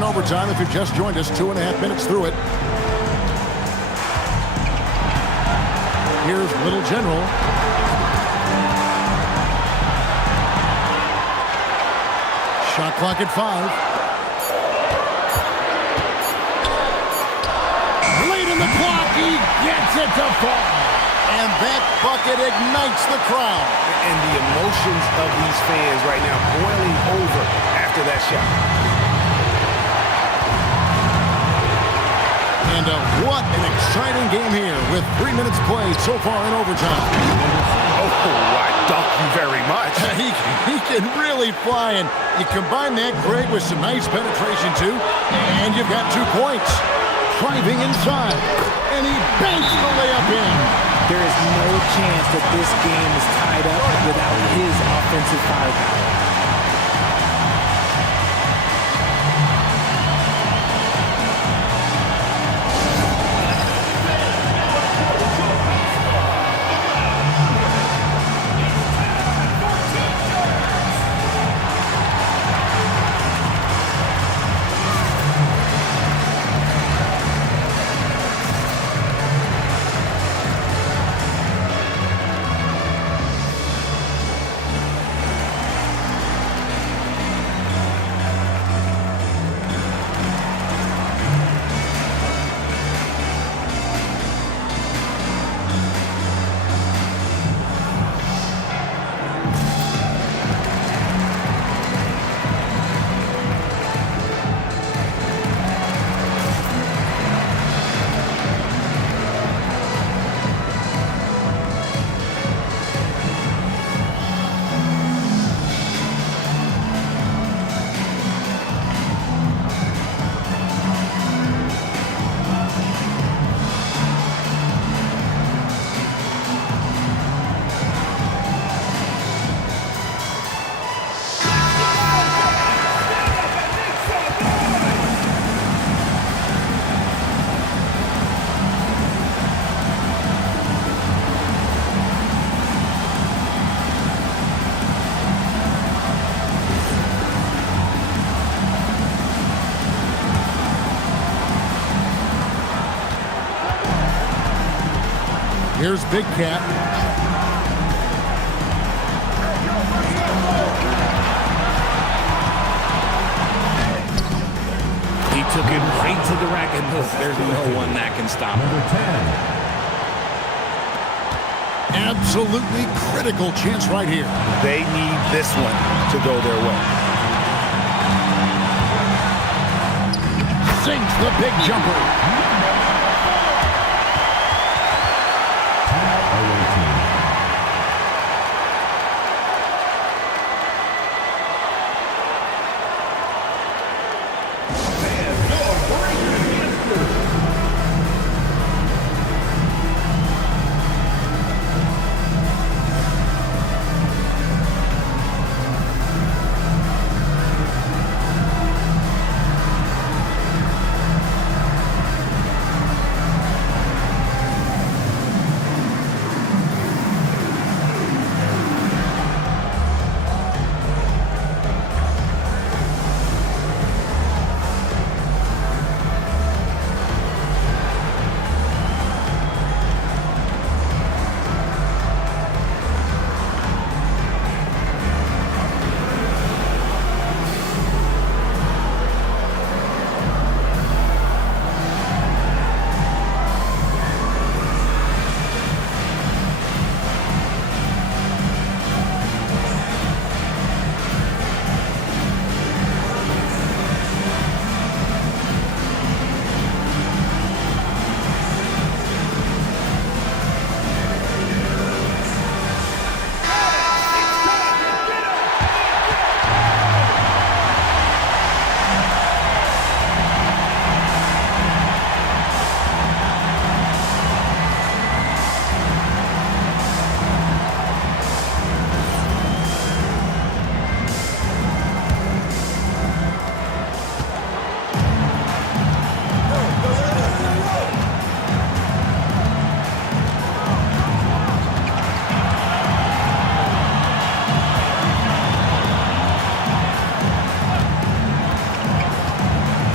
Overtime, if you've just joined us, 2.5 minutes through it. Here's Little General. Shot clock at 5. Late in the clock, he gets it to fall. And that bucket ignites the crowd. And the emotions of these fans right now boiling over after that shot. And what an exciting game here with 3 minutes played so far in overtime. Oh, I thank you very much. He can really fly, and you combine that, Greg, with some nice penetration, too, and you've got 2 points. Driving inside, and he banks the layup in. There is no chance that this game is tied up without his offensive firepower. Here's Big Cat. He took it right to the rack, and there's no one that can stop him. Absolutely critical chance right here. They need this one to go their way. Sinks the big jumper.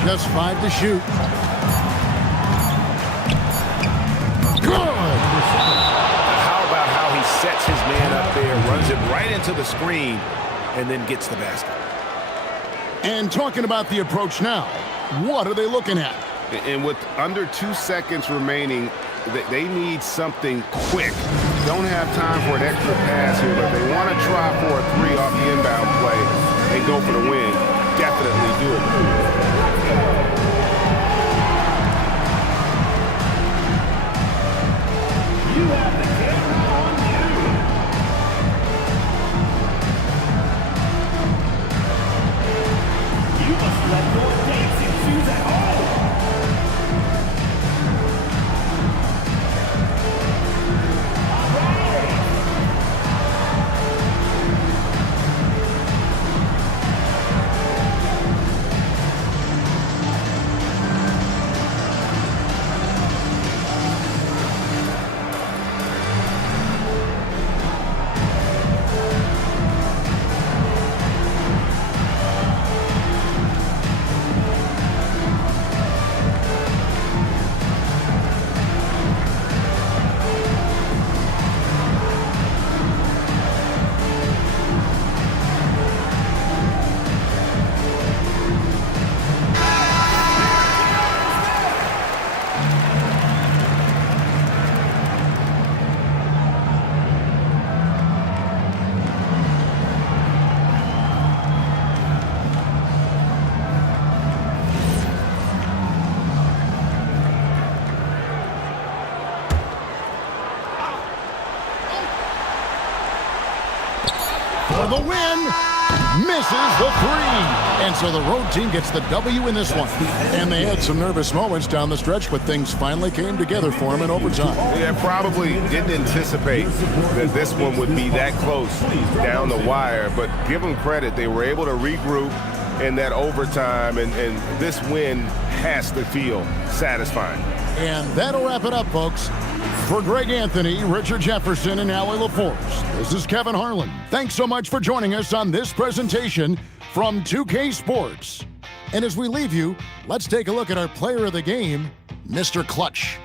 Just 5 to shoot. Good. into the screen and then gets the basket. And talking about the approach now, what are they looking at? And with under 2 seconds remaining, they need something quick. Don't have time for an extra pass here, but they want to try for a 3 off the inbound play and go for the win. Definitely doable. You have the camera on you. You must let your dancing shoes at home. For the win, misses the 3. And so the road team gets the W in this one. And they had some nervous moments down the stretch, but things finally came together for them in overtime. Yeah, probably didn't anticipate that this one would be that close down the wire, but give them credit. They were able to regroup in that overtime, and this win has to feel satisfying. And that'll wrap it up, folks. For Greg Anthony, Richard Jefferson, and Allie LaForce, this is Kevin Harlan. Thanks so much for joining us on this presentation from 2K Sports. And as we leave you, let's take a look at our player of the game, Mr. Clutch.